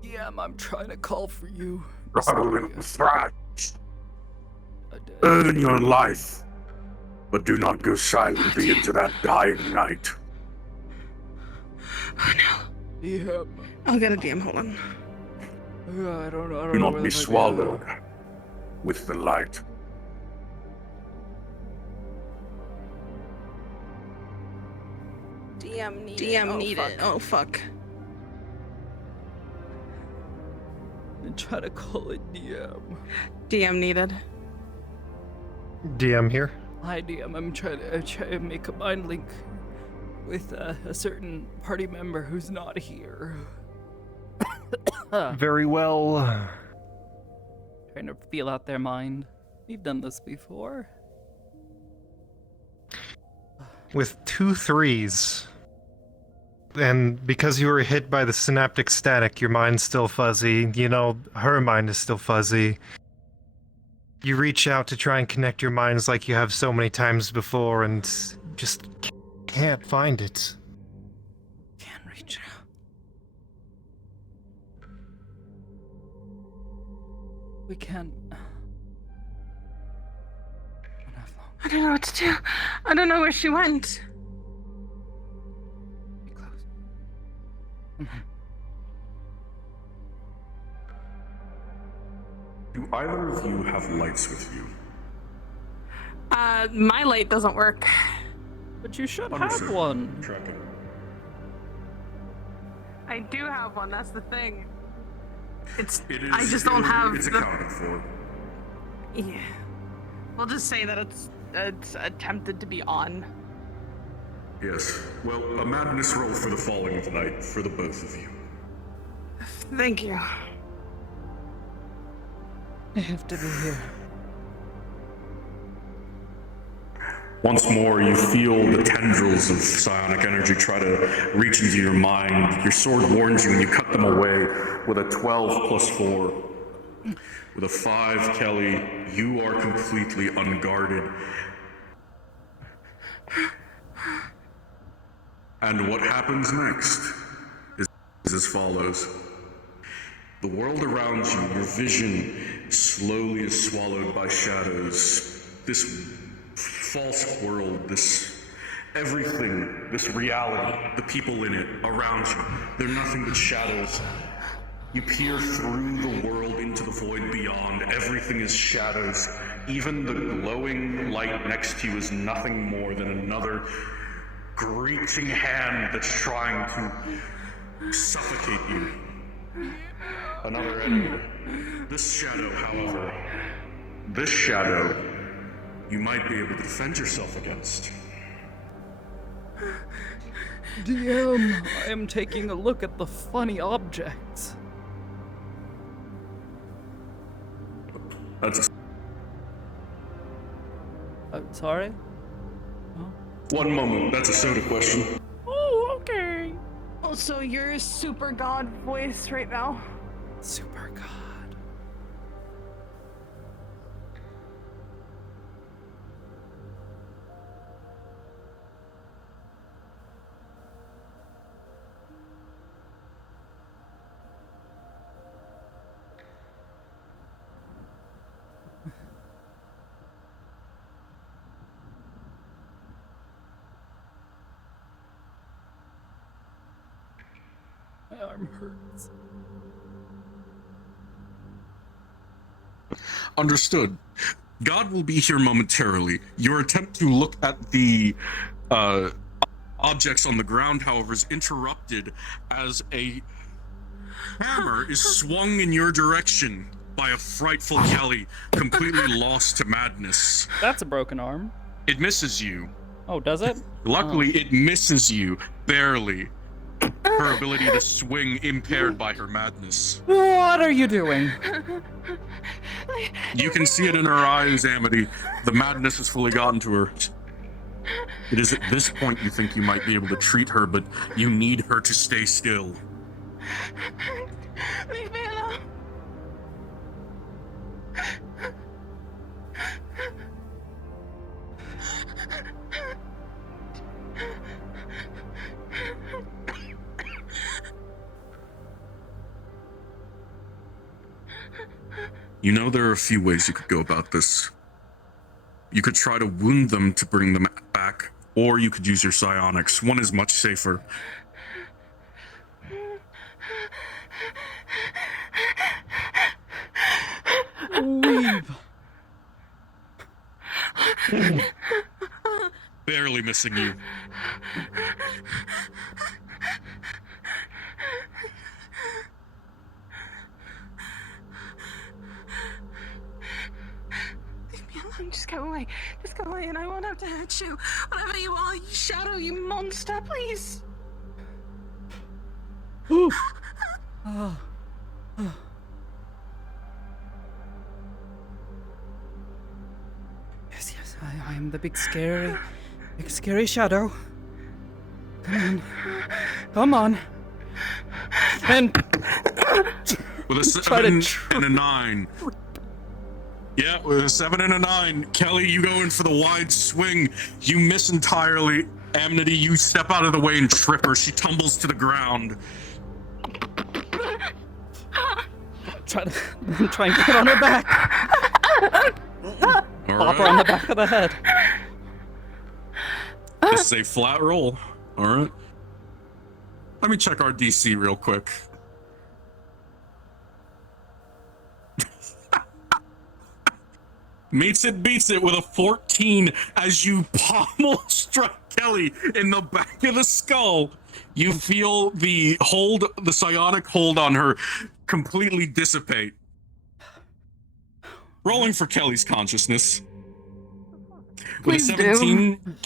DM, I'm trying to call for you. Earn your life, but do not go silently into that dying night. Oh no. DM. I'll get a DM, hold on. I don't know. Do not be swallowed with the light. DM needed. Oh fuck. I'm trying to call it DM. DM needed. DM here. Hi, DM. I'm trying to make a mind link with a certain party member who's not here. Very well. Trying to feel out their mind. We've done this before. With 2 3s. And because you were hit by the synaptic static, your mind's still fuzzy. You know, her mind is still fuzzy. You reach out to try and connect your minds like you have so many times before and just can't find it. Can't reach out. We can't. I don't know what to do. I don't know where she went. Be close. Come on. Do either of you have lights with you? My light doesn't work. But you should Understood. have one. Tracking. I do have one, that's the thing. It is, I just don't have It's the... accounted for. Yeah. We'll just say that it's attempted to be on. Yes. Well, a madness roll for the falling of night for the both of you. Thank you. I have to be here. Once more, you feel the tendrils of psionic energy try to reach into your mind. Your sword warns you and you cut them away with a 12 plus 4. With a 5, Kelly, you are completely unguarded. And what happens next is as follows. The world around you, your vision, slowly is swallowed by shadows. This false world, this everything, this reality, the people in it, around you, they're nothing but shadows. You peer through the world into the void beyond. Everything is shadows. Even the glowing light next to you is nothing more than another reaching hand that's trying to suffocate you. Another enemy. This shadow, however, you might be able to defend yourself against. DM, I am taking a look at the funny objects. That's Sorry? one moment. That's a soda question. Oh, okay. Oh, so you're a super god voice right now? Super god. My arm hurts. Understood. God will be here momentarily. Your attempt to look at the objects on the ground, however, is interrupted as a hammer is swung in your direction by a frightful Kelly, completely lost to madness. That's a broken arm. It misses you. Oh, does it? Luckily, it misses you, barely. Her ability to swing impaired by her madness. What are you doing? You can see it in her eyes, Amity. The madness has fully gotten to her. It is at this point you think you might be able to treat her, but you need her to stay still. Leave me alone. You know, there are a few ways you could go about this. You could try to wound them to bring them back, or you could use your psionics. One is much safer. Weave. Barely missing you. Leave me alone. Just go away. Just go away, and I won't have to hurt you. Whatever you are, you shadow, you monster, please. Oof. Oh. Oh. Yes, yes, I am the big scary shadow. Come on. And With a 7 and a 9. Yeah, with a 7 and a 9. Kelly, you go in for the wide swing. You miss entirely. Amity, you step out of the way and trip her. She tumbles to the ground. try and get on her back. All Pop her on the back of the head. This is a flat roll. All right. Let me check our DC real quick. Meets it, beats it with a 14 as you pommel strike Kelly in the back of the skull. You feel the psionic hold on her completely dissipate. Rolling for Kelly's consciousness. With Please a 17,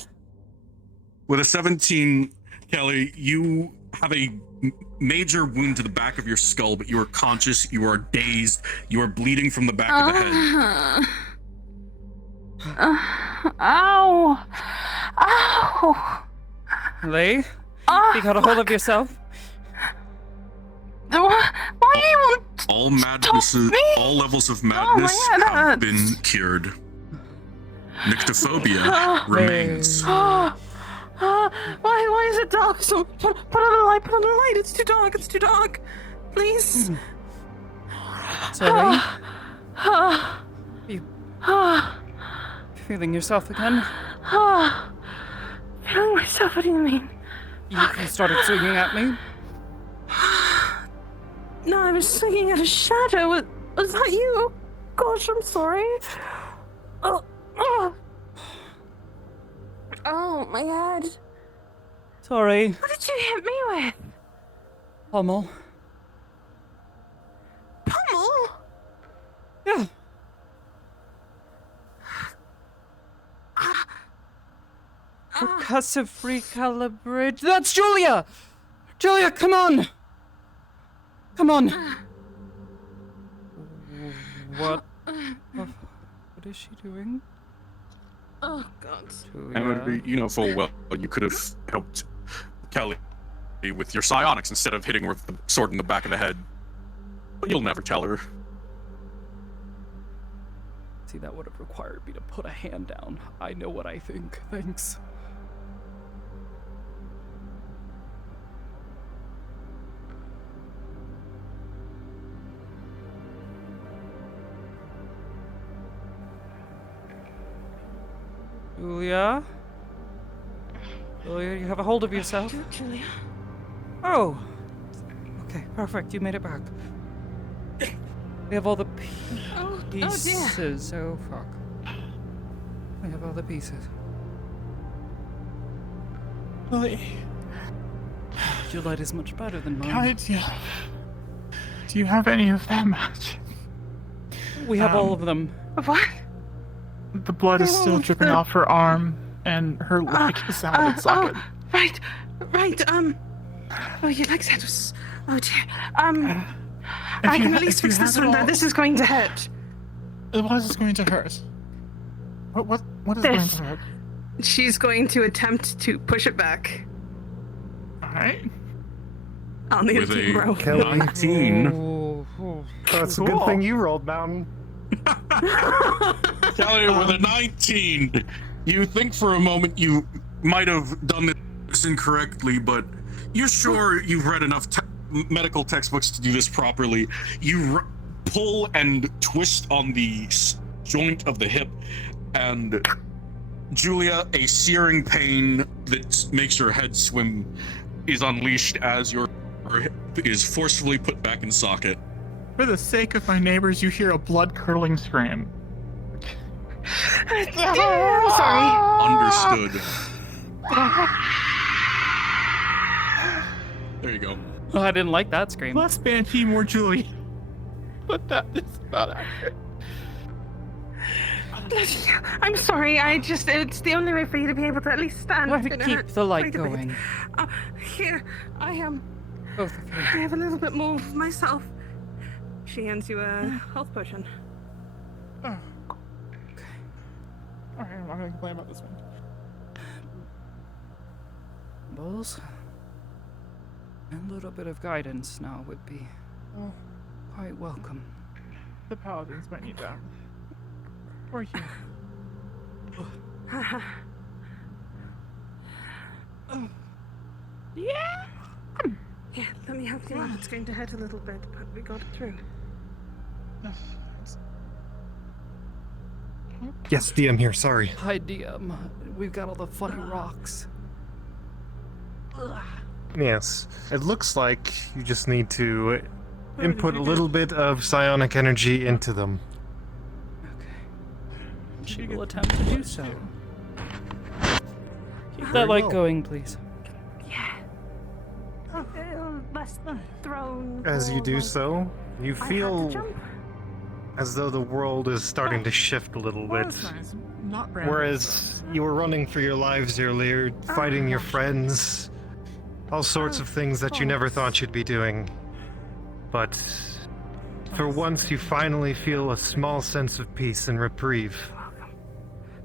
with a 17, Kelly, you have a major wound to the back of your skull, but you are conscious, you are dazed, you are bleeding from the back of the head. Ow! Ow! Lee, you got a hold of yourself? Why do you want All madnesses, all levels of madness have been cured. Nyctophobia remains. Why is it dark? So put on the light, put on the light. It's too dark. Please. Sorry. You feeling yourself again? Feeling myself? What do you mean? You started swinging at me? No, I was swinging at a shadow. Was that you? Oh, gosh, I'm sorry. Oh, my head. Sorry. What did you hit me with? Hummel. Pummel? Yeah. Percussive recalibrate. That's Julia! Julia, come on! Come on! What? What is she doing? Oh, God. Julia. You know full well you could have helped Kelly with your psionics instead of hitting her with the sword in the back of the head. But you'll never tell her. See, that would have required me to put a hand down. I know what I think. Thanks. Julia? Julia, you have a hold of yourself. Julia. Oh. Okay, perfect. You made it back. We have all the pieces. Oh, fuck. We have all the pieces. Lily, Your light is much better than mine. Kelly, do you have any of that magic? We have all of them. What? The blood is still dripping off her arm, and her leg is out of its socket. Right. Oh, your leg was. Oh dear. I can at least fix this one, though. This is going to hurt. What is going to hurt? What is going to hurt? She's going to attempt to push it back. Alright. On the With 18 a row. 19. That's a good thing you rolled, Mountain. Kelly with a 19. You think for a moment you might have done this incorrectly, but you're sure you've read enough medical textbooks to do this properly. You pull and twist on the joint of the hip, and Julia, a searing pain that makes your head swim is unleashed as your hip is forcefully put back in socket. For the sake of my neighbors, you hear a blood-curdling scream. I'm sorry. Understood. There you go. Oh, I didn't like that scream. Less Banshee, more Julie. But that is about accurate. I'm sorry. It's the only way for you to be able to at least stand. Try to Gonna keep hurt the light quite a bit. going. Here, I am. Both of you. I have a little bit more of myself. She hands you a health potion. Oh. Okay. Alright, I'm not gonna complain about this one. Bulls? A little bit of guidance now would be quite welcome. The paladins might need that. Or you. Yeah, let me help you out. It's going to hurt a little bit, but we got it through. Yes, DM here, sorry. Hi, DM. We've got all the funny rocks. Yes, it looks like you just need to input a little bit of psionic energy into them. She will attempt to do so. Keep that light going, please. Less thrown. As you do forward. so, you I had to feel jump. as though the world is starting to shift a little Well, bit. that's nice. Not random. Whereas you were running for your lives earlier, fighting your friends, all sorts of things that you never thought you'd be doing. But for once, you finally feel a small sense of peace and reprieve.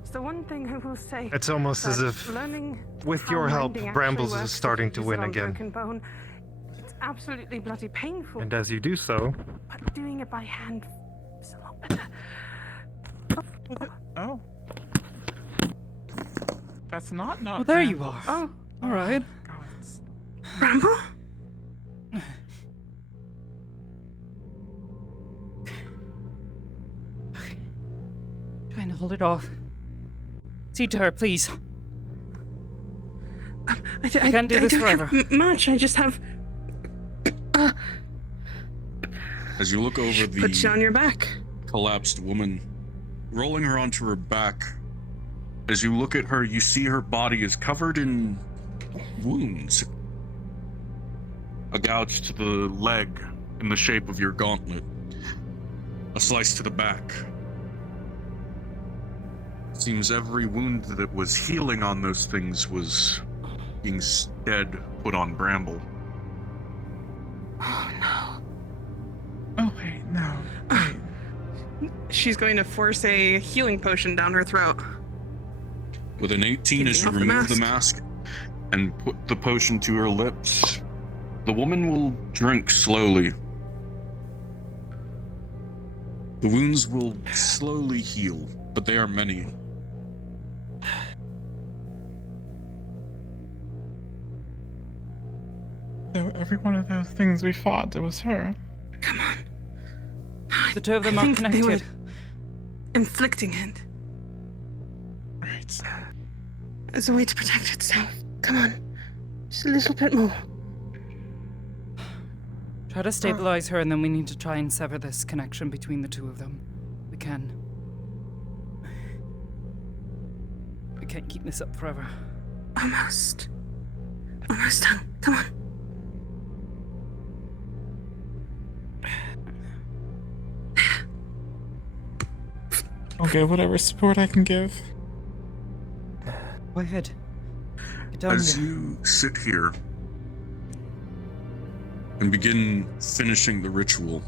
It's the one thing I will say. It's almost as that if, learning with how your help, mending actually Brambles works is starting if to you win use it on again. broken bone. It's absolutely bloody painful. And as you do so, But doing it by hand is a lot better. Oh. That's not Well, there you Brambles. are. All right. God, it's- Bramble? Trying to hold it off. See to her, please. I can't do this don't forever. have much. I just have. As you look over Put you on the your back. collapsed woman, rolling her onto her back, as you look at her, you see her body is covered in wounds. a gouge to the leg in the shape of your gauntlet, a slice to the back. Seems every wound that was healing on those things was being instead put on Bramble. Oh no. Oh, wait, no. Wait. She's going to force a healing potion down her throat. With an 18, as you Off the remove the mask. mask and put the potion to her lips, the woman will drink slowly. The wounds will slowly heal, but they are many. So every one of those things we fought, it was her. Come on. The two of them I are think they were connected. inflicting it Right. as a way to protect itself. Come on. Just a little bit more. Try to stabilize her, and then we need to try and sever this connection between the two of them. We can. We can't keep this up forever. Almost. Almost done. Come on. I'll give whatever support I can give. Go ahead. Get down As here. you sit here and begin finishing the ritual,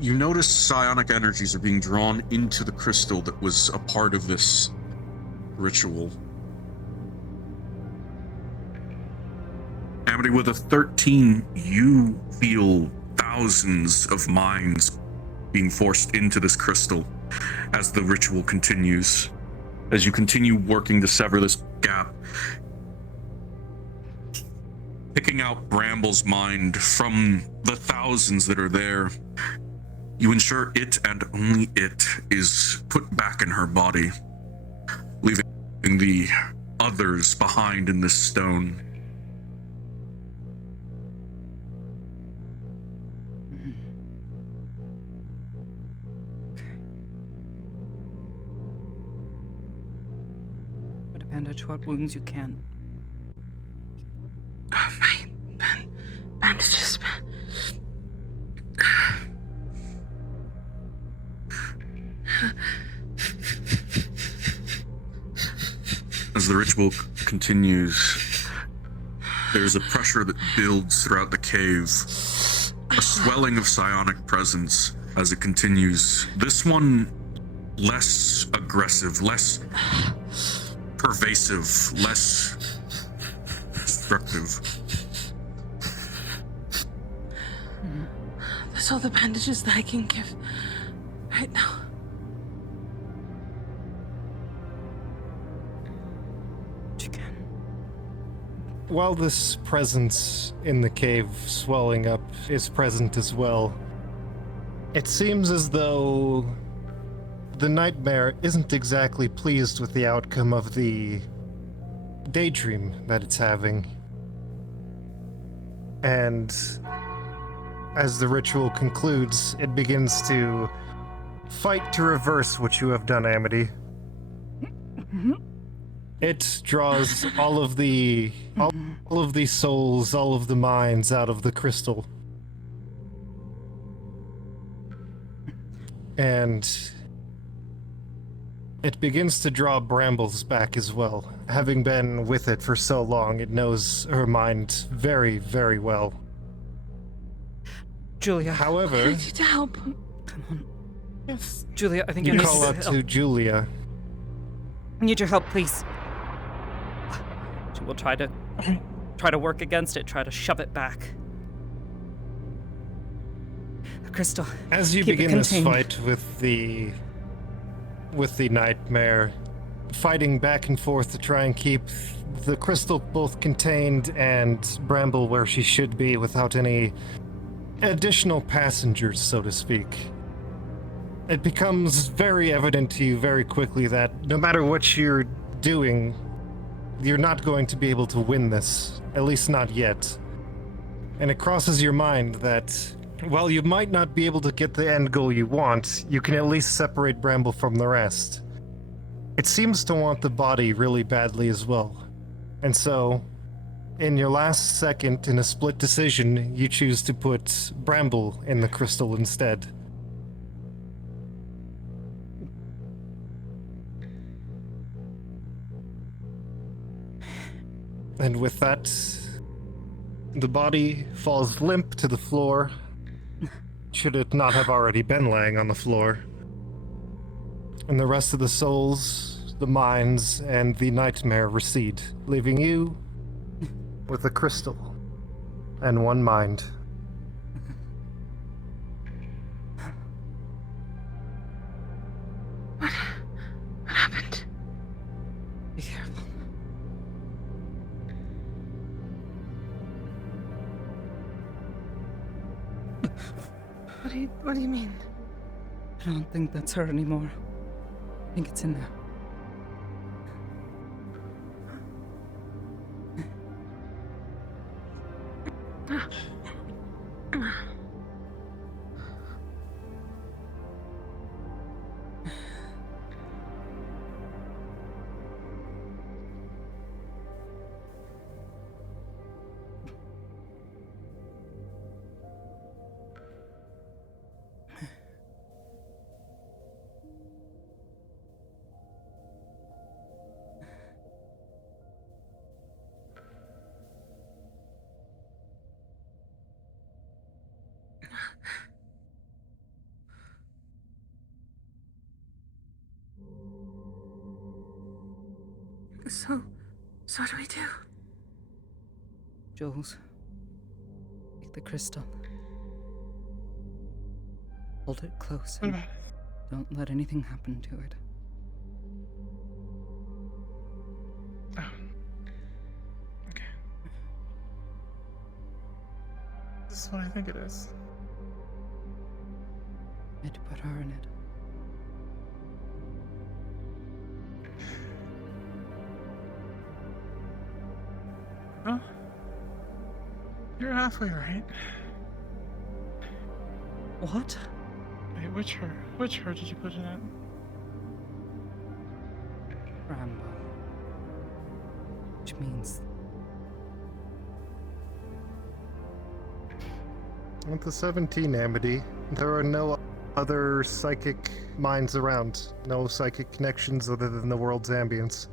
you notice psionic energies are being drawn into the crystal that was a part of this ritual. Amity, with a 13, you feel thousands of minds being forced into this crystal as the ritual continues. As you continue working to sever this gap, picking out Bramble's mind from the thousands that are there, you ensure it and only it is put back in her body, leaving the others behind in this stone. Put a bandage what wounds you can. Oh, my bandages. As the ritual continues, there's a pressure that builds throughout the cave, a swelling of psionic presence as it continues. This one less aggressive, less pervasive, less destructive. That's all the bandages that I can give right now. You can. While this presence in the cave swelling up is present as well, it seems as though the nightmare isn't exactly pleased with the outcome of the daydream that it's having. And as the ritual concludes, it begins to fight to reverse what you have done, Amity. It draws all of the souls, all of the minds out of the crystal. And it begins to draw Brambles back as well. Having been with it for so long, it knows her mind very, very well. Julia. However, I need help. Come on. Yes. Julia, I think you I need call your out help. to Julia. I need your help, please. She will try to work against it, try to shove it back. The crystal. As you keep it begin this contained. fight with the nightmare, fighting back and forth to try and keep the crystal both contained and Bramble where she should be without any additional passengers, so to speak. It becomes very evident to you very quickly that no matter what you're doing, you're not going to be able to win this, at least not yet. And it crosses your mind that while you might not be able to get the end goal you want, you can at least separate Bramble from the rest. It seems to want the body really badly as well. And so, In your last second, in a split decision, you choose to put Bramble in the crystal instead. And with that, the body falls limp to the floor, should it not have already been laying on the floor. And the rest of the souls, the minds, and the nightmare recede, leaving you with a crystal and one mind. What happened? Be careful. What do you mean? I don't think that's her anymore. I think it's in there. So what do we do? Jules, take the crystal. Hold it close and don't let anything happen to it. Oh. Okay. This is what I think it is. I had to put her in it. Well, you're halfway right. What? Wait, which her? Which her did you put in it? Rambo. Which means With the 17, Amity, there are no other psychic minds around. No psychic connections other than the world's ambience.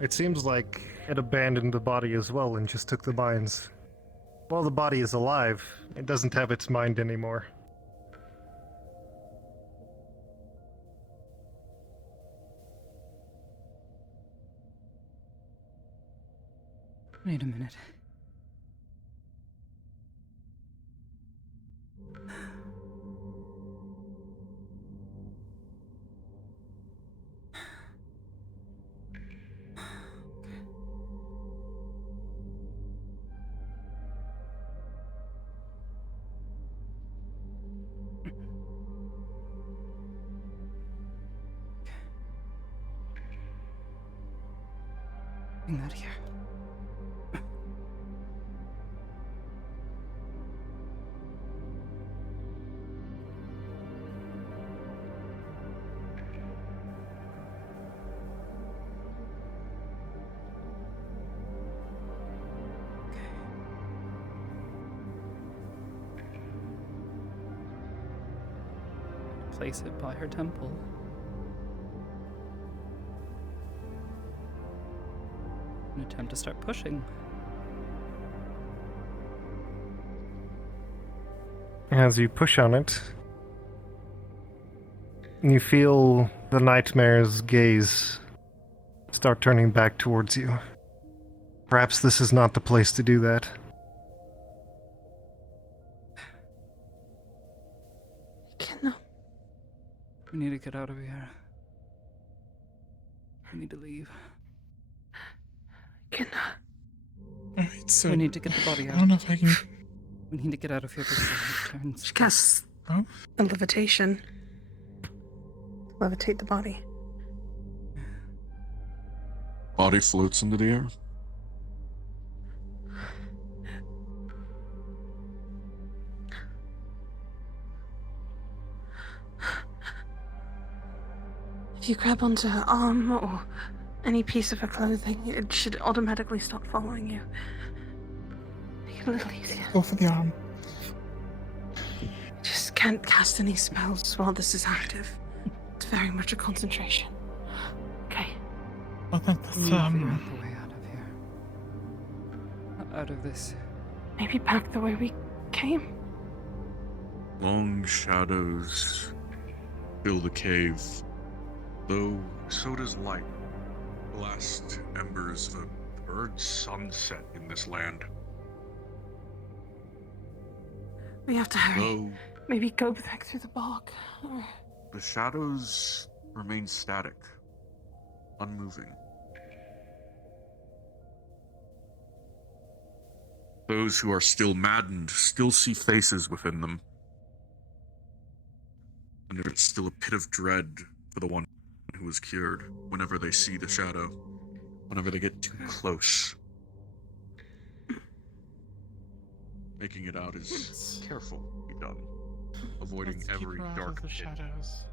It seems like it abandoned the body as well and just took the minds. While the body is alive, it doesn't have its mind anymore. Wait a minute. Bring that here. Place it by her temple. An attempt to start pushing. As you push on it, you feel the nightmare's gaze start turning back towards you. Perhaps this is not the place to do that. Cannot. We need to get out of here. We need to leave. Cannot. Alright, so We need to get the body I out. don't know if I can. We need to get out of here before it turns. She casts Oh, a levitation. Levitate the body. Body floats into the air. If you grab onto her arm or any piece of her clothing, it should automatically stop following you. Make it a little easier. Go for the arm. Just can't cast any spells while this is active. It's very much a concentration. Okay. I think that's, Figure out the way out of here. Out of this. Maybe back the way we came. Long shadows fill the cave, though so does light. The last embers of a bird sunset in this land. We have to hurry. Though Maybe go back through the bog. the shadows remain static, unmoving. Those who are still maddened still see faces within them. And there is still a pit of dread for the one who is cured whenever they see the shadow, whenever they get too close. Making it out is careful to be done, avoiding Let's keep every her out dark of the pit. shadows.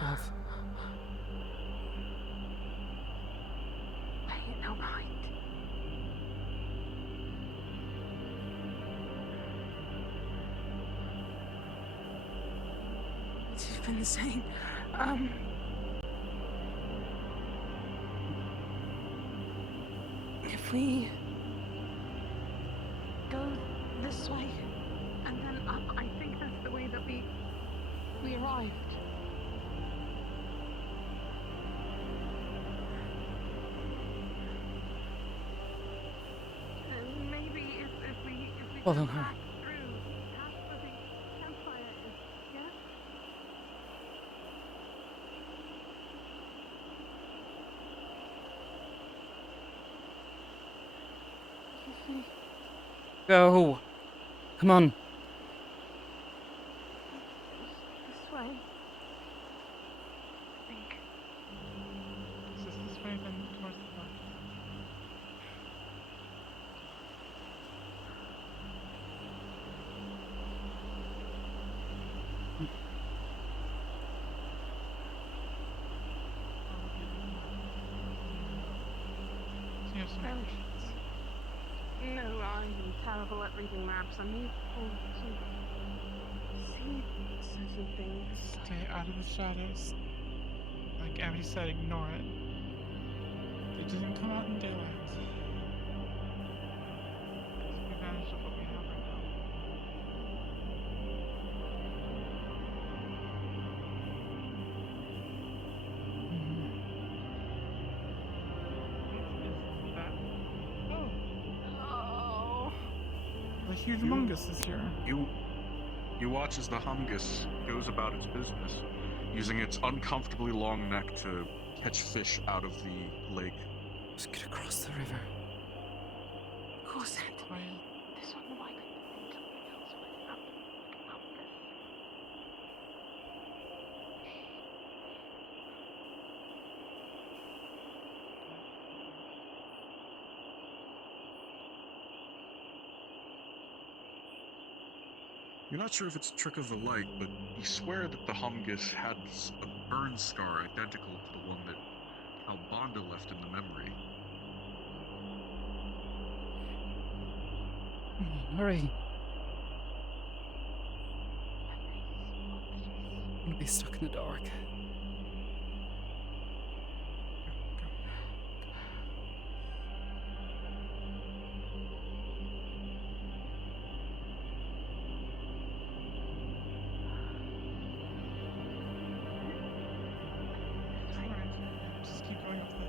Above. Wait, no mind. What you've been saying. If we go this way and then up, I think that's the way that we arrived. And maybe if we Follow go her. back through past where the campfire is, yeah? You see? Go. Come on. This way. I think. Is this way then towards the bog? So you have some Oh. questions. No, I'm terrible at reading maps. I'm able to see certain things. Stay out of the shadows. Like Amity said, ignore it. It doesn't come out in daylight. Take advantage of what we have right now. Is that... Oh! Oh. The huge mungus is here. You watch as the humgus goes about its business, using its uncomfortably long neck to catch fish out of the lake. Let's get across the river. Of course, it. Quiet. This one might be something else with up this. You're not sure if it's a trick of the light, but you swear that the humgus had a burn scar identical to the one that Albanda left in the memory. Come on, hurry. I'm gonna be stuck in the dark. Just keep going up there.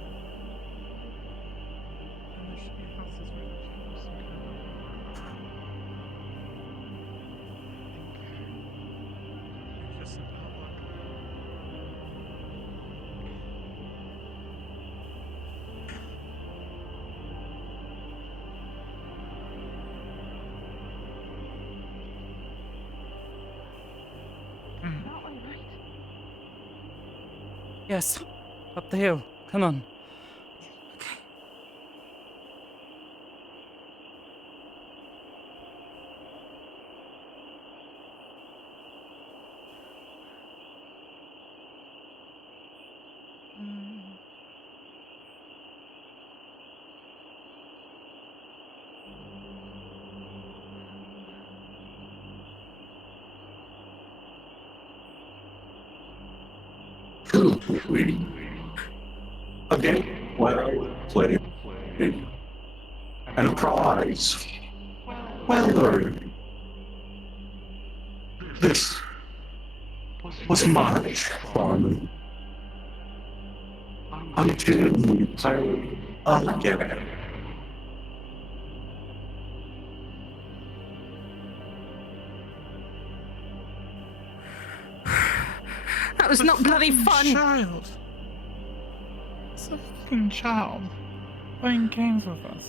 And there should be houses where there's some kind of... There's just an outlook. That way, right? Yes. Up the hill. Come on. Truly, a game well played, and a prize well earned. This was much fun until we played again. That was not bloody fun. Child. It's a fucking child playing games with us.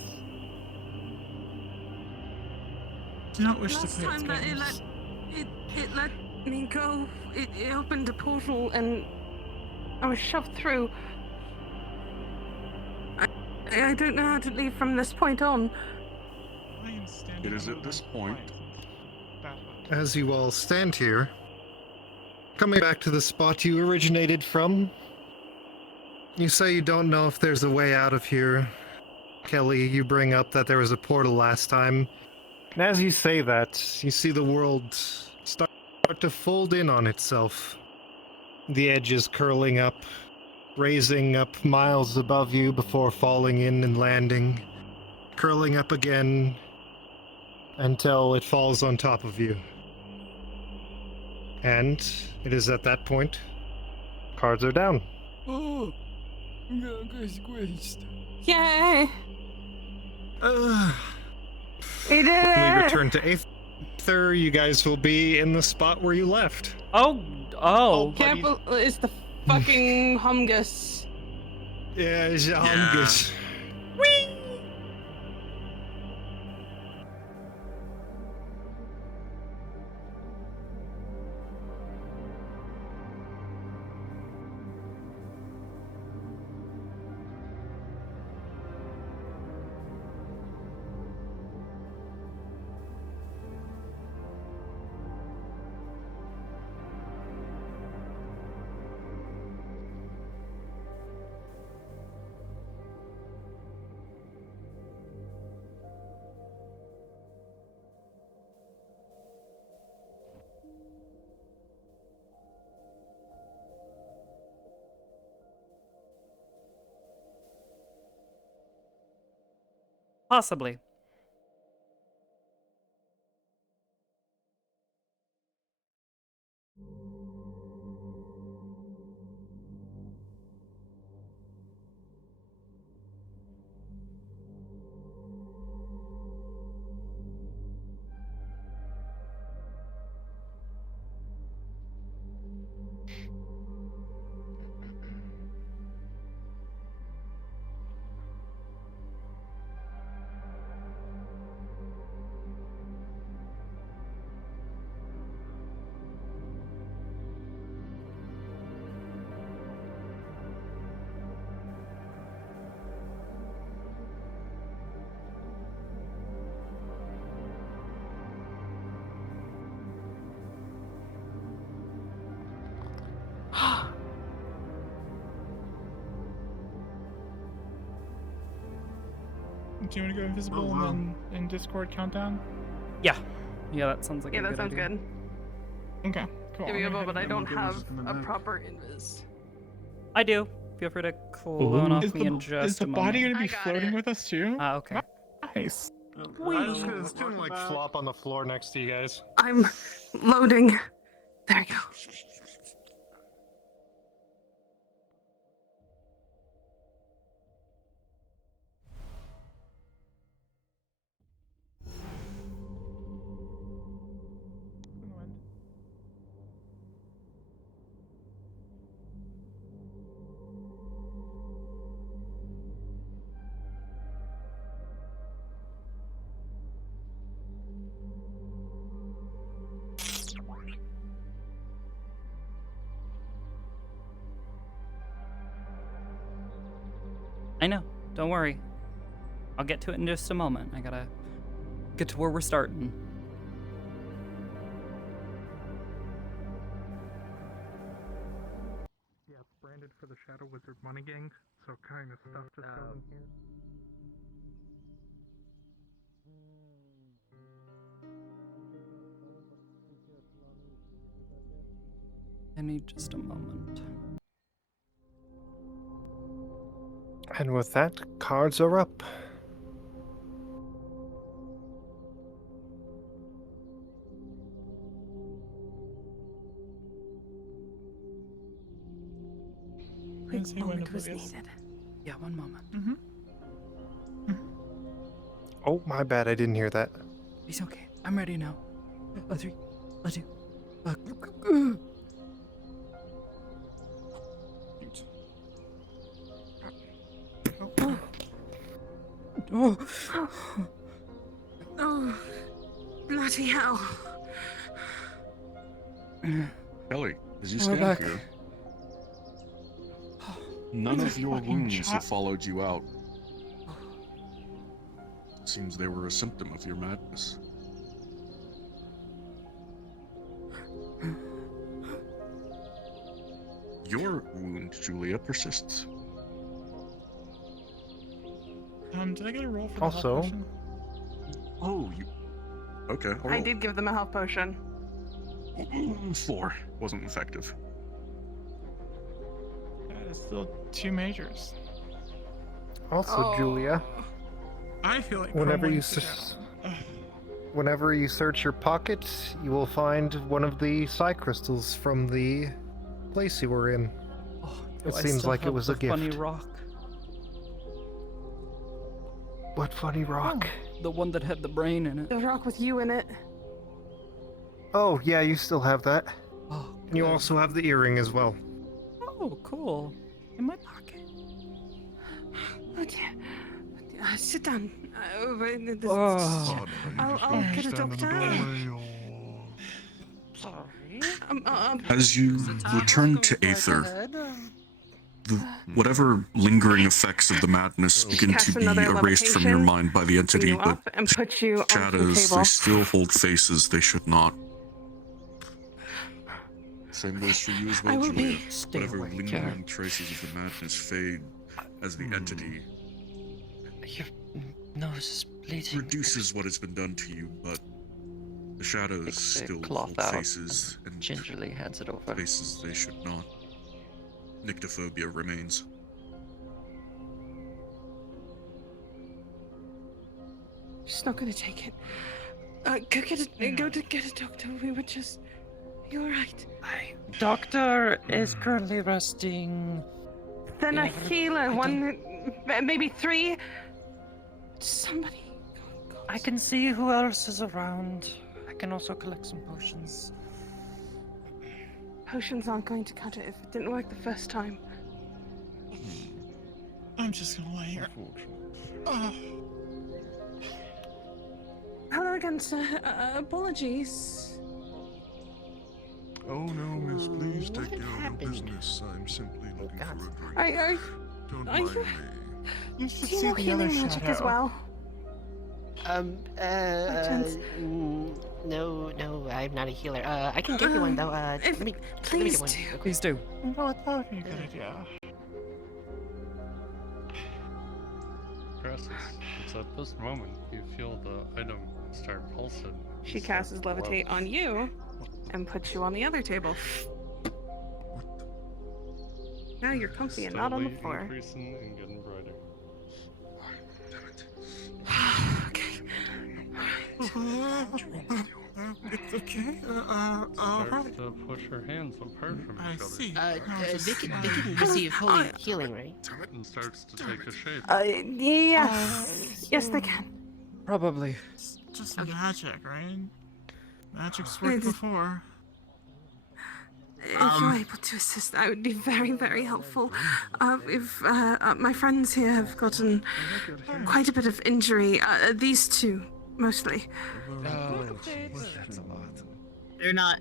Do not wish to Last play its time that games. it let me go. It opened a portal and I was shoved through. I don't know how to leave from this point on. I am standing It is on at this my point right. As you all stand here, coming back to the spot you originated from, you say you don't know if there's a way out of here. Kelly, you bring up that there was a portal last time. And as you say that, you see the world start to fold in on itself. The edges curling up, raising up miles above you before falling in and landing, curling up again until it falls on top of you. And it is at that point, cards are down. Oh, squished. Yay! We did When it! we return to Aether, you guys will be in the spot where you left. Oh. Careful, it's the fucking humgus. Yeah, it's a humgus. Possibly. Do you want to go invisible and then in Discord countdown? Yeah, that sounds like Yeah, a that good sounds idea. good. Okay, cool. Give me a I'm gonna moment, head I don't in. have a proper invis. I do. Feel free to clone off Is me in is just the a body moment. gonna be I got floating it. with us too? Okay. Nice. It's gonna like flop on the floor next to you guys. I'm loading. There we go. I know. Don't worry. I'll get to it in just a moment. I gotta get to where we're starting. Yeah, it's branded for the Shadow Wizard Money Gang, so kind of stuff just goes in here. I need just a moment. And with that, cards are up. Quick Say when moment was oblivious. needed. Yeah, one moment. Oh, my bad, I didn't hear that. He's okay. I'm ready now. A 3, a 2, a... Oh. Oh, bloody hell. Kelly, as you We're stand back. here, none of your fucking wounds shot. have followed you out. Seems they were a symptom of your madness. Your wound, Julia, persists. Did I get a roll for the Also- health potion? Oh, you... Okay. I did give them a health potion. 4. Wasn't effective. It's still 2 majors. Also, Julia, I feel like Whenever crumbling you to s- down. whenever you search your pocket, you will find one of the psi crystals from the place you were in. Oh, It I seems still like it have was the a gift. funny rock. What funny rock? The one that had the brain in it. The rock with you in it. Oh, yeah, you still have that. Oh, And you good. also have the earring as well. Oh, cool. In my pocket. Oh dear. Sit down. Oh. I'll get a doctor. As you return to Aether, whatever lingering effects of the madness begin Cast to be another erased from your levitation, mind by the entity, you but up and put you onto the shadows, table. they still hold faces they should not. Same goes for you as well, I will Julia. be. Stay Whatever awake, lingering Karen. traces of the madness fade as the entity Your nose is bleeding. reduces what has been done to you, but the shadows Takes the still cloth hold out faces and Gingerly hands it over. faces they should not. Nyctophobia remains. She's not gonna take it. Go get a go to get a doctor. We were just. You're right. Doctor is currently resting. Then a Yeah, healer. One, maybe 3. Somebody. I can see who else is around. I can also collect some potions. Potions aren't going to cut it if it didn't work the first time. I'm just gonna lay here. Oh, Hello again, sir. Apologies. Oh no, miss, please What take care of your happened? business. I'm simply looking God. for a drink. Don't are mind you- me. you should Do you see know the other healing magic as shadow. well? chance? No, I'm not a healer. I can give you one though. if- let me Please get one. do. Please do. No, that would be a good idea. Crassus, it's at this moment you feel the item start pulsing. She casts levitate on you and puts you on the other table. Now you're comfy and not on the Steadily floor. Increasing and getting brighter. Okay. It's okay. Starts to push her hands apart from I each other. see. They can receive holy healing, right? And starts to take a shape. Yes. Yes, they can. Probably. It's just magic, right? Magic's worked before. If you're able to assist, that would be very, very helpful. If my friends here have gotten quite a bit of injury, these two mostly. They're not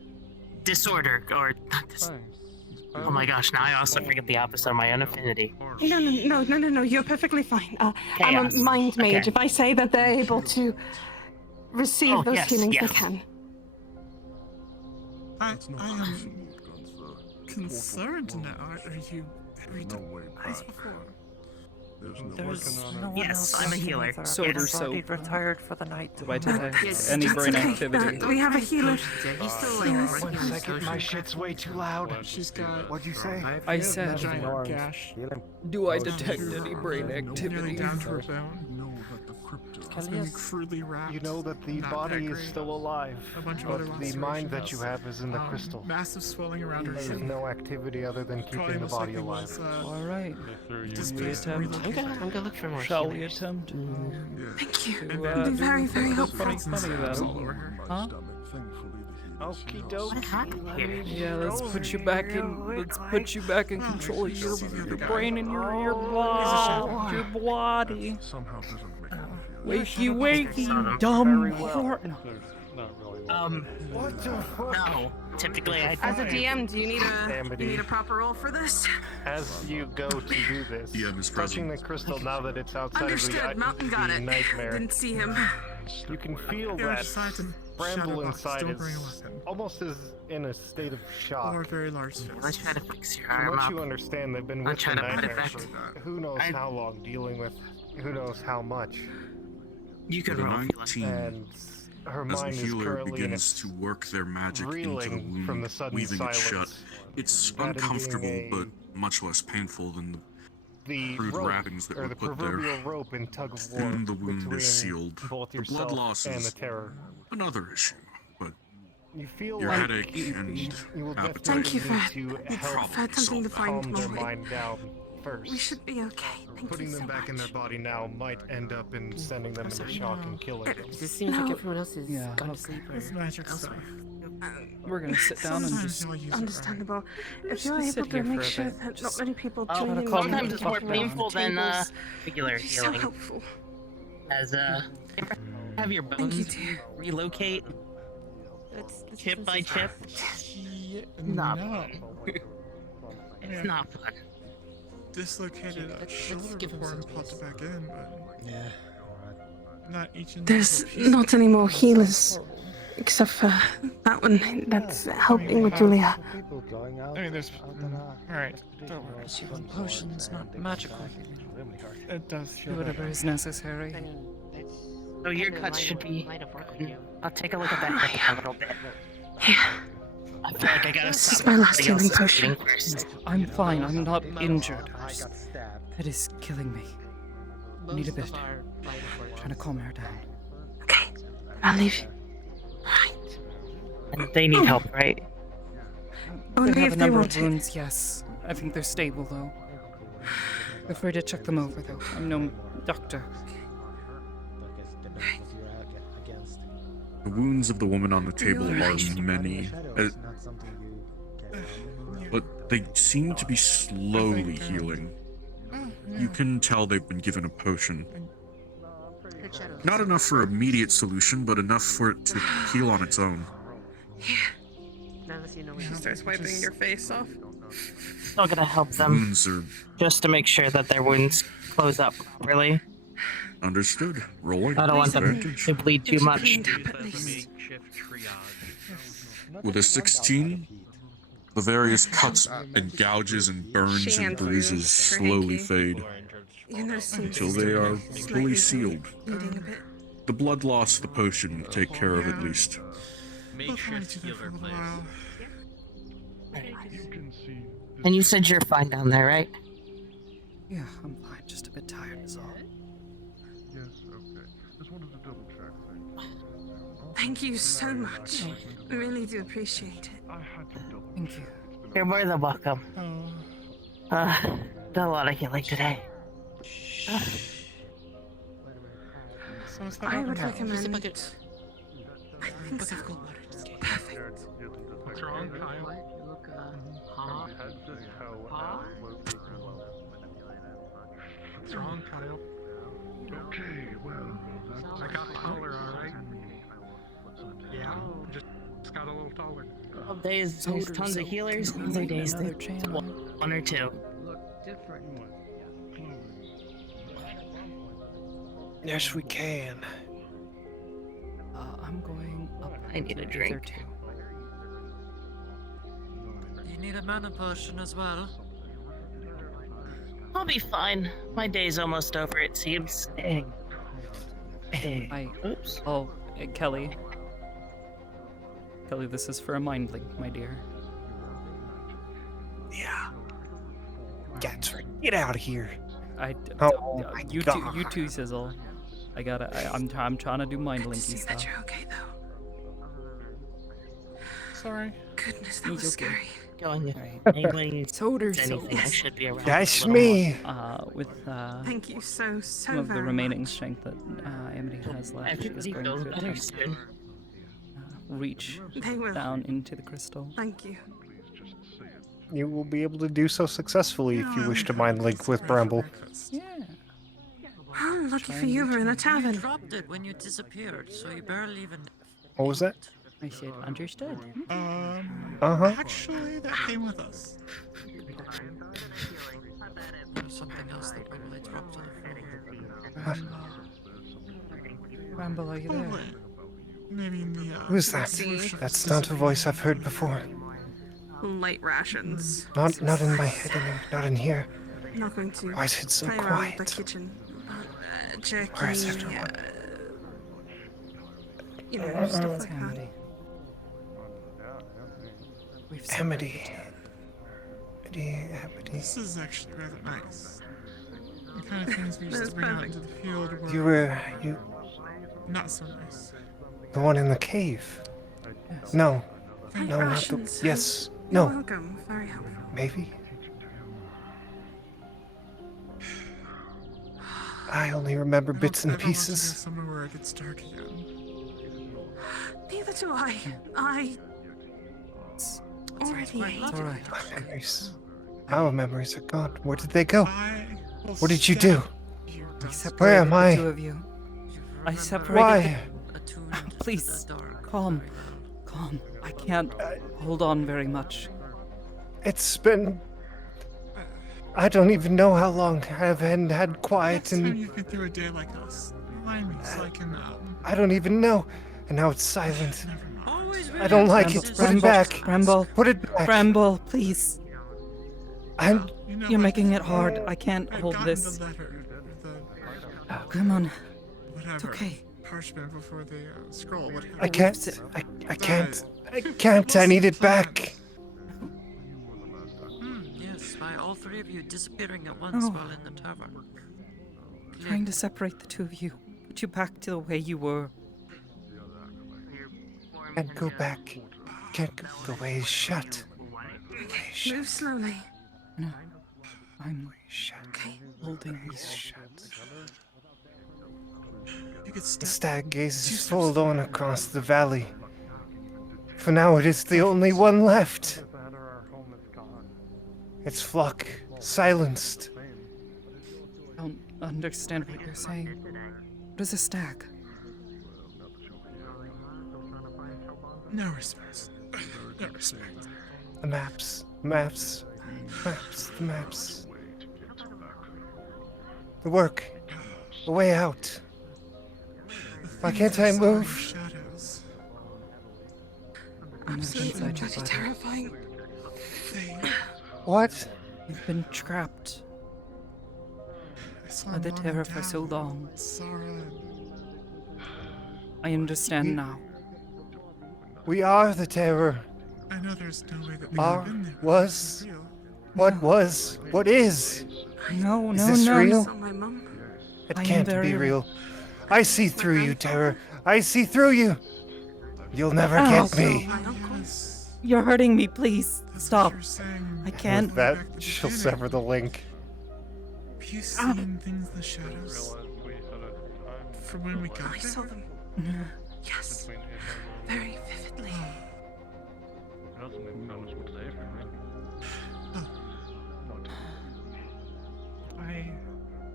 disorder or not oh my gosh, now I also forget the opposite of my own affinity. No. You're perfectly fine. I'm Chaos. a mind mage. Okay. If I say that they're able to receive Oh, those yes, healings, yes. they can. I am concerned now. Are you No way eyes back. before? There's no one Yes, else I'm a working healer. with her. Soda Everyone's already soap. retired for the night. Do I detect Yes, any that's brain okay. activity? We have a healer. He's still Please. One second, my shit's way too loud. She's got What'd you say? I said, giant gash. do I down detect to any her- brain nearly activity? down to her bone. Know that the crypto. It's been crudely wrapped. You know that the Not body that is great. still alive, A bunch of but other the mind that you lacerations. have is in the crystal. Massive swelling around her There's chin. no activity other than keeping the body alive. All right. Displaced We and attempt. relocated. go look for more Shall we healers. attempt? Thank you. To, It'd be very, do very the helpful. funny about all it? over her. Huh? Okie doke. What happened here? Yeah, let's put you back in. Let's put you back in control of your brain and your body. Your body. Somehow doesn't make me feel. Wakey, wakey, dumb Very well. whore. No. There's not really. What the fuck? No. Typically, I. As a DM, do you need a Amity. proper roll for this? As you go to do this, DM is touching the present. crystal now that it's outside Understood. of Mountain got the it. nightmare, Didn't see him. you can feel Yeah, that decided to Bramble Shadowbox inside still is bring a weapon. almost as in a state of shock. Or very large Let's fist. try to fix your From arm what up. you understand, they've been I'll with try the to put it nightmare back. for who knows how long, dealing with who knows how much. You The can roll. if you like. 19, And her as the mind is healer currently in begins its to work their magic into the reeling from the wound, sudden weaving it shut. silence. It's That and being uncomfortable, but much less painful than the The crude rope, wrappings that or were the put there. proverbial rope in tug of war Soon the wound between is sealed. both The blood yourself loss and the is terror. another issue, but You feel your like headache and you will appetite Thank you definitely need for- to help I've had something to find calm their Molly. mind down first. We should be okay. Thank Putting you them so back in much. their body now might end up in sending them into shock and killing them. It seems like everyone else is Yeah, gone okay. to sleep or It's magic stuff. elsewhere. We're gonna sit down and Sometimes just. you'll use it, right? Understandable. If Just you're sit able to here for make a sure bit. that not Just many people try join to in, calm on Sometimes the it's more tables, painful than tables, regular it'd be so healing. helpful. As have your Thank you, bones dear. relocate chip by chip. No. It's not fun. Dislocated a shoulder give him before and some popped it back in, but Yeah. not each individual There's piece. not any more healers, except for that one that's helping with Julia. I mean, there's. Alright, don't worry. Healing potion's not magical. It does feel Whatever better. is necessary. So your cuts should be. I'll take a look at that in a little bit. Yeah. I feel like I gotta This is stop my last everything else healing from potion. getting first. I'm fine. I'm not injured. That is killing me. I need a bit. Trying to calm her down. Okay, I'll leave you. Right. And they need help, right? Only They have if a they number want of it. wounds, yes. I think they're stable, though. Feel free to check them over, though. I'm no doctor. the wounds of the woman on the table are many, but they seem to be slowly healing. You can tell they've been given a potion. Not enough for immediate solution, but enough for it to heal on its own. She starts wiping your face off. Still gonna help them Wounds are just to make sure that their wounds close up properly. understood. Rolling I don't want them advantage. to bleed too much. With a 16, the various cuts and gouges and burns and bruises slowly fade You notice him until they are fully sealed. bleeding a bit. The blood loss of the potion will take care of at least. We'll probably do that for a little while. And you said you're fine down there, right? Yeah, I'm fine. Just a bit tired is all. Yes, okay. Just wanted to double check things. Thank you so much. I really do appreciate it. Thank you. You're more than welcome. Done a lot of healing today. So is that I all would we have? recommend. I think so. Perfect. What's wrong, Kyle? What's wrong, Kyle? Okay, well, I got taller, alright? Yeah, just got a little taller. Some days there's tons of healers, other days there's one or two. Yes, we can. I'm going up. I need a drink. You need a mana potion as well. I'll be fine. My day's almost over, it seems. Oops. Oh, Kelly. Kelly, this is for a mind link, my dear. Yeah. Get out of here. You God. too, Sizzle. I'm trying to do mind linky See stuff. that you're okay though. Sorry. Goodness, that was He's okay. scary. Going Right. anybody Soder, anything, I should be around. That's a little me. With Thank you so some of the very remaining much. strength that Amity has more. left, she's Everybody going feels to better attempt soon. to reach They will. down into the crystal. Thank you. You will be able to do so successfully if you wish to mind link with Bramble. Yeah. Oh, lucky for you, we're in a You tavern. dropped it when you disappeared, so you barely even. What was that? I said understood. Actually, that came with us. There's something else that probably dropped to the floor. Rambo, are you there? Probably. Maybe in the, Who's that? That's not a voice I've heard before. Light rations. Not in my head, not in here. I'm not going to Why is it so play around quiet? with the kitchen. Jerky, Where is everyone? stuff like that. Amity. This is actually rather nice. The kind of things we used That's to bring out perfect. into the field were You not so nice. the one in the cave? No, Light not the. rations. Yes, You're no, welcome. Very helpful. maybe. I only remember bits and I don't want to go pieces. somewhere where it gets dark again. Neither do I. I already ate. It's alright. My memories. Our memories are gone. Where did they go? Will What did you do? you I down. separated Where am I? the two of you. I separated Why? Please, calm. I can't hold on very much. It's been. I don't even know how long I've had quiet Next time and you've been through a day like this, remind me so I can, I don't even know. And now it's silent. never mind. Always I don't like it. Put it back. Rambo, Put it back. Rambo, please. I'm. You know, You're I- making it hard. I can't I've hold gotten this. the letter, Come on. whatever. It's okay. Parchment before the scroll. Whatever. I can't. I can't. I can't. I need it back. Yes, by all three of you disappearing at once Oh. while in the tavern. Trying to separate the two of you. Put you back to the way you were. Can't go back. Can't go. The way is shut. Okay, move slowly. No. I'm Okay. holding you. You could The step. stag gazes full on across the valley. For now, it is the only one left. Its flock silenced. I don't understand what you're saying. What is a stag? No respect. No respect. The maps. The maps. The work. The way out. Why can't I move? Shadows. Absolutely inside your bloody body. terrifying. What? You've been trapped I saw by the Mom terror and for Dad, so long. Sarah. I understand now. We are the terror. I know there's no way that we Are, could have been there. was, Real. what was, what is. No, Is no, this no, real? Saw my mum. It I am can't very be real. I see through you, terror. I see through you. You'll never Ow. get me. My uncle. Yes. You're hurting me, please. That's Stop. what you're saying. I can't. With that, Back at the she'll beginning. sever the link. Have you seen things in the shadows from when we got I there? saw them. Yes. Very vividly. I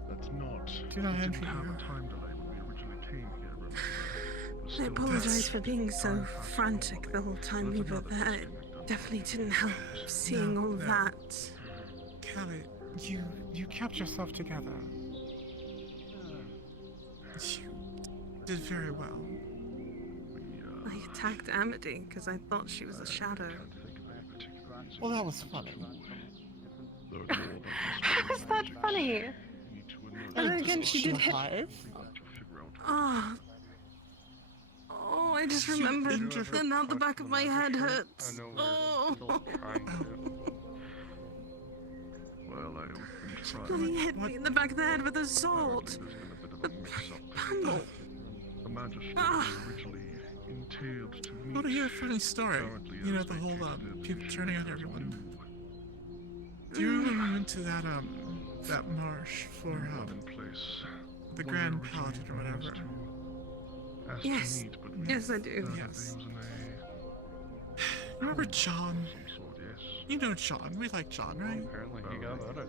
That's not. do not We envy didn't have you. a time delay when we originally came here, remember? It was I still apologize for being so time fast frantic the whole time we were there. It definitely didn't help seeing all no. that. Callie, you kept yourself together. You did very well. I attacked Amity because I thought she was a shadow. Well, that was funny. was that funny? And then again, she did hit. Oh. Oh, I just remembered that now the back of my head hurts. Oh. Well, I've been He hit me in the back of the head with a sword. The pummel. A magistrate originally entailed to me. Want to hear a funny story? You know, the whole people turning on everyone. Do you remember when we went to that marsh for the Grand Paladin or whatever? Yes. Yes, I do. Yes. Remember John? You know John. We like John, right? Apparently he got out of there.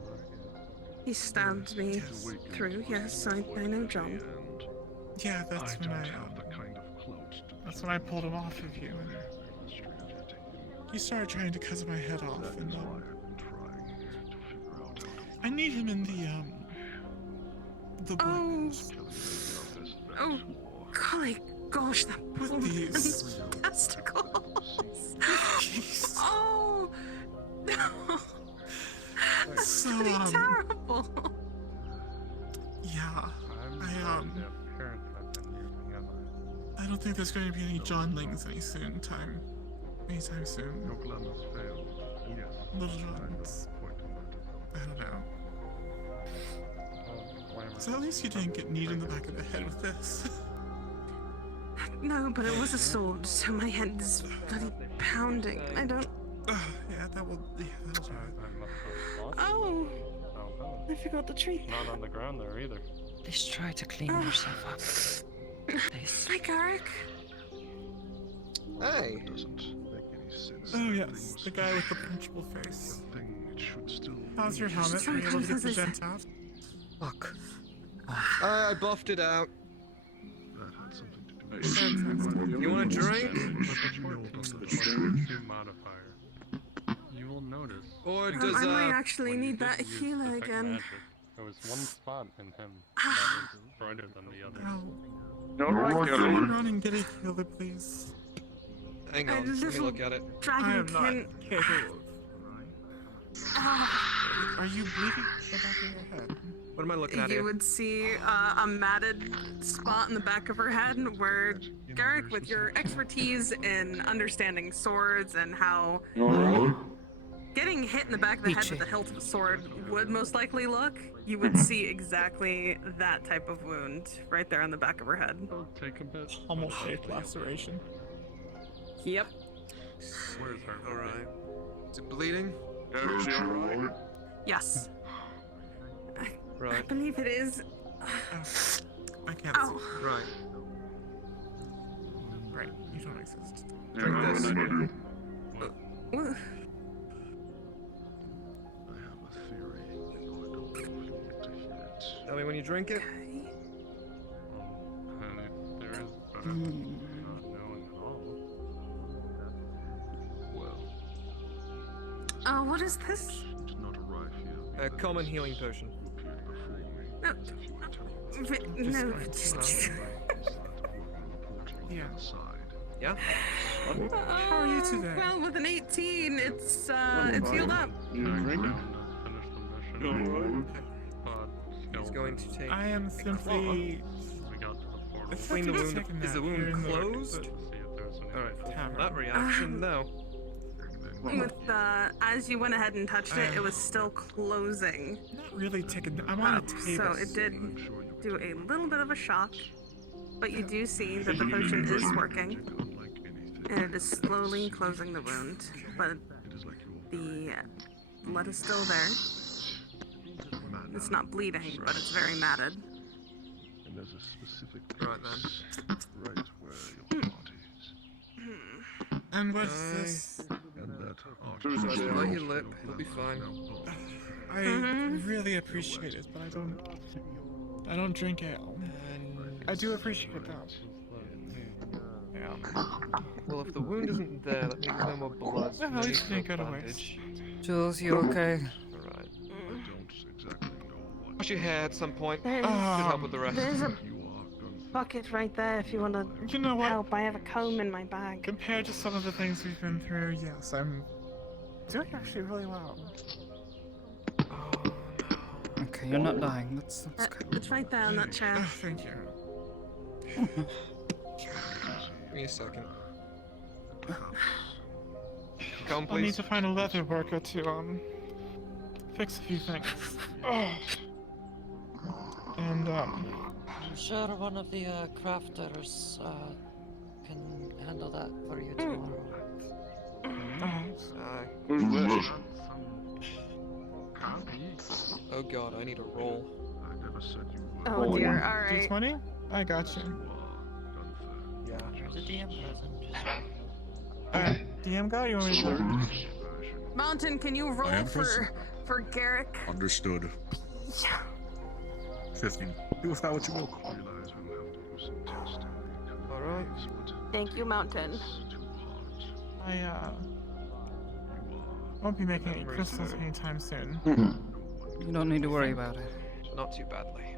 He stabbed me through. Yes, I know John. Yeah, that's when that's when I pulled him off of you, and he started trying to cut my head off, and I need him in the woods. Oh, golly gosh, that with poor these man's testicles. Oh, no. That's So, pretty terrible. Yeah, I don't think there's going to be any Johnlings anytime soon. Your plan has failed. Yes. Little Johns. I don't know. So at least you didn't get kneed in the back of the head with this. No, but it was a sword, so my head is bloody pounding. I don't. Yeah, that'll do it. Oh, I forgot the tree. Not on the ground there either. Please try to clean yourself up. Please. Hi, Garrick. Hey. Oh yes, the guy with the punchable face. How's your helmet? Were you able to get the dent out? Fuck. I buffed it out. You want a drink? Modifier. You will notice. Or does I might actually need that healer detect again. magic, there was one spot in him that was brighter than the others. Run and get a healer, please. Hang on, let me look at it. I Dragon am not can. capable. Are you bleeding the back of your head? What am I looking at You here? would see a matted spot in the back of her head where Garrick, with your expertise in understanding swords and how getting hit in the back of the head with the hilt of a sword would most likely look, you would see exactly that type of wound right there on the back of her head. Take a bit. Pommel-shaped laceration. Yep. Where's her? Alright. Is it bleeding? Yes. I Right. believe it is. I can't Ow. see. Right. Right, you don't exist. Drink this. Ooh. Tell me when you drink it. There is better than not knowing at all. Oh, what is this? A common healing potion. No. Yeah. Yeah? How are you today? Well, with an 18, it's healed up. He's going to take. I am simply. Clean the wound. Is the wound closed? Alright. That reaction, no. With as you went ahead and touched it, it was still closing. Not really taking. I'm on a table. So it did do a little bit of a shock, but you do see that the potion is working, and it is slowly closing the wound. But the blood is still there. It's not bleeding, but it's very matted. And there's a specific Right then. right where your heart is. And what's this? And that heart Just bite your lip. It'll be fine. I really appreciate it, but I don't drink ale. I do appreciate it though. Yeah. Well, if the wound isn't there, that means no more blood. Well, no at need least for you ain't a gotta bandage. Jules, you okay? Alright. Wash your hair at some point. There's, Should help with the rest. there's a bucket right there if you want to You know what? help. I have a comb in my bag. Compared to some of the things we've been through, yes, I'm doing actually really well. Oh no. okay. You're not dying. That's good. It's right there in that chair. Thank you. Give me a second. Come, I'll need please. to find a leather worker to fix a few things. And I'm sure one of the crafters can handle that for you tomorrow. Oh god, I need a roll. I never said you were. Oh dear, alright. D20? I got you. Yeah. There's a DM present. Alright, DM guy, you want me to Mountain, can you roll am for Garrick? Understood. 15. Do with that what you will. Alright. Thank you, Mountain. I won't be making any crystals anytime soon. You don't need to worry about it. Not too badly.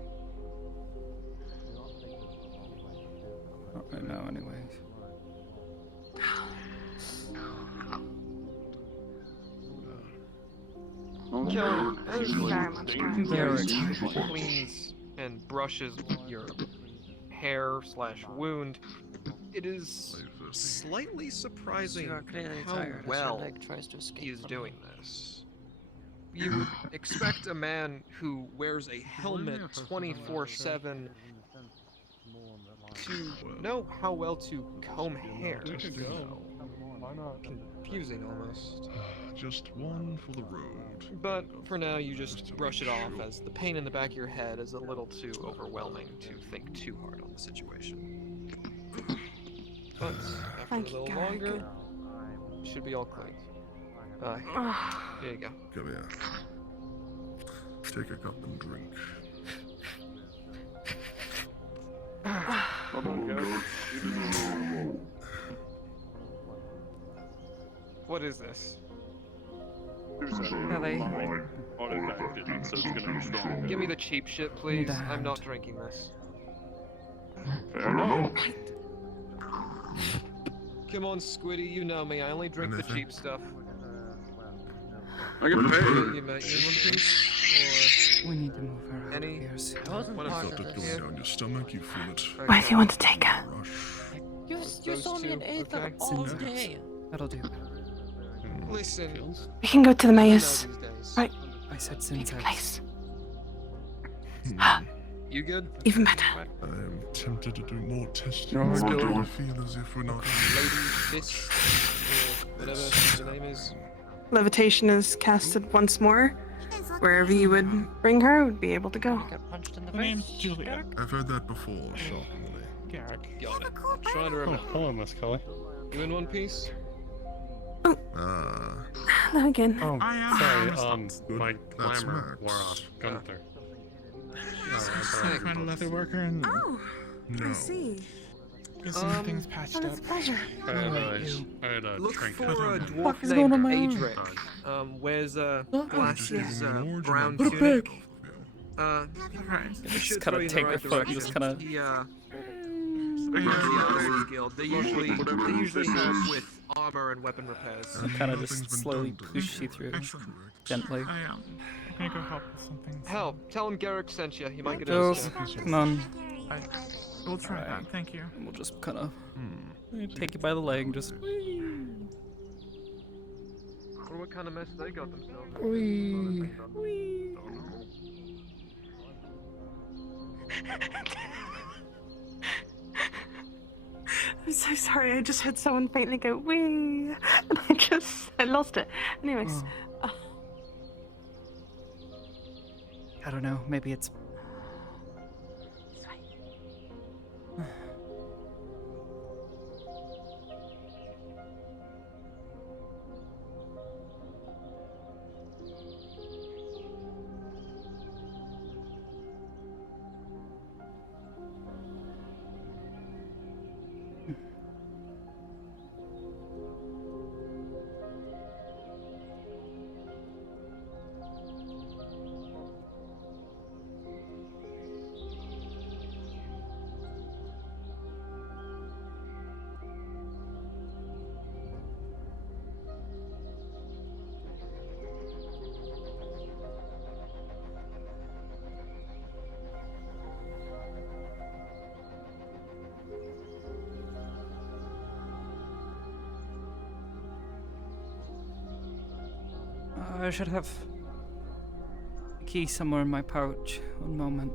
Not right now, anyways. Kelly, Thank you very much, Garrick. Garrick cleans and brushes your hair/wound. It is slightly surprising You are clearly how tired as your well leg tries to escape he is from doing this. You would expect a man who wears a helmet 24/7 to know how well to comb hair. Why not? Confusing almost. Just one for the road. But for now, you just brush it off as the pain in the back of your head is a little too overwhelming to think too hard on the situation. But after Thank a you, little Garrick. longer, it should be all clean. There you go. Come here. Take a cup and drink. What is this? Kelly. Give me the cheap shit, please. I'm Damned. not drinking this. Come on, Squiddy, you know me. I only drink the cheap stuff. I get paid. You want this? We need to move her out Any? of here soon. One of Felt it going down your stomach, you feel it. Where do you want to take her? You Those saw me in two, Aether okay. all Since- day. That'll do. Listen. We can go to the mayor's. these days. Right. I said since I Place. You good? Even better. I am tempted to do more testing. No, but no. I feel as if we're not. Lady Fist, or whatever the name is. Levitation is casted once more. Wherever you would bring her, would be able to go. Got punched in the My face. name's Julia. I've heard that before, shockingly. Garrick. Got it. I'm trying to remember. Hello, Miss Kelly. You in one piece? Ah, Hello again. Oh, I am sorry, my That's glamour Max. wore off. Gunther. I find a leather worker and Oh, no. I see. get some things patched Oh, up. that's a pleasure. I had a Look trinket. for a Fuck dwarf is going on named my Adric. Wears glasses, Yeah. brown Put it tunic. back. He Just should kinda throw you in the take right her foot and just direction. kinda- He the Artisans Guild. They usually help with armor and weapon repairs. I kind of just slowly push you through, gently. I'm gonna go help with some things. Help! Tell him Garrick sent you. He might get a Jules, discount. come on. We'll try Alright. that. Thank you. And we'll just kind of take you by the leg, just. Wonder what kind of mess they got themselves in. Wee. I'm so sorry. I just heard someone faintly go wee, and I lost it. Anyways, I don't know. Maybe it's. I should have a key somewhere in my pouch. One moment.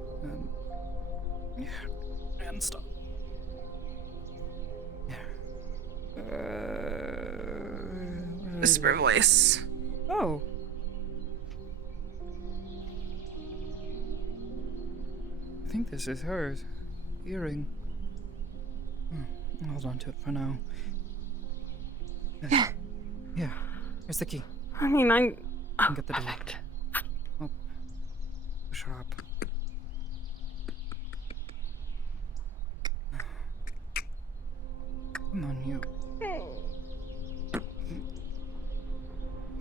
And stop. Whisper voice. Oh. I think this is hers. Earring. Hold on to it for now. Yeah. Here's the key. I mean, You can get the door. perfect. Oh. Push her up. Come on, you.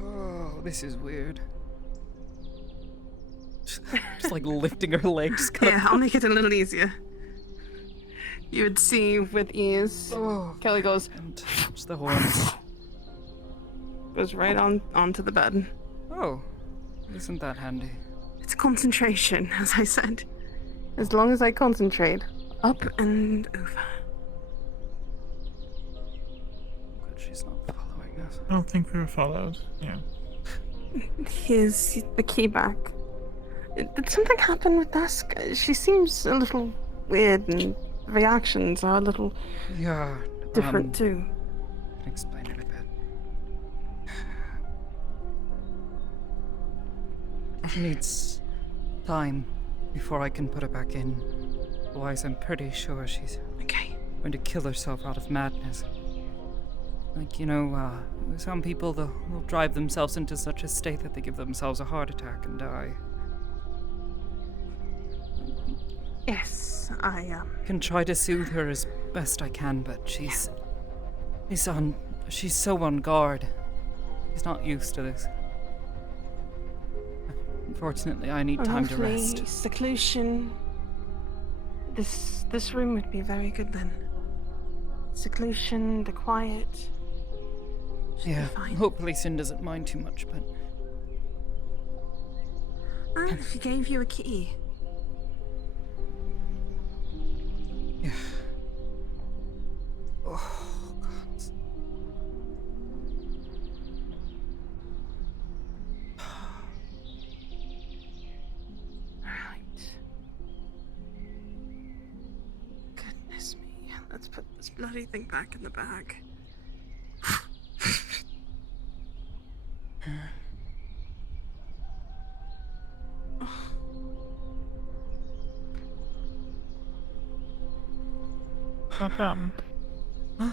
Oh, this is weird. Just like lifting her legs. Yeah, I'll make it a little easier. You would see with ease. Oh, Kelly goes. And touch the horn. Goes right onto the bed. Oh, isn't that handy? It's concentration, as I said. As long as I concentrate, up and over. Good, she's not following us. I don't think we were followed. Yeah. Here's the key back. Did something happen with Dusk? She seems a little weird, and reactions are a little different too. I can explain it a bit. She needs time before I can put her back in. Otherwise, I'm pretty sure she's going to kill herself out of madness. Like, you know, some people, they'll drive themselves into such a state that they give themselves a heart attack and die. Yes, I Can try to soothe her as best I can, but she's so on guard. She's not used to this. Unfortunately, I need time to rest. Hopefully, seclusion. This room would be very good then. Seclusion, the quiet. Should Yeah, be fine. hopefully Sin doesn't mind too much, but And if he gave you a key. yeah. Oh, God. Right. Goodness me. Let's put this bloody thing back in the bag. Not them. Huh?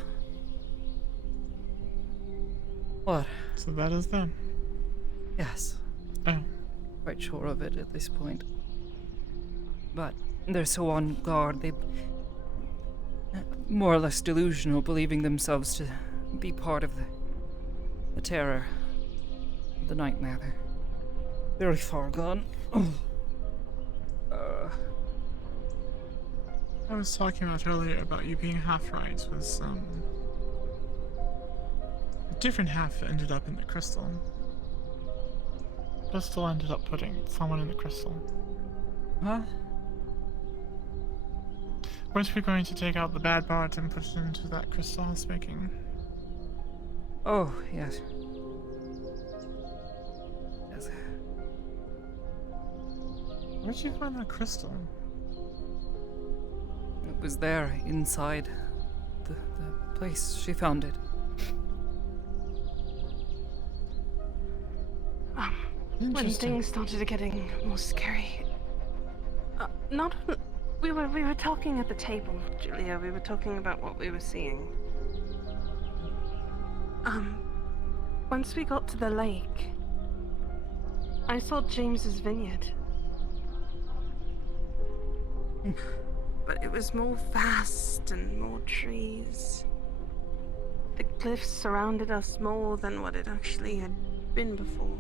What? So that is them. Yes. Oh. Quite sure of it at this point. But they're so on guard, they more or less delusional, believing themselves to be part of the terror, the nightmare. They're very far gone. I was talking about earlier about you being half right was a different half ended up in the crystal. Crystal ended up putting someone in the crystal. Huh? Weren't we going to take out the bad part and put it into that crystal I was making? Oh, yes. Yes. Where'd you find that crystal? It was there, inside the place she found it. When things started getting more scary. We were talking at the table, Julia. We were talking about what we were seeing. Once we got to the lake, I saw James's vineyard. But it was more vast and more trees. The cliffs surrounded us more than what it actually had been before.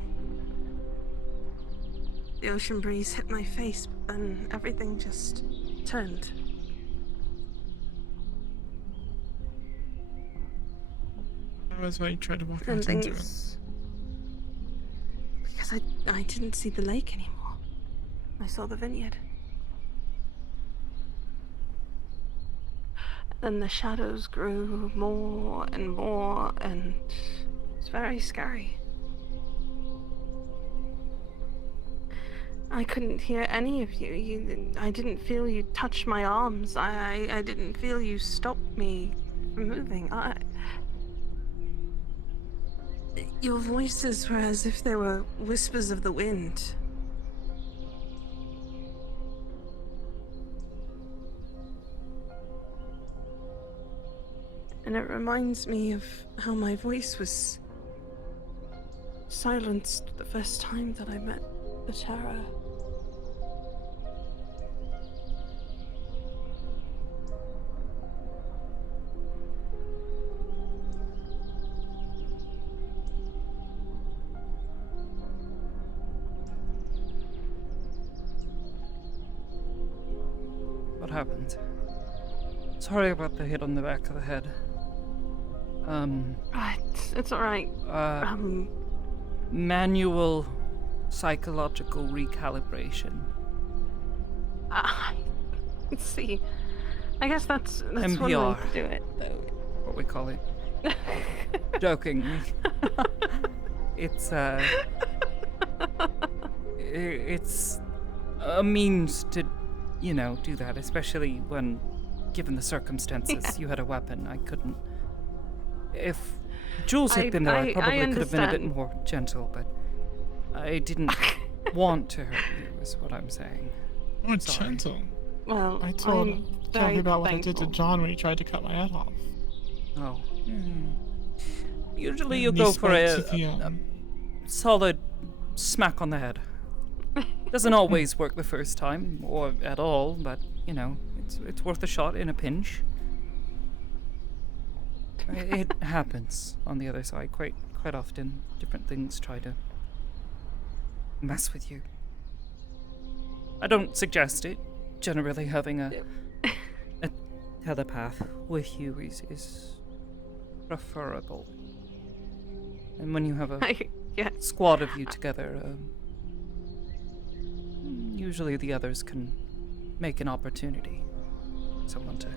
The ocean breeze hit my face, but then everything just turned. That was why you tried to walk And out into it. things... Because I didn't see the lake anymore. I saw the vineyard. Then the shadows grew more and more, and it's very scary. I couldn't hear any of you. I didn't feel you touch my arms. I didn't feel you stop me from moving. Your voices were as if they were whispers of the wind. And it reminds me of how my voice was silenced the first time that I met the Terror. What happened? Sorry about the hit on the back of the head. It's alright. Manual psychological recalibration. Let's see. I guess that's NPR, one way to do it, though. What we call it. Jokingly. It's it's a means to, do that, especially when, given the circumstances, you had a weapon. I couldn't. If Jules had been there, I probably could have been a bit more gentle, but I didn't want to hurt you, is what I'm saying. Oh, gentle. Well, I told Kelly about what I did to John when he tried to cut my head off. Oh. Usually you go for a solid smack on the head. Doesn't always work the first time, or at all, but, it's worth a shot in a pinch. It happens on the other side quite often. Different things try to mess with you. I don't suggest it. Generally, having a telepath with you is preferable. And when you have a squad of you together, usually the others can make an opportunity. Someone to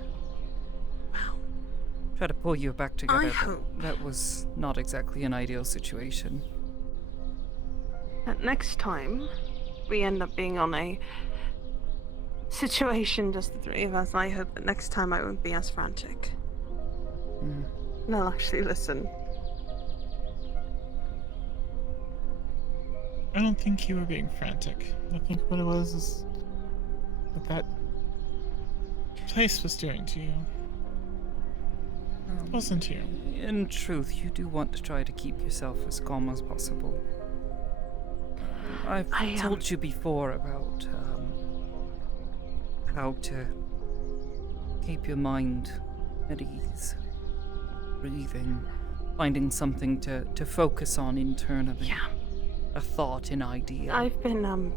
try to pull you back together. But that was not exactly an ideal situation. That next time we end up being on a situation, just the three of us, I hope that next time I won't be as frantic. And I'll actually listen. I don't think you were being frantic. I think what it was is what that place was doing to you. It wasn't you. In truth, you do want to try to keep yourself as calm as possible. I've told you before about how to keep your mind at ease. Breathing, finding something to focus on internally. Yeah. A thought, an idea. I've been,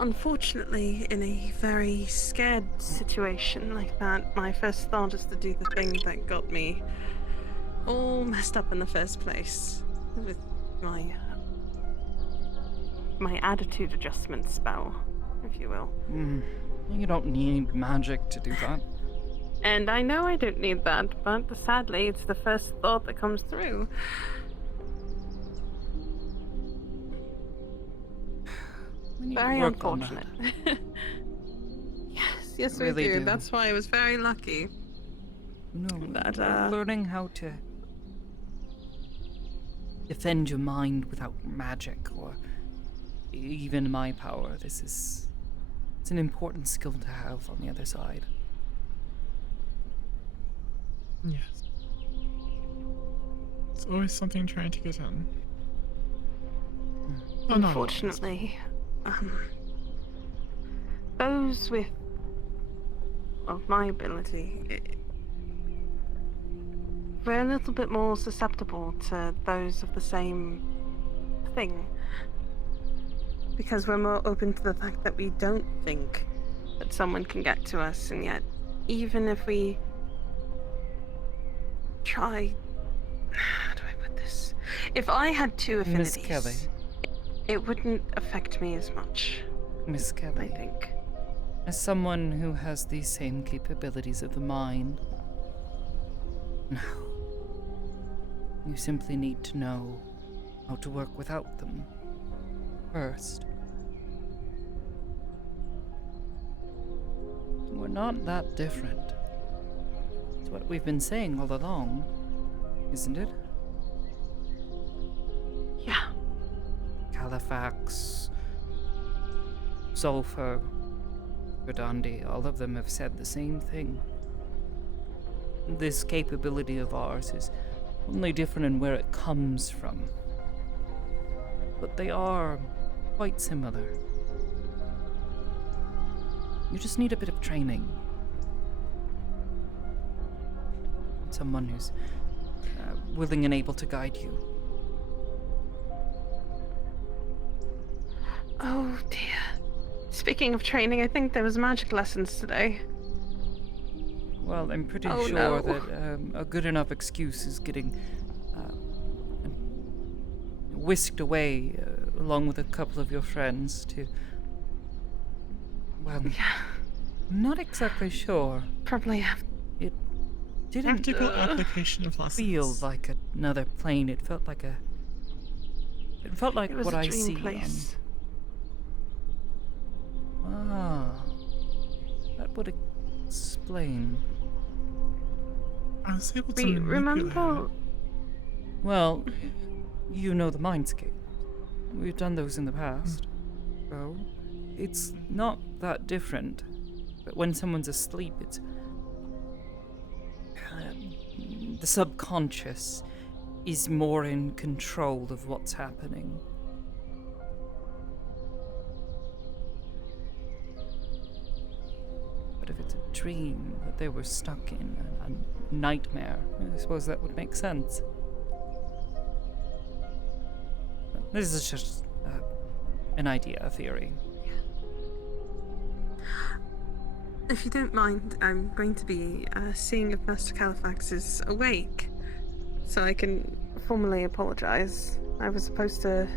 unfortunately, in a very scared situation like that. My first thought is to do the thing that got me all messed up in the first place. With my attitude adjustment spell, if you will. You don't need magic to do that. And I know I don't need that, but sadly, it's the first thought that comes through. Very unfortunate. yes, really we do. do. That's why I was very lucky. That learning how to defend your mind without magic or even my power. It's an important skill to have on the other side. Yes. It's always something trying to get in. Unfortunately, those with my ability, we're a little bit more susceptible to those of the same thing. Because we're more open to the fact that we don't think that someone can get to us, and yet, even if we try... How do I put this? If I had two affinities... Miss Kelly. It wouldn't affect me as much. Miss Kelly. I think. As someone who has these same capabilities of the mind, now, you simply need to know how to work without them first. we're not that different. It's what we've been saying all along, isn't it? Yeah. Califax, Sulfur, Verdandi, all of them have said the same thing. This capability of ours is only different in where it comes from. But they are quite similar. You just need a bit of training. Someone who's willing and able to guide you. Oh dear. Speaking of training, I think there was magic lessons today. Well, I'm pretty Oh, sure no. that a good enough excuse is getting whisked away along with a couple of your friends to... Well, I'm not exactly sure. Probably have. It didn't Practical application of lessons. feel like another plane. It felt like It was what a I dream see place. That would explain. I was able to manipulate Remember? it. Well, you know the mindscape. We've done those in the past. So, it's not that different. But when someone's asleep, it's... the subconscious is more in control of what's happening. But if it's a dream that they were stuck in, a nightmare, I suppose that would make sense. This is just an idea, a theory. If you don't mind, I'm going to be seeing if Master Califax is awake, so I can Formally apologize. I was supposed to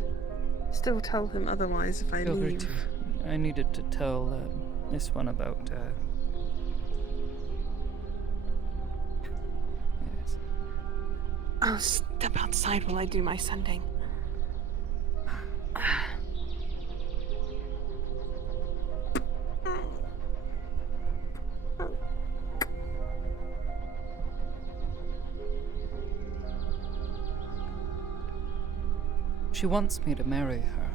still tell him otherwise if I Feel free leave. to. I needed to tell this one about. Yes. I'll step outside while I do my sending. She wants me to marry her.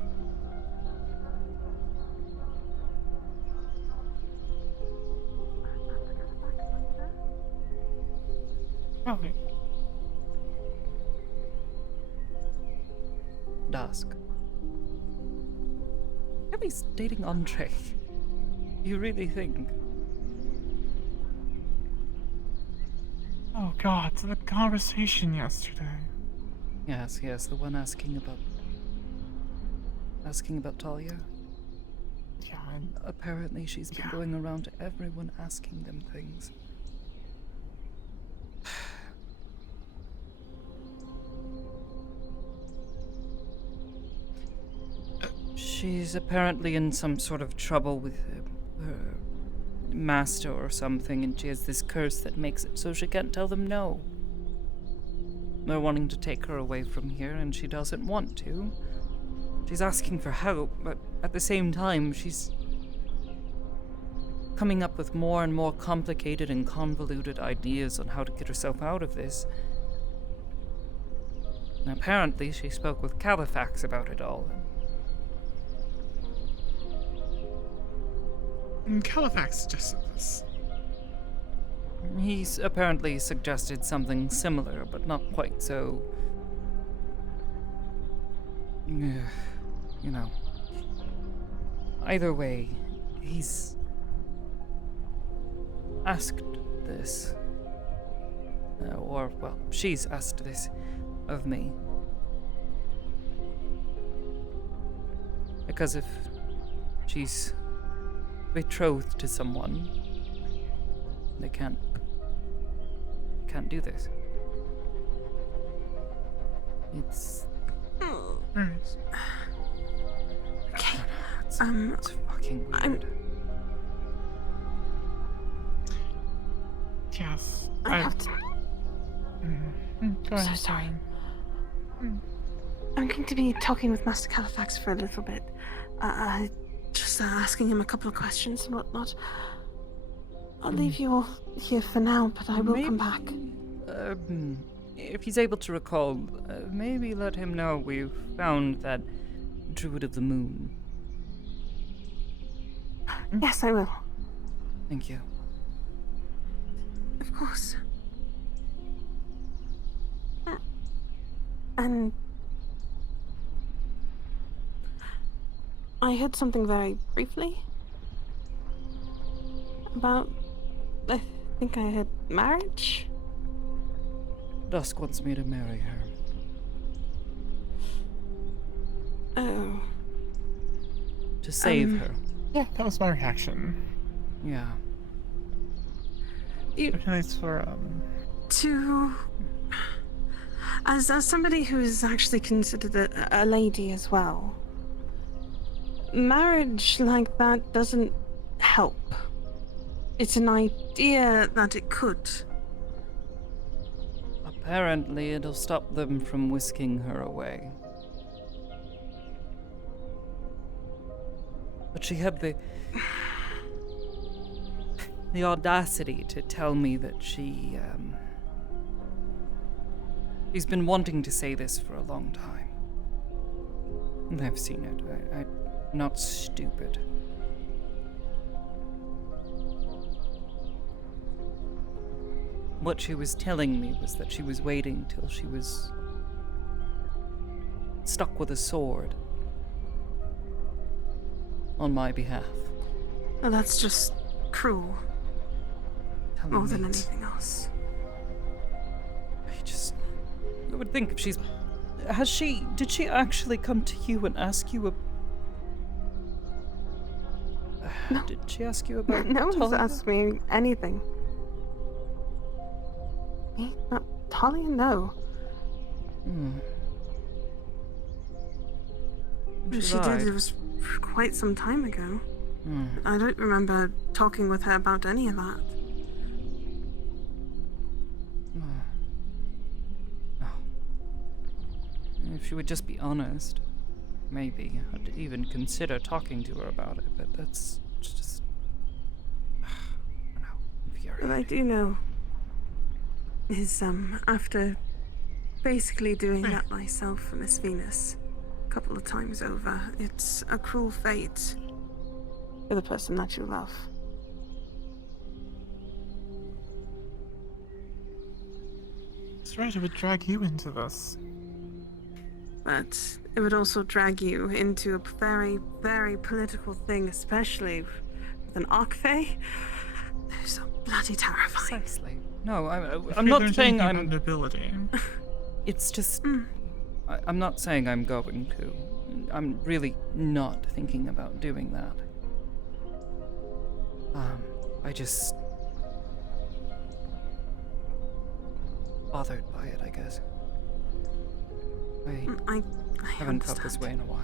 Probably. Dusk. Abby's dating Andre. You really think? Oh god, the conversation yesterday. Yes, the one asking about Talia. Yeah, Apparently she's been going around to everyone asking them things. She's apparently in some sort of trouble with her master or something, and she has this curse that makes it so she can't tell them no. They're wanting to take her away from here, and she doesn't want to. She's asking for help, but at the same time, she's coming up with more and more complicated and convoluted ideas on how to get herself out of this. And apparently, she spoke with Califax about it all. And Califax suggested this. He's apparently suggested something similar, but not quite so... you know. Either way, he's asked this. Or, well, she's asked this of me. Because if she's betrothed to someone, they can't do this. It's Nice. Okay. It's fucking weird. Yes. I have to. Go ahead. So sorry. I'm going to be talking with Master Califax for a little bit. Just asking him a couple of questions and whatnot. I'll leave you all here for now, but I will come back. If he's able to recall, maybe let him know we've found that Druid of the Moon. Yes, I will. Thank you. Of course. And I heard something very briefly about, I think I heard marriage? Dusk wants me to marry her. Oh. To save her. Yeah, that was my reaction. Yeah. It's for, As somebody who is actually considered a lady as well, marriage like that doesn't help. It's an idea that it could. Apparently, it'll stop them from whisking her away. But she had the audacity to tell me that she's been wanting to say this for a long time. And I've seen it. I'm not stupid. What she was telling me was that she was waiting till she was stuck with a sword on my behalf. Well, that's just cruel. More than me anything else. I would think if she's... Did she actually come to you and ask you No. Did she ask you about No one's Talia? asked me anything. Me? Not Talia? No. If she did, it was quite some time ago. I don't remember talking with her about any of that. If she would just be honest, maybe I'd even consider talking to her about it, but that's just... I don't know, infuriating. What I do know is, after basically doing that myself for Miss Venus a couple of times over, it's a cruel fate for the person that you love. That's right, it would drag you into this. But it would also drag you into a very, very political thing, especially with an Archfey. They're so bloody terrifying. Precisely. No, I'm not saying I'm... Nobility. It's just... I'm not saying I'm going to. I'm really not thinking about doing that. I just... bothered by it, I guess. I haven't felt this way in a while.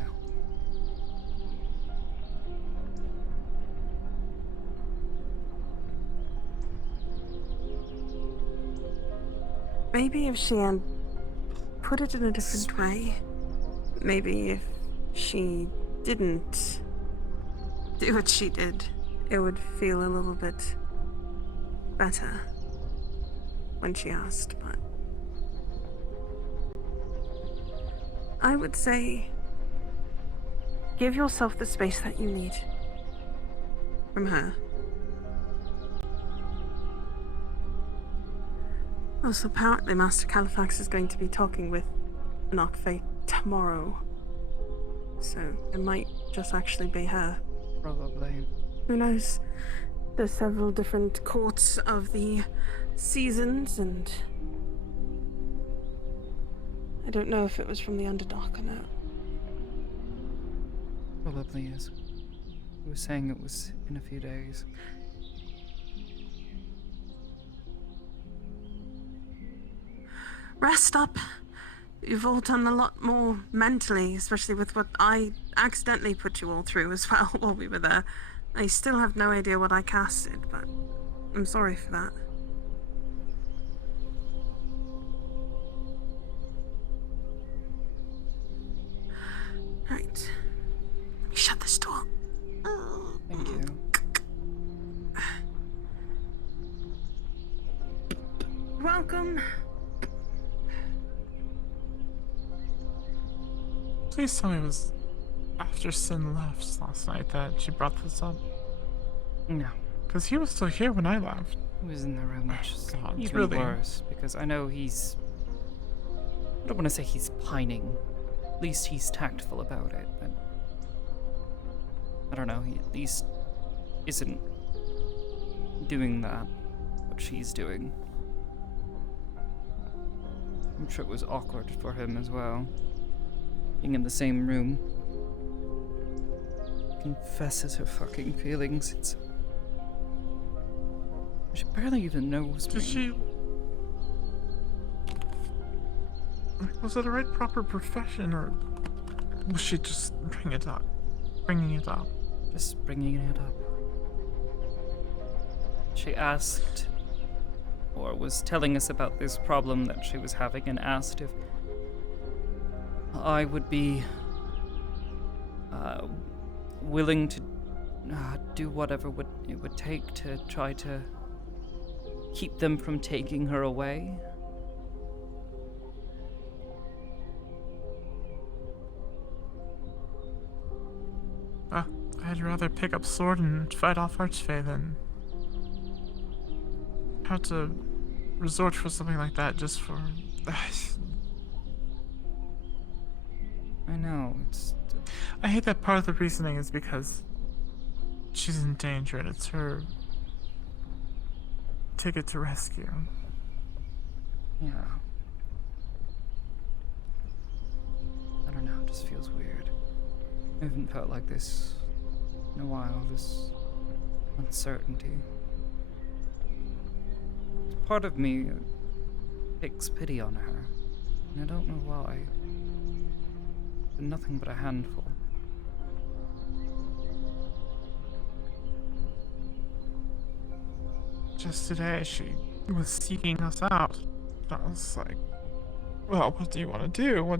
Maybe if she had put it in a different way, maybe if she didn't do what she did, it would feel a little bit better when she asked, but I would say give yourself the space that you need from her. Also, apparently Master Califax is going to be talking with an Archfey tomorrow. So it might just actually be her. Probably. Who knows? There's several different courts of the seasons, and I don't know if it was from the Underdark or not. Probably is. He was saying it was in a few days. Rest up. You've all done a lot more mentally, especially with what I accidentally put you all through as well while we were there. I still have no idea what I casted, but I'm sorry for that. Right. Let me shut this door. Thank you. Please tell me it was after Sin left last night that she brought this up. No. Because he was still here when I left. He was in the room, which is God, even really? worse, because I know he's... I don't want to say he's pining. At least he's tactful about it, but... I don't know, he at least isn't doing that, what she's doing. I'm sure it was awkward for him as well. Being in the same room. Confesses her fucking feelings. It's... She barely even knows me. Did she... Was it a right proper profession, or was she just bringing it up? Just bringing it up. She asked, or was telling us about this problem that she was having, and asked if I would be willing to do whatever it would take to try to keep them from taking her away. I'd rather pick up sword and fight off Archfey than have to resort for something like that just for... I know, it's... I hate that part of the reasoning is because she's in danger and it's her ticket to rescue. Yeah. I don't know, it just feels weird. I haven't felt like this in a while, this uncertainty. Part of me takes pity on her, and I don't know why. But nothing but a handful. Just today, she was seeking us out. I was like, well, what do you want to do?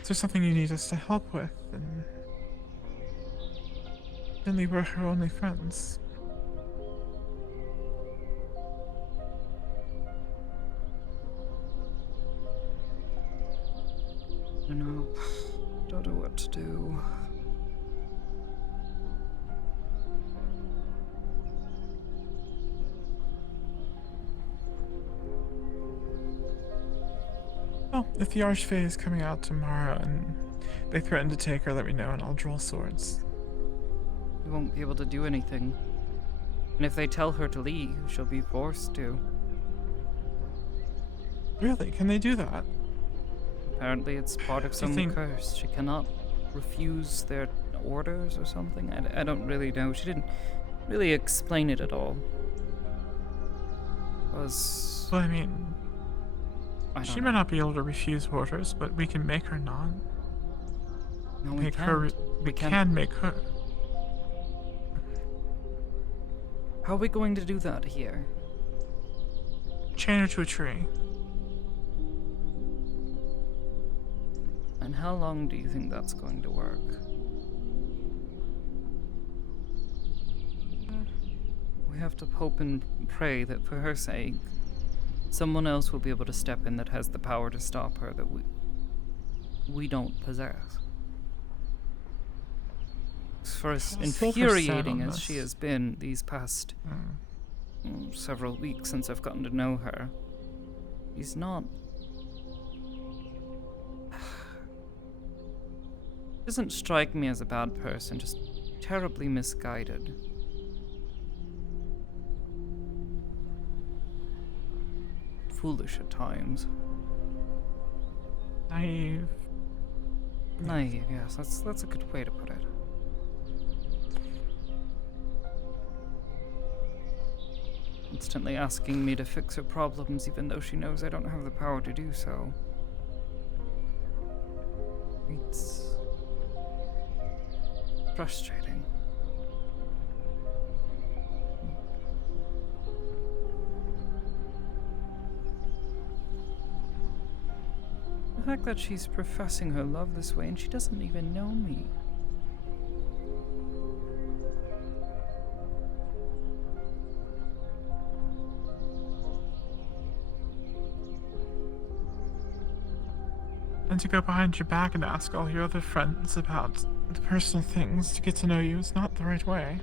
Is there something you need us to help with? And then we were her only friends. I know. Don't know what to do. Well, if the Archfey is coming out tomorrow and they threaten to take her, let me know and I'll draw swords. We won't be able to do anything. And if they tell her to leave, she'll be forced to. Really? Can they do that? Apparently it's part of some curse. She cannot refuse their orders or something. I don't really know. She didn't really explain it at all. Well, I mean, she may not be able to refuse orders, but we can make her not. No, we can make her. How are we going to do that here? Chain her to a tree. And how long do you think that's going to work? We have to hope and pray that for her sake, someone else will be able to step in that has the power to stop her that we don't possess. For as infuriating as she has been these past several weeks since I've gotten to know her, he's not... doesn't strike me as a bad person, just terribly misguided. Foolish at times. Naive. Naive, yes, that's a good way to put it. Constantly asking me to fix her problems even though she knows I don't have the power to do so. It's frustrating. The fact that she's professing her love this way and she doesn't even know me. And to go behind your back and ask all your other friends about the personal things to get to know you is not the right way.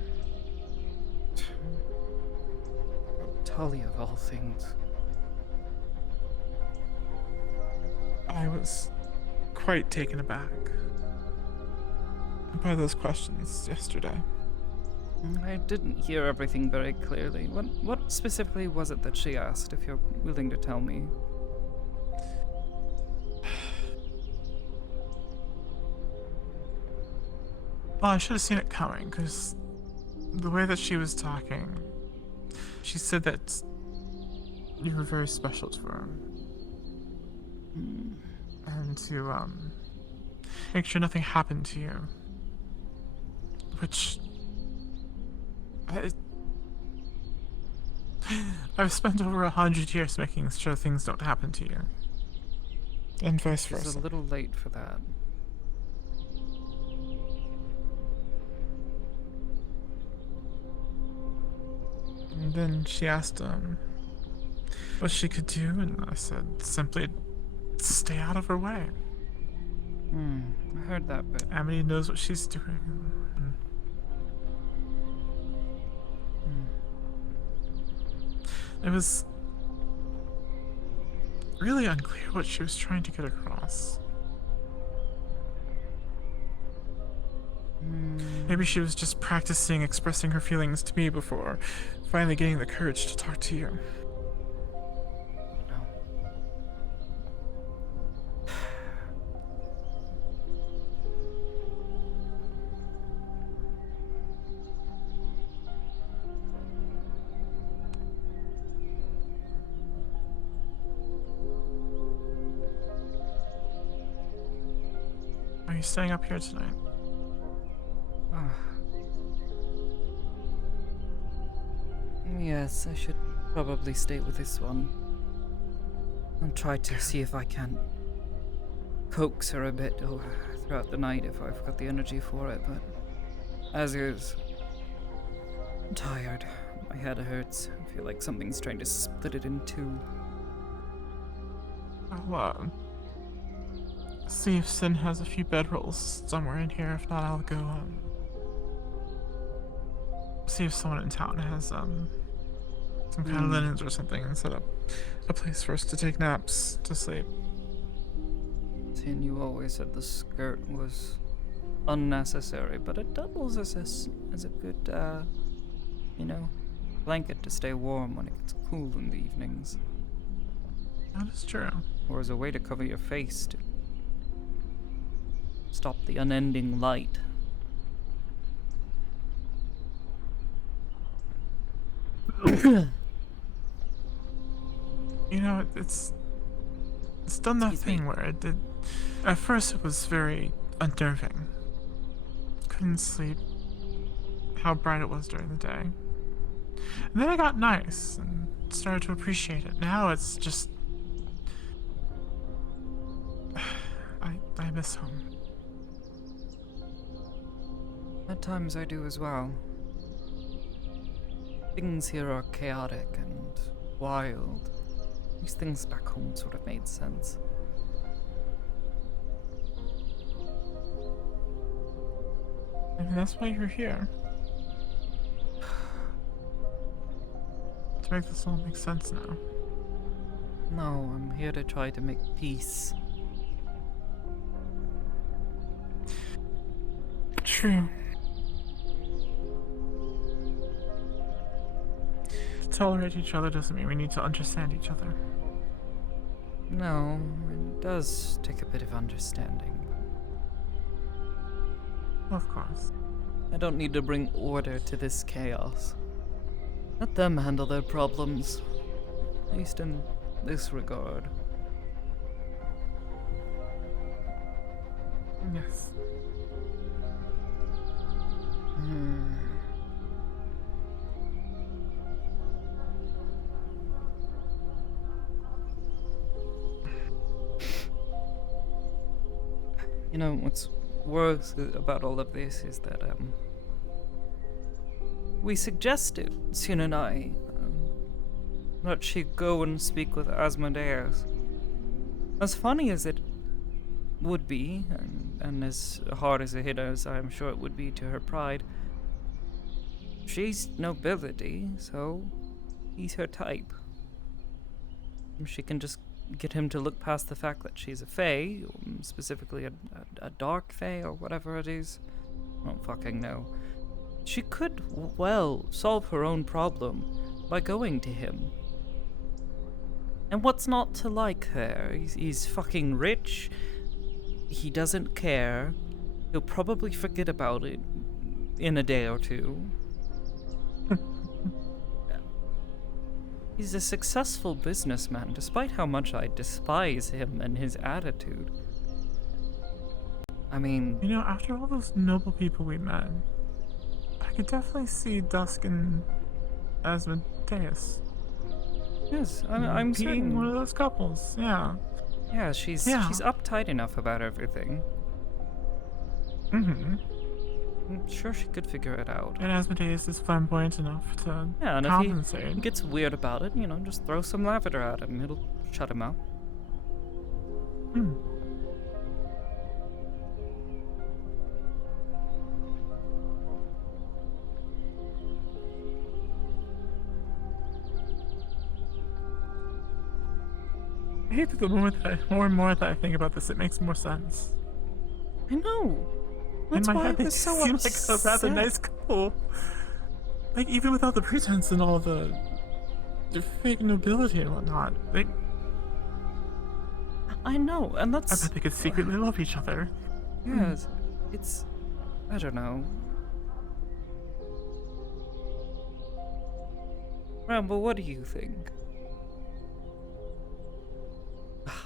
Talia of all things. I was quite taken aback by those questions yesterday. I didn't hear everything very clearly. What specifically was it that she asked, if you're willing to tell me? Well, I should have seen it coming, because the way that she was talking, she said that you were very special to her. And to, make sure nothing happened to you. Which... I've spent over 100 years making sure things don't happen to you. And vice versa. It's a little late for that. And then she asked what she could do, and I said simply stay out of her way. I heard that bit. Amity knows what she's doing. It was really unclear what she was trying to get across. Maybe she was just practicing expressing her feelings to me before finally getting the courage to talk to you. Are you staying up here tonight? Yes, I should probably stay with this one. I'll try to see if I can coax her a bit throughout the night if I've got the energy for it, but as is, I'm tired. My head hurts. I feel like something's trying to split it in two. I'll, see if Sin has a few bedrolls somewhere in here. If not, I'll go, see if someone in town has, some kind of linens or something and set up a place for us to take naps, to sleep. Tin, you always said the skirt was unnecessary, but it doubles as a good, blanket to stay warm when it gets cool in the evenings. That is true. Or as a way to cover your face to stop the unending light. You know, it's done that thing where it did. At first, it was very unnerving. Couldn't sleep. How bright it was during the day. And then I got nice and started to appreciate it. Now it's just. I miss home. At times I do as well. Things here are chaotic and wild. These things back home sort of made sense. Maybe that's why you're here. To make this all make sense now. No, I'm here to try to make peace. True. To tolerate each other doesn't mean we need to understand each other. No, it does take a bit of understanding. Of course. I don't need to bring order to this chaos. Let them handle their problems. At least in this regard. Yes. You know, what's worse about all of this is that, we suggested, Sin and I, that she go and speak with Asmodeus. As funny as it would be, and as hard as a hit as I'm sure it would be to her pride, she's nobility, so he's her type. She can just get him to look past the fact that she's a fae, specifically a dark fae or whatever it is. I don't fucking know. She could, well, solve her own problem by going to him. And what's not to like there? He's fucking rich. He doesn't care. He'll probably forget about it in a day or two. He's a successful businessman, despite how much I despise him and his attitude. I mean... You know, after all those noble people we met, I could definitely see Dusk and Asmodeus. Yes, I'm being certain. one of those couples, yeah. Yeah, she's uptight enough about everything. Mm-hmm. I'm sure she could figure it out. And Asmodeus is flamboyant enough to and compensate. if he gets weird about it, just throw some lavender at him. It'll shut him up. Hmm. I hate that the more and more that I think about this, it makes more sense. I know. That's in my why head, they I was so seem upset. like a rather nice couple. Like, even without the pretense and all the fake nobility and whatnot, I know, and that's... I bet they could secretly love each other. Yes, it's... I don't know. Rambo, what do you think?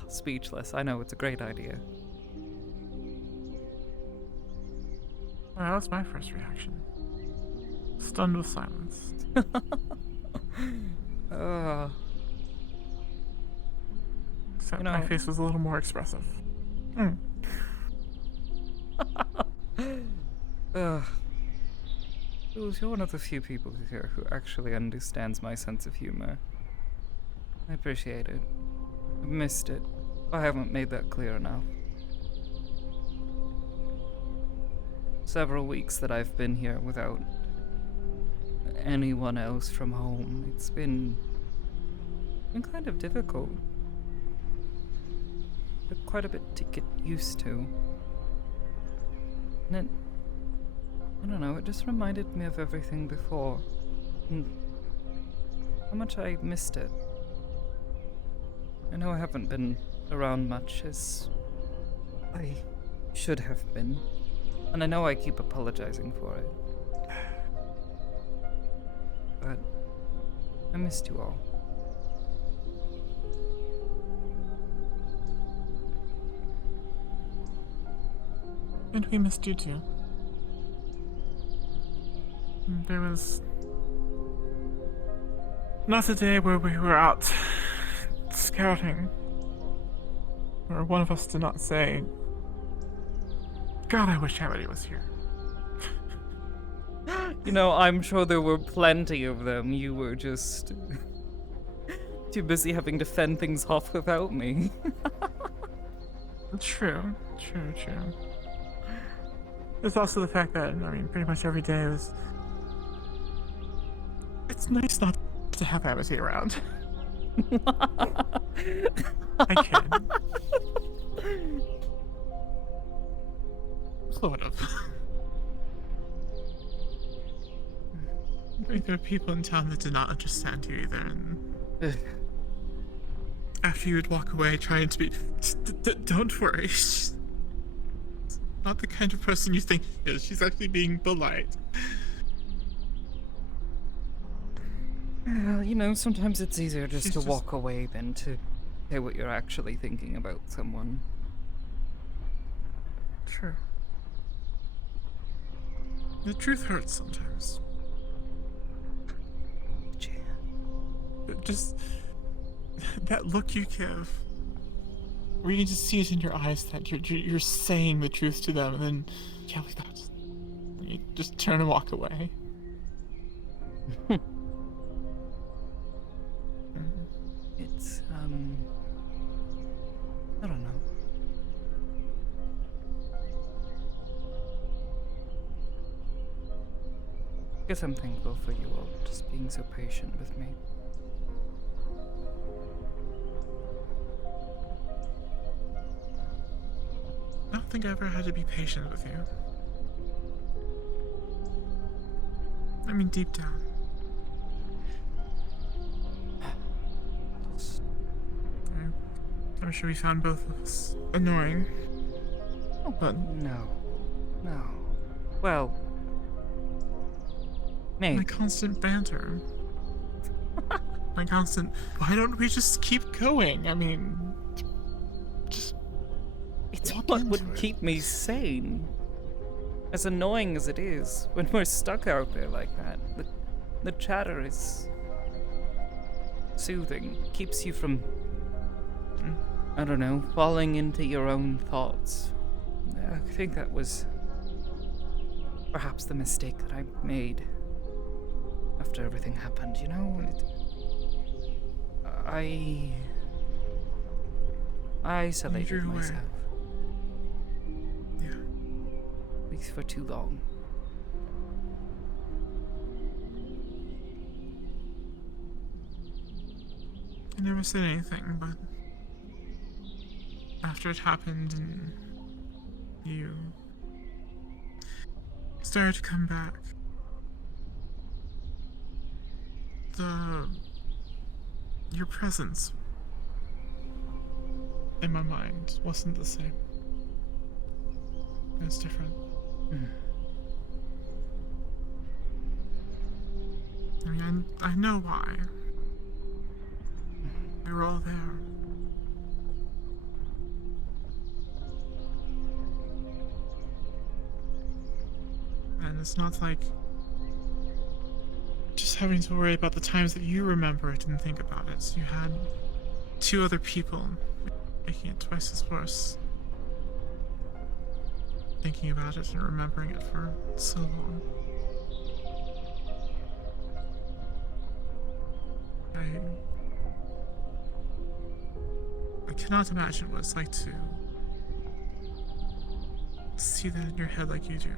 Speechless. I know, it's a great idea. Well, that was my first reaction. Stunned with silence. Except my face was a little more expressive. Jules, you're one of the few people here who actually understands my sense of humor. I appreciate it. I've missed it. I haven't made that clear enough. Several weeks that I've been here without anyone else from home. It's been kind of difficult. But quite a bit to get used to. And I don't know, it just reminded me of everything before. And how much I missed it. I know I haven't been around much as I should have been. And I know I keep apologizing for it. But I missed you all. And we missed you too. There was not a day where we were out scouting where one of us did not say, God, I wish Amity was here. I'm sure there were plenty of them. You were just too busy having to fend things off without me. True. There's also the fact that, pretty much every day was... It's nice not to have Amity around. I kid. Sort of. There are people in town that did not understand you either, and after you would walk away trying to be... Don't worry. She's not the kind of person you think she is. She's actually being polite. Well, sometimes it's easier just to walk away than to say what you're actually thinking about someone. True. The truth hurts sometimes. Just that look you give, where you can just see it in your eyes that you're saying the truth to them, and then like that, you just turn and walk away. It's I don't know. Guess I'm thankful for you all just being so patient with me. I don't think I ever had to be patient with you. I mean, deep down. I'm sure we found both of us annoying. Oh, but no. No. Well, maybe. my constant banter. My constant, why don't we just keep going? I mean, just It's walk what into would it. keep me sane. As annoying as it is, when we're stuck out there like that, the chatter is soothing, keeps you from, I don't know, falling into your own thoughts. I think that was perhaps the mistake that I made after everything happened, you know? I isolated drew away. myself. Yeah. At least for too long. I never said anything, but after it happened and you started to come back, your presence in my mind wasn't the same. It was different. I mean, I know why. We were all there. And it's not like just having to worry about the times that you remember it and think about it. You had two other people making it twice as worse. Thinking about it and remembering it for so long. I cannot imagine what it's like to see that in your head like you do.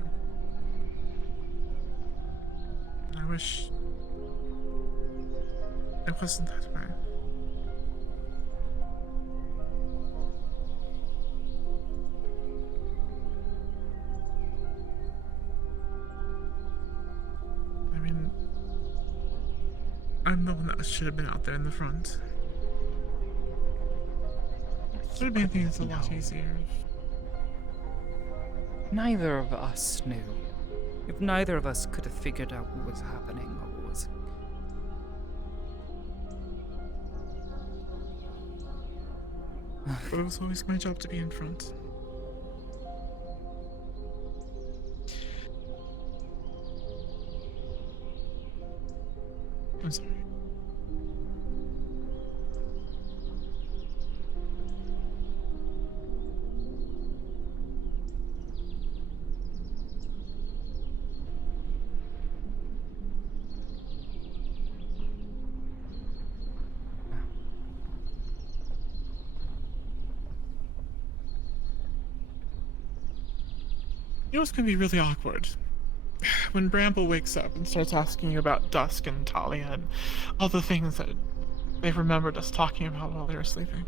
I wish it wasn't that way. I mean, I'm the one that should have been out there in the front. Would have made things a lot easier. Neither of us knew. If neither of us could have figured out what was happening or what was... But it was always my job to be in front. I'm sorry. You know what's gonna be really awkward? When Bramble wakes up and starts asking you about Dusk and Talia and all the things that they've remembered us talking about while they were sleeping.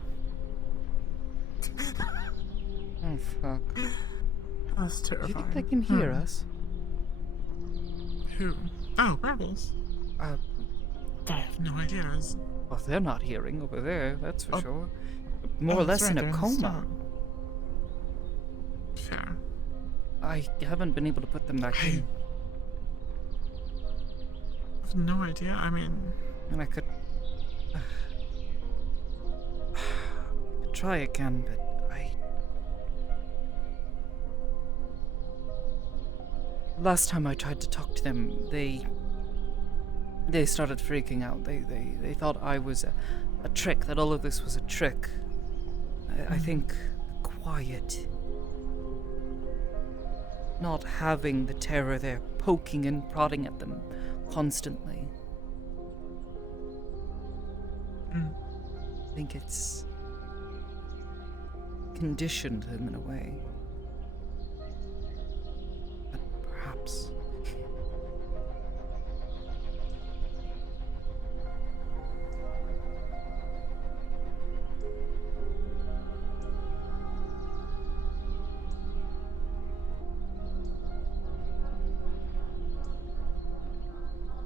Oh, fuck. That's Do terrifying. you think they can hear us? Who? Oh, Brambles. I have no idea. Well, they're not hearing over there, that's for Oh. sure. More or that's less right, in they're a the coma. storm. Fair. I haven't been able to put them back in. I have no idea. I mean... And I could... try again, but last time I tried to talk to them, they started freaking out. They thought I was a trick, that all of this was a trick. I think quiet, not having the terror there poking and prodding at them constantly. I think it's conditioned them in a way. But perhaps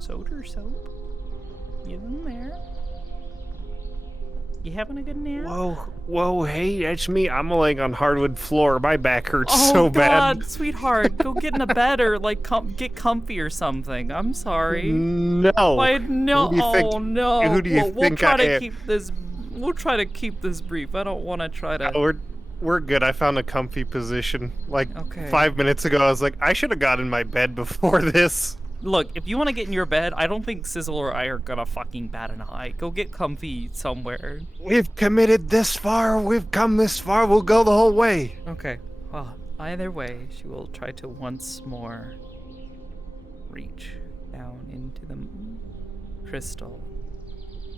Soda or soap? You in there? You having a good nap? Whoa, hey, that's me. I'm laying on hardwood floor. My back hurts Oh so God, bad. sweetheart, go get in a bed or like get comfy or something. I'm sorry. No. Why no? Who do you think? Oh no. Who do you we'll think try I to am? keep this. We'll try to keep this brief. I don't want to try to. We're good. I found a comfy position. Like Okay. 5 minutes ago, I was like, I should have got in my bed before this. Look, if you want to get in your bed, I don't think Sizzle or I are gonna fucking bat an eye. Go get comfy somewhere. We've committed this far. We've come this far. We'll go the whole way. Okay. Well, either way, she will try to once more reach down into the crystal.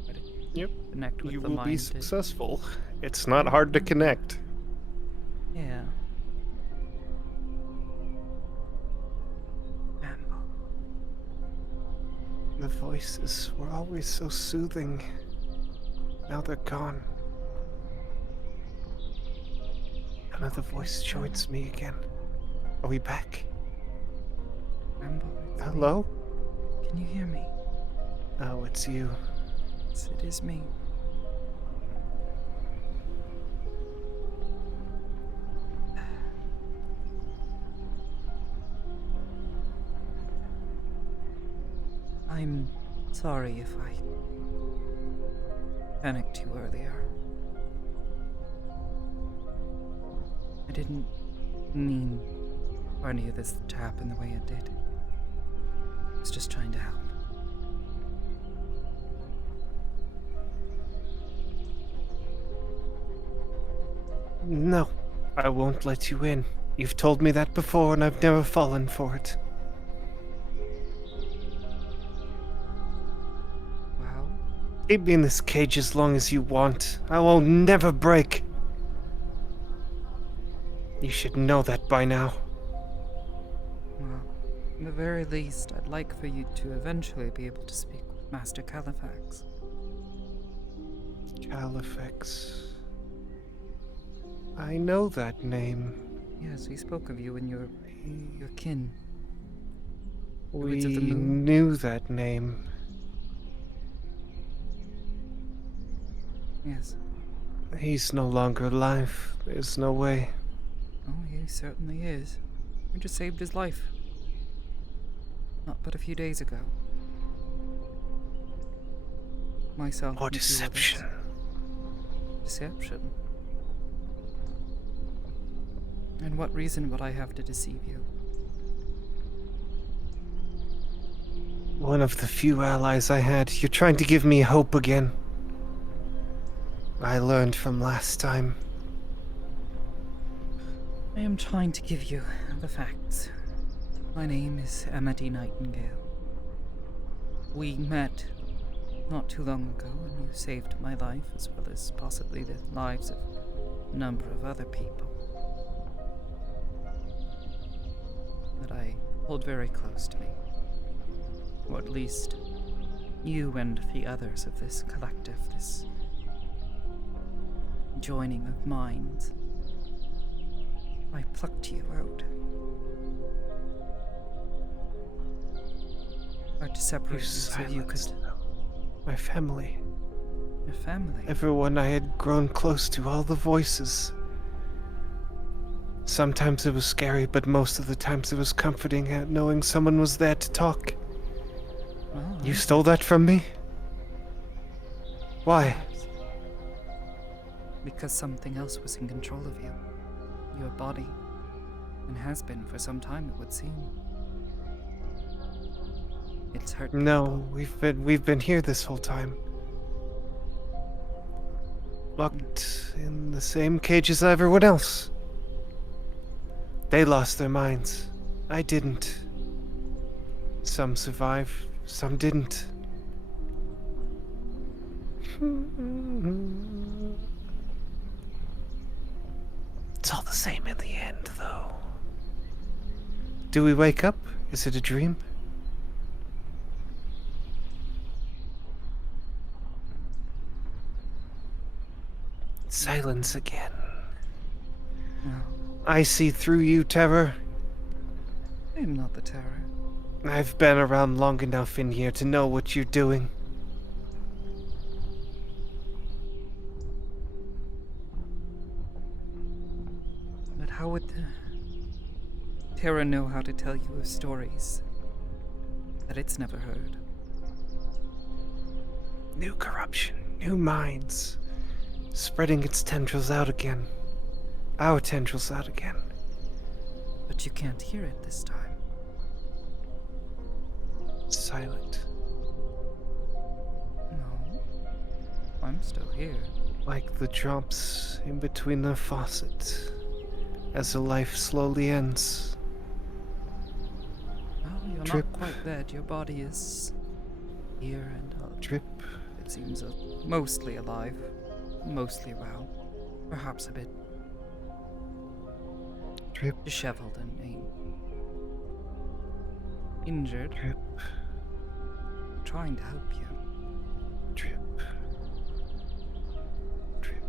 Try to Yep. connect with You the will mind. be successful. It's not hard to connect. Yeah. The voices were always so soothing. Now they're gone. Another voice joins me again. Are we back? Rambo, Hello? can you hear me? Oh, it's you. Yes, it is me. I'm sorry if I panicked you earlier. I didn't mean for any of this to happen the way it did. I was just trying to help. No, I won't let you in. You've told me that before, and I've never fallen for it. Wow. Keep me in this cage as long as you want. I will never break. You should know that by now. Well, at the very least, I'd like for you to eventually be able to speak with Master Califax. Califax. I know that name. Yes, we spoke of you and your kin. The We Woods of the Moon. knew that name. Yes. He's no longer alive. There's no way. Oh, he certainly is. We just saved his life. Not but a few days ago. Myself. More and a few others. deception. Deception? And what reason would I have to deceive you? One of the few allies I had. You're trying to give me hope again. I learned from last time. I am trying to give you the facts. My name is Amity Nightingale. We met not too long ago, and you saved my life as well as possibly the lives of a number of other people that I hold very close to me. Or at least you and the others of this collective, this joining of minds. I plucked you out. Tried to separate you so you could. My family. Your family? Everyone I had grown close to, all the voices. Sometimes it was scary, but most of the times it was comforting knowing someone was there to talk. Well, You stole that from me? Why? because something else was in control of you. Your body. And has been for some time, it would seem. It's hurt No, we've been here this whole time. Locked in the same cage as everyone else. They lost their minds. I didn't. Some survived, some didn't. It's all the same in the end, though. Do we wake up? Is it a dream? Silence again. No. I see through you, Terror. I am not the terror. I've been around long enough in here to know what you're doing. But how would the terror know how to tell you of stories that it's never heard? New corruption, new minds, spreading its tendrils out again. Our tendrils out again. But you can't hear it this time. Silent. No. I'm still here. Like the drops in between the faucet as the life slowly ends. Well, you're Drip. not quite dead. Your body is here and Drip. it seems mostly alive. Mostly well. Perhaps a bit Drip. disheveled and injured. Drip. Trying to help you. Drip. Drip.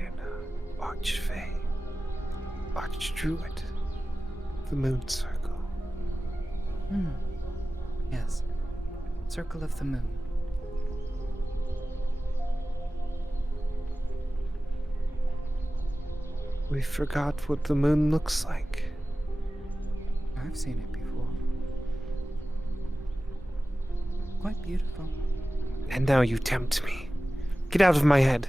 And Archfey. Archdruid. The moon circle. Yes. Circle of the moon. We forgot what the moon looks like. I've seen it before. Quite beautiful. And now you tempt me. Get out of my head.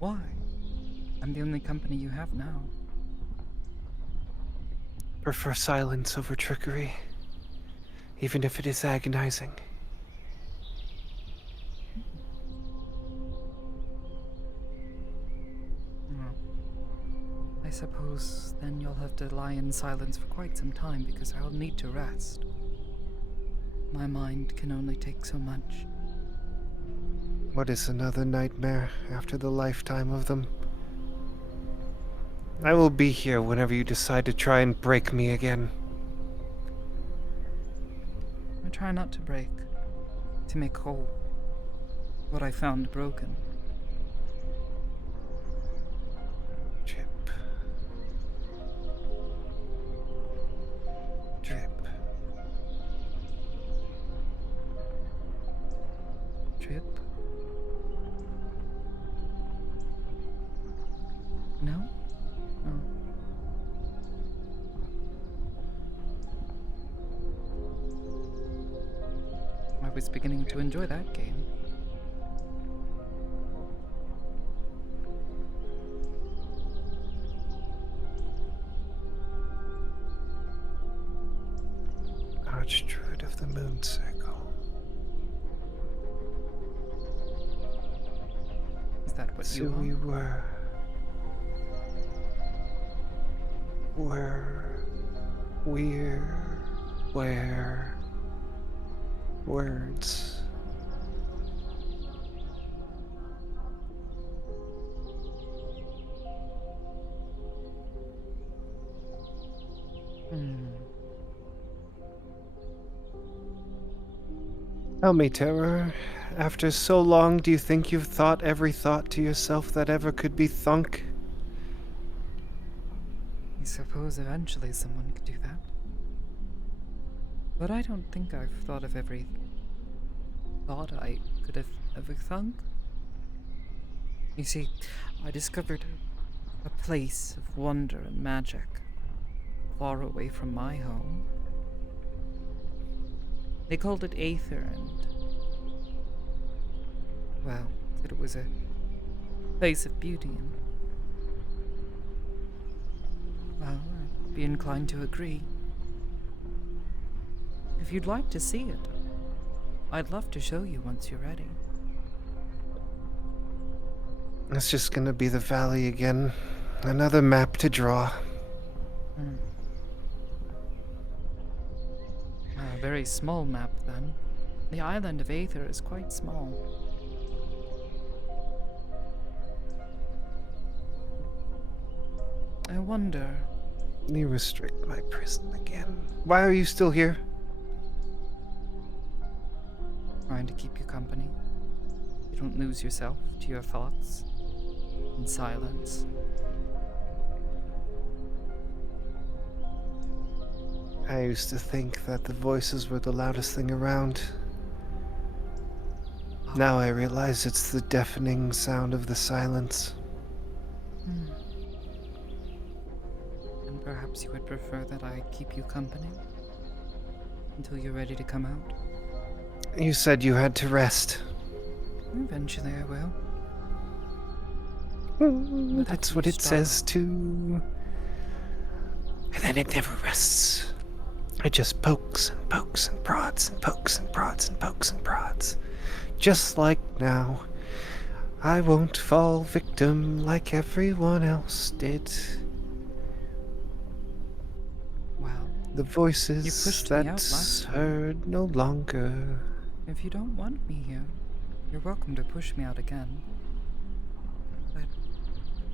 Why? I'm the only company you have now. Prefer silence over trickery, even if it is agonizing. Well, I suppose then you'll have to lie in silence for quite some time because I'll need to rest. My mind can only take so much. What is another nightmare after the lifetime of them? I will be here whenever you decide to try and break me again. I try not to break, to make whole what I found broken. Drip. Drip. Drip? No? Oh. I was beginning to enjoy that game. Archdruid of the moon circle. Is that what So you we want? where words. Tell me, Terror, after so long, do you think you've thought every thought to yourself that ever could be thunk? I suppose eventually someone could do that. But I don't think I've thought of every thought I could have ever thunk. You see, I discovered a place of wonder and magic far away from my home. They called it Aether, and well, said it was a place of beauty, and well, I'd be inclined to agree. If you'd like to see it, I'd love to show you once you're ready. It's just gonna be the valley again. Another map to draw. A very small map, then. The island of Aether is quite small. I wonder... You restrict my prison again. Why are you still here? trying to keep you company. You don't lose yourself to your thoughts in silence. I used to think that the voices were the loudest thing around. Now I realize it's the deafening sound of the silence. And perhaps you would prefer that I keep you company until you're ready to come out. You said you had to rest. Eventually I will. That's what it says too. And then it never rests. It just pokes and pokes and prods and pokes and prods and pokes and prods. Just like now. I won't fall victim like everyone else did. Well, the voices you pushed me out that's last time. heard no longer. If you don't want me here, you're welcome to push me out again. But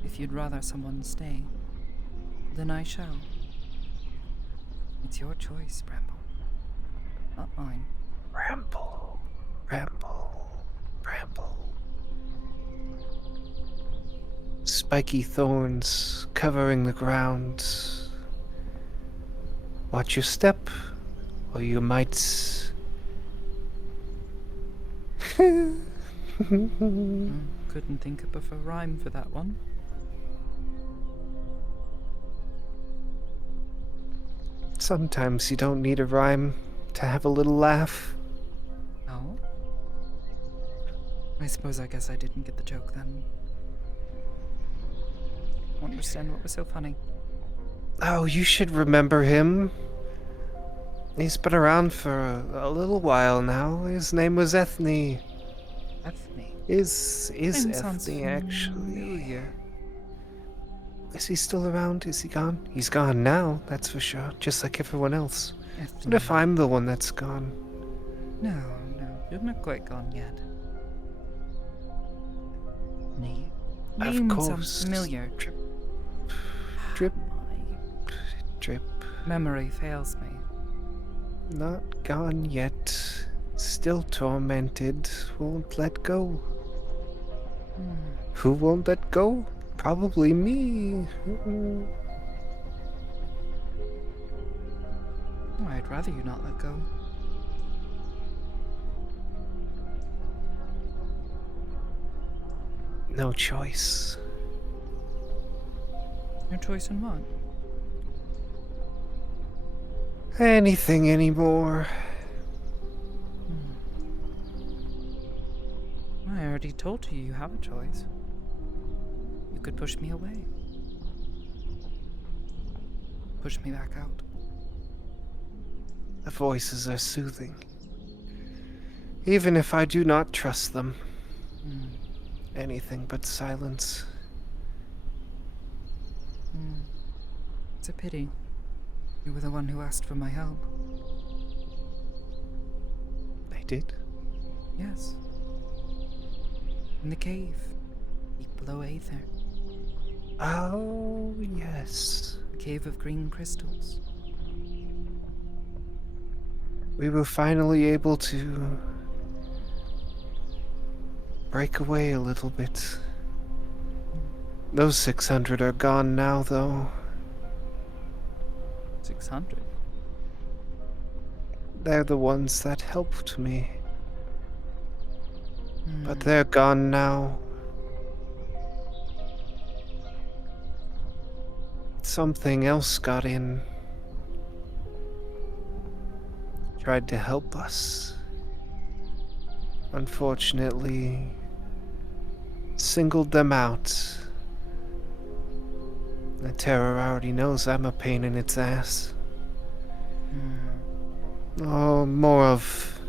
if you'd rather someone stay, then I shall. It's your choice, Bramble. Not mine. Bramble, Bramble, Bramble. Spiky thorns covering the ground. Watch your step, or you might... Couldn't think up of a rhyme for that one. Sometimes you don't need a rhyme to have a little laugh. Oh? I guess I didn't get the joke then. Don't understand what was so funny. Oh, you should remember him. He's been around for a little while now. His name was Ethne. Ethne? Is Name sounds Ethne actually? familiar. Is he still around? Is he gone? He's gone now, that's for sure. Just like everyone else. Ethne. What if I'm the one that's gone? No, you're not quite gone yet. Name Of course. sounds familiar. Drip. Drip. Drip. Memory fails me. Not gone yet. Still tormented. Won't let go. Who won't let go? Probably me. Oh, I'd rather you not let go. No choice. No choice in what? Anything anymore. I already told you have a choice. You could push me away. Push me back out. The voices are soothing. Even if I do not trust them. Anything but silence. It's a pity. You were the one who asked for my help. I did? Yes. In the cave. Deep below Aether. Oh, yes. The cave of green crystals. We were finally able to break away a little bit. Those 600 are gone now, though. 600? They're the ones that helped me. But they're gone now. Something else got in. Tried to help us. Unfortunately, singled them out. The terror already knows I'm a pain in its ass. Oh, more of...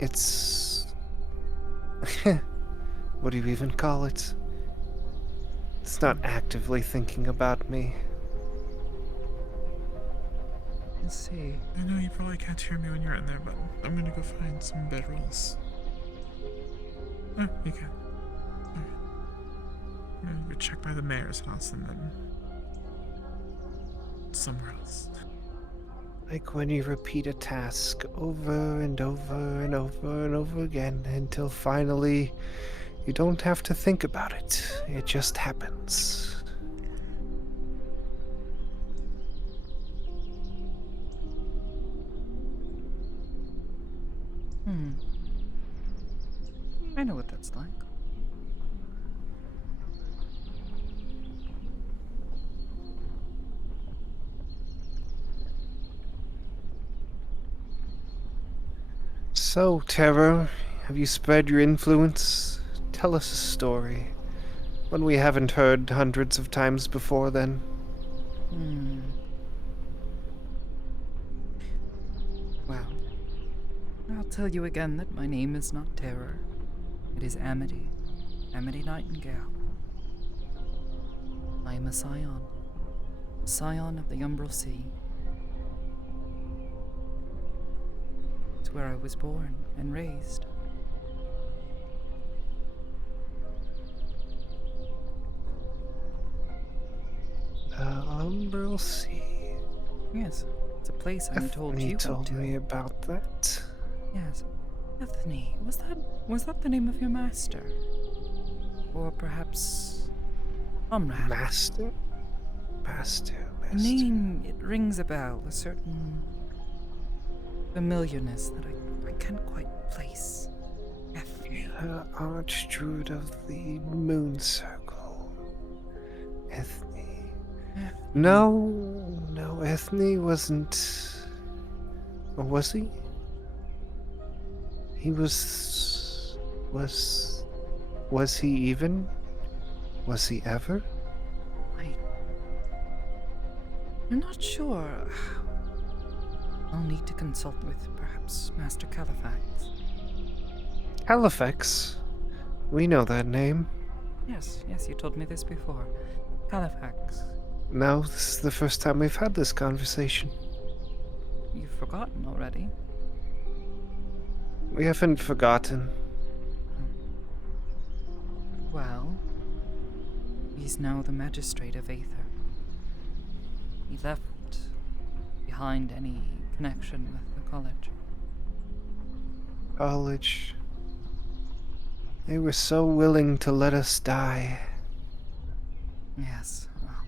It's... What do you even call it? It's not actively thinking about me. Let's see. I know you probably can't hear me when you're in there, but I'm gonna go find some bedrolls. Oh, you can. Alright. I'm gonna go check by the mayor's house and then somewhere else. Like when you repeat a task over and over and over and over again until finally you don't have to think about it. It just happens. I know what that's like. So, Terror, have you spread your influence? Tell us a story. One we haven't heard hundreds of times before, then. Well, I'll tell you again that my name is not Terror. It is Amity. Amity Nightingale. I am a scion. A scion of the Umbral Sea. It's where I was born and raised. The Umbral Sea. Yes, it's a place I'm told you told went to. me about that. Yes. Ethne, was that the name of your master? Or perhaps Comrade? Master? Master. A name, it rings a bell, a certain familiarness that I can't quite place. Ethne. The Archdruid of the Moon Circle. Ethne. No, Ethne wasn't. Or was he? He was. Was he even? Was he ever? I'm not sure. I'll need to consult with perhaps Master Califax. Halifax? We know that name. Yes, you told me this before. Califax. No, this is the first time we've had this conversation. You've forgotten already. We haven't forgotten. Well, he's now the magistrate of Aether. He left behind any connection with the college. College. They were so willing to let us die. Yes, well,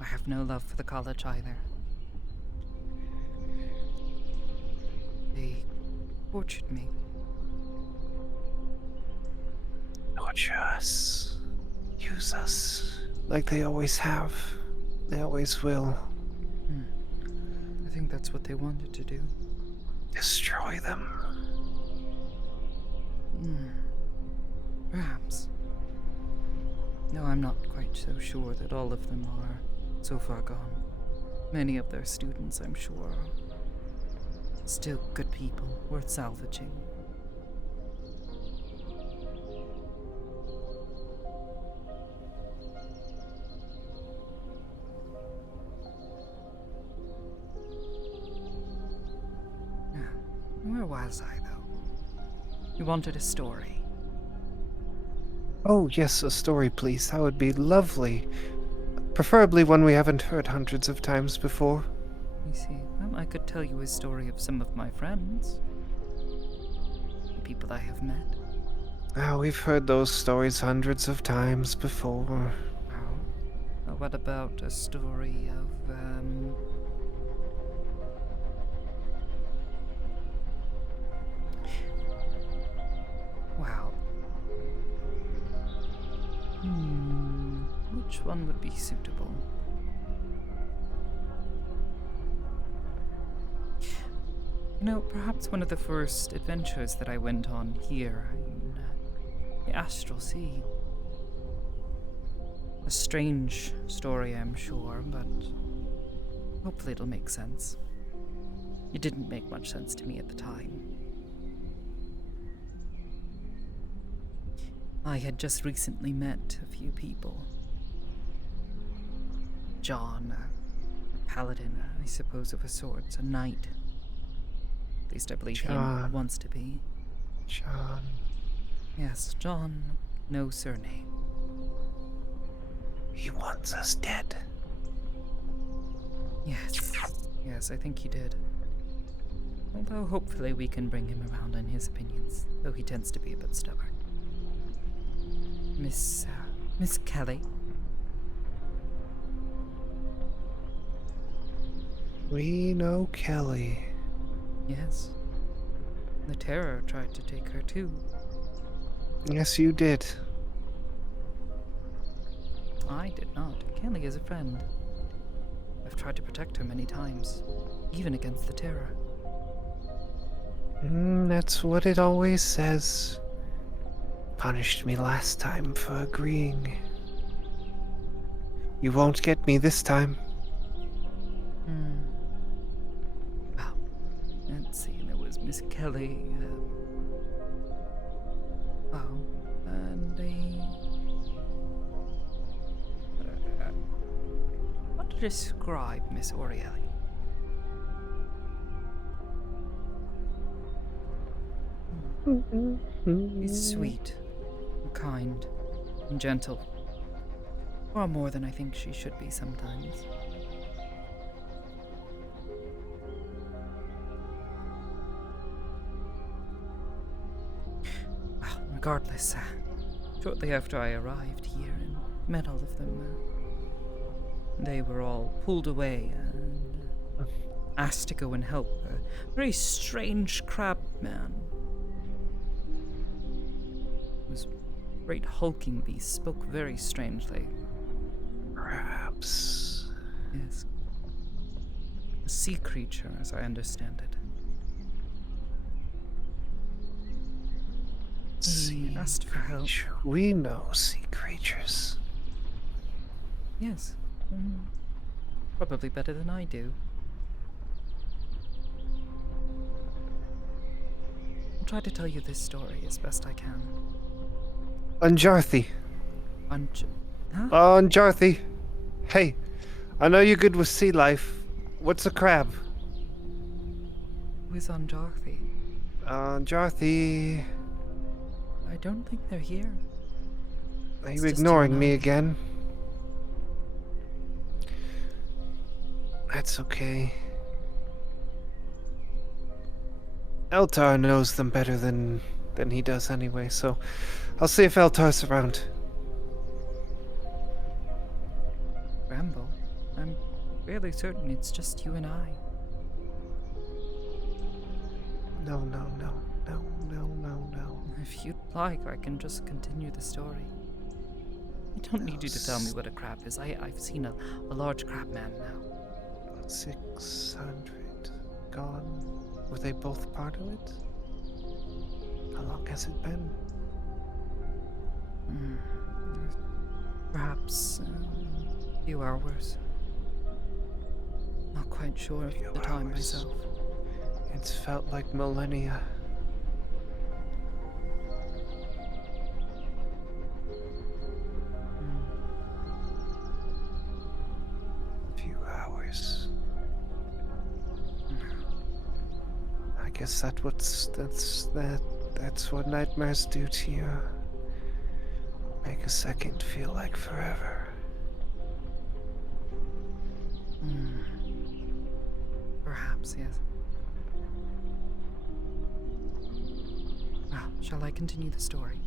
I have no love for the college either. They tortured me. Torture us. Use us. Like they always have. They always will. I think that's what they wanted to do. Destroy them. Perhaps. No, I'm not quite so sure that all of them are so far gone. Many of their students, I'm sure, are still good people, worth salvaging. Where was I, though? You wanted a story. Oh, yes, a story, please. That would be lovely. Preferably one we haven't heard hundreds of times before. You see, well, I could tell you a story of some of my friends. The people I have met. Ah, we've heard those stories hundreds of times before. What about a story of, Wow. Which one would be suitable? You know, perhaps one of the first adventures that I went on here in the Astral Sea. A strange story, I'm sure, but hopefully it'll make sense. It didn't make much sense to me at the time. I had just recently met a few people. John, a paladin, I suppose, of a sort, a knight. At least I believe he wants to be. John. Yes, John, no surname. He wants us dead. Yes. Yes, I think he did. Although hopefully we can bring him around on his opinions, though he tends to be a bit stubborn. Miss Kelly? We know Kelly. Yes. The Terror tried to take her too. Yes, you did. I did not. Kelly is a friend. I've tried to protect her many times, even against the Terror. That's what it always says. Punished me last time for agreeing. You won't get me this time. Well, let's see. There was Miss Kelly. And what to describe Miss Orielli? She's sweet, and kind, and gentle. Far more than I think she should be sometimes. Well, regardless, shortly after I arrived here and met all of them, they were all pulled away and asked to go and help a very strange crab man. Was great hulking beast, spoke very strangely. Perhaps. Yes. A sea creature, as I understand it. He asked for help. We know sea creatures. Yes. Probably better than I do. I'll try to tell you this story as best I can. Anjarthi. Huh? Anjarthi. Hey, I know you're good with sea life. What's a crab? Who is Anjarthi? Anjarthi. I don't think they're here. Are you ignoring me again? That's okay. Eltar knows them better than he does anyway, so I'll see if Eltar's around. Rambo, I'm fairly certain it's just you and I. No. If you'd like, I can just continue the story. I don't need you to tell me what a crab is. I've seen a large crab man now. 600 gone. Were they both part of it? How long has it been? Perhaps a few hours. Not quite sure of the time myself. It's felt like millennia. A few hours. I guess that's what nightmares do to you. Make a second feel like forever. Perhaps, yes. Well, shall I continue the story?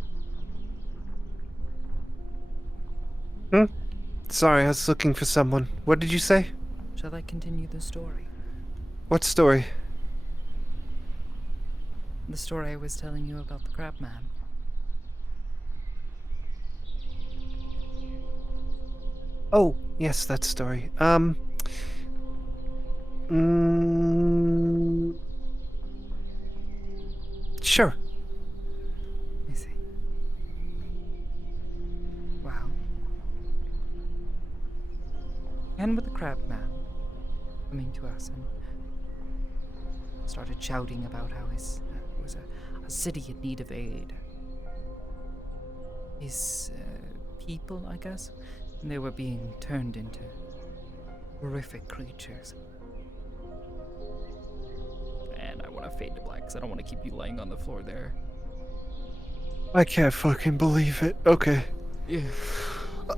Sorry, I was looking for someone. What did you say? Shall I continue the story? What story? The story I was telling you about the crab man. Oh, yes, that story. Sure. I see. Wow. And with the crab man coming to us and started shouting about how his was a city in need of aid. His people, I guess, and they were being turned into horrific creatures. And I want to fade to black because I don't want to keep you laying on the floor there. I can't fucking believe it. Okay. Yeah. Shut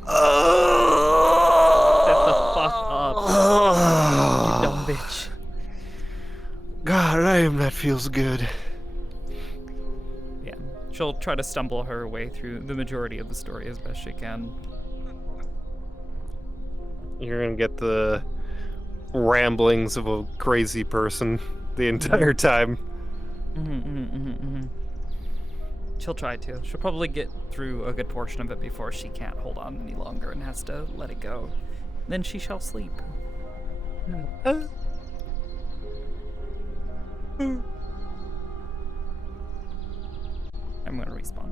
the fuck up. bitch. God, that feels good. Yeah, she'll try to stumble her way through the majority of the story as best she can. You're gonna get the ramblings of a crazy person the entire time. She'll try to. She'll probably get through a good portion of it before she can't hold on any longer and has to let it go. Then she shall sleep. I'm gonna respawn.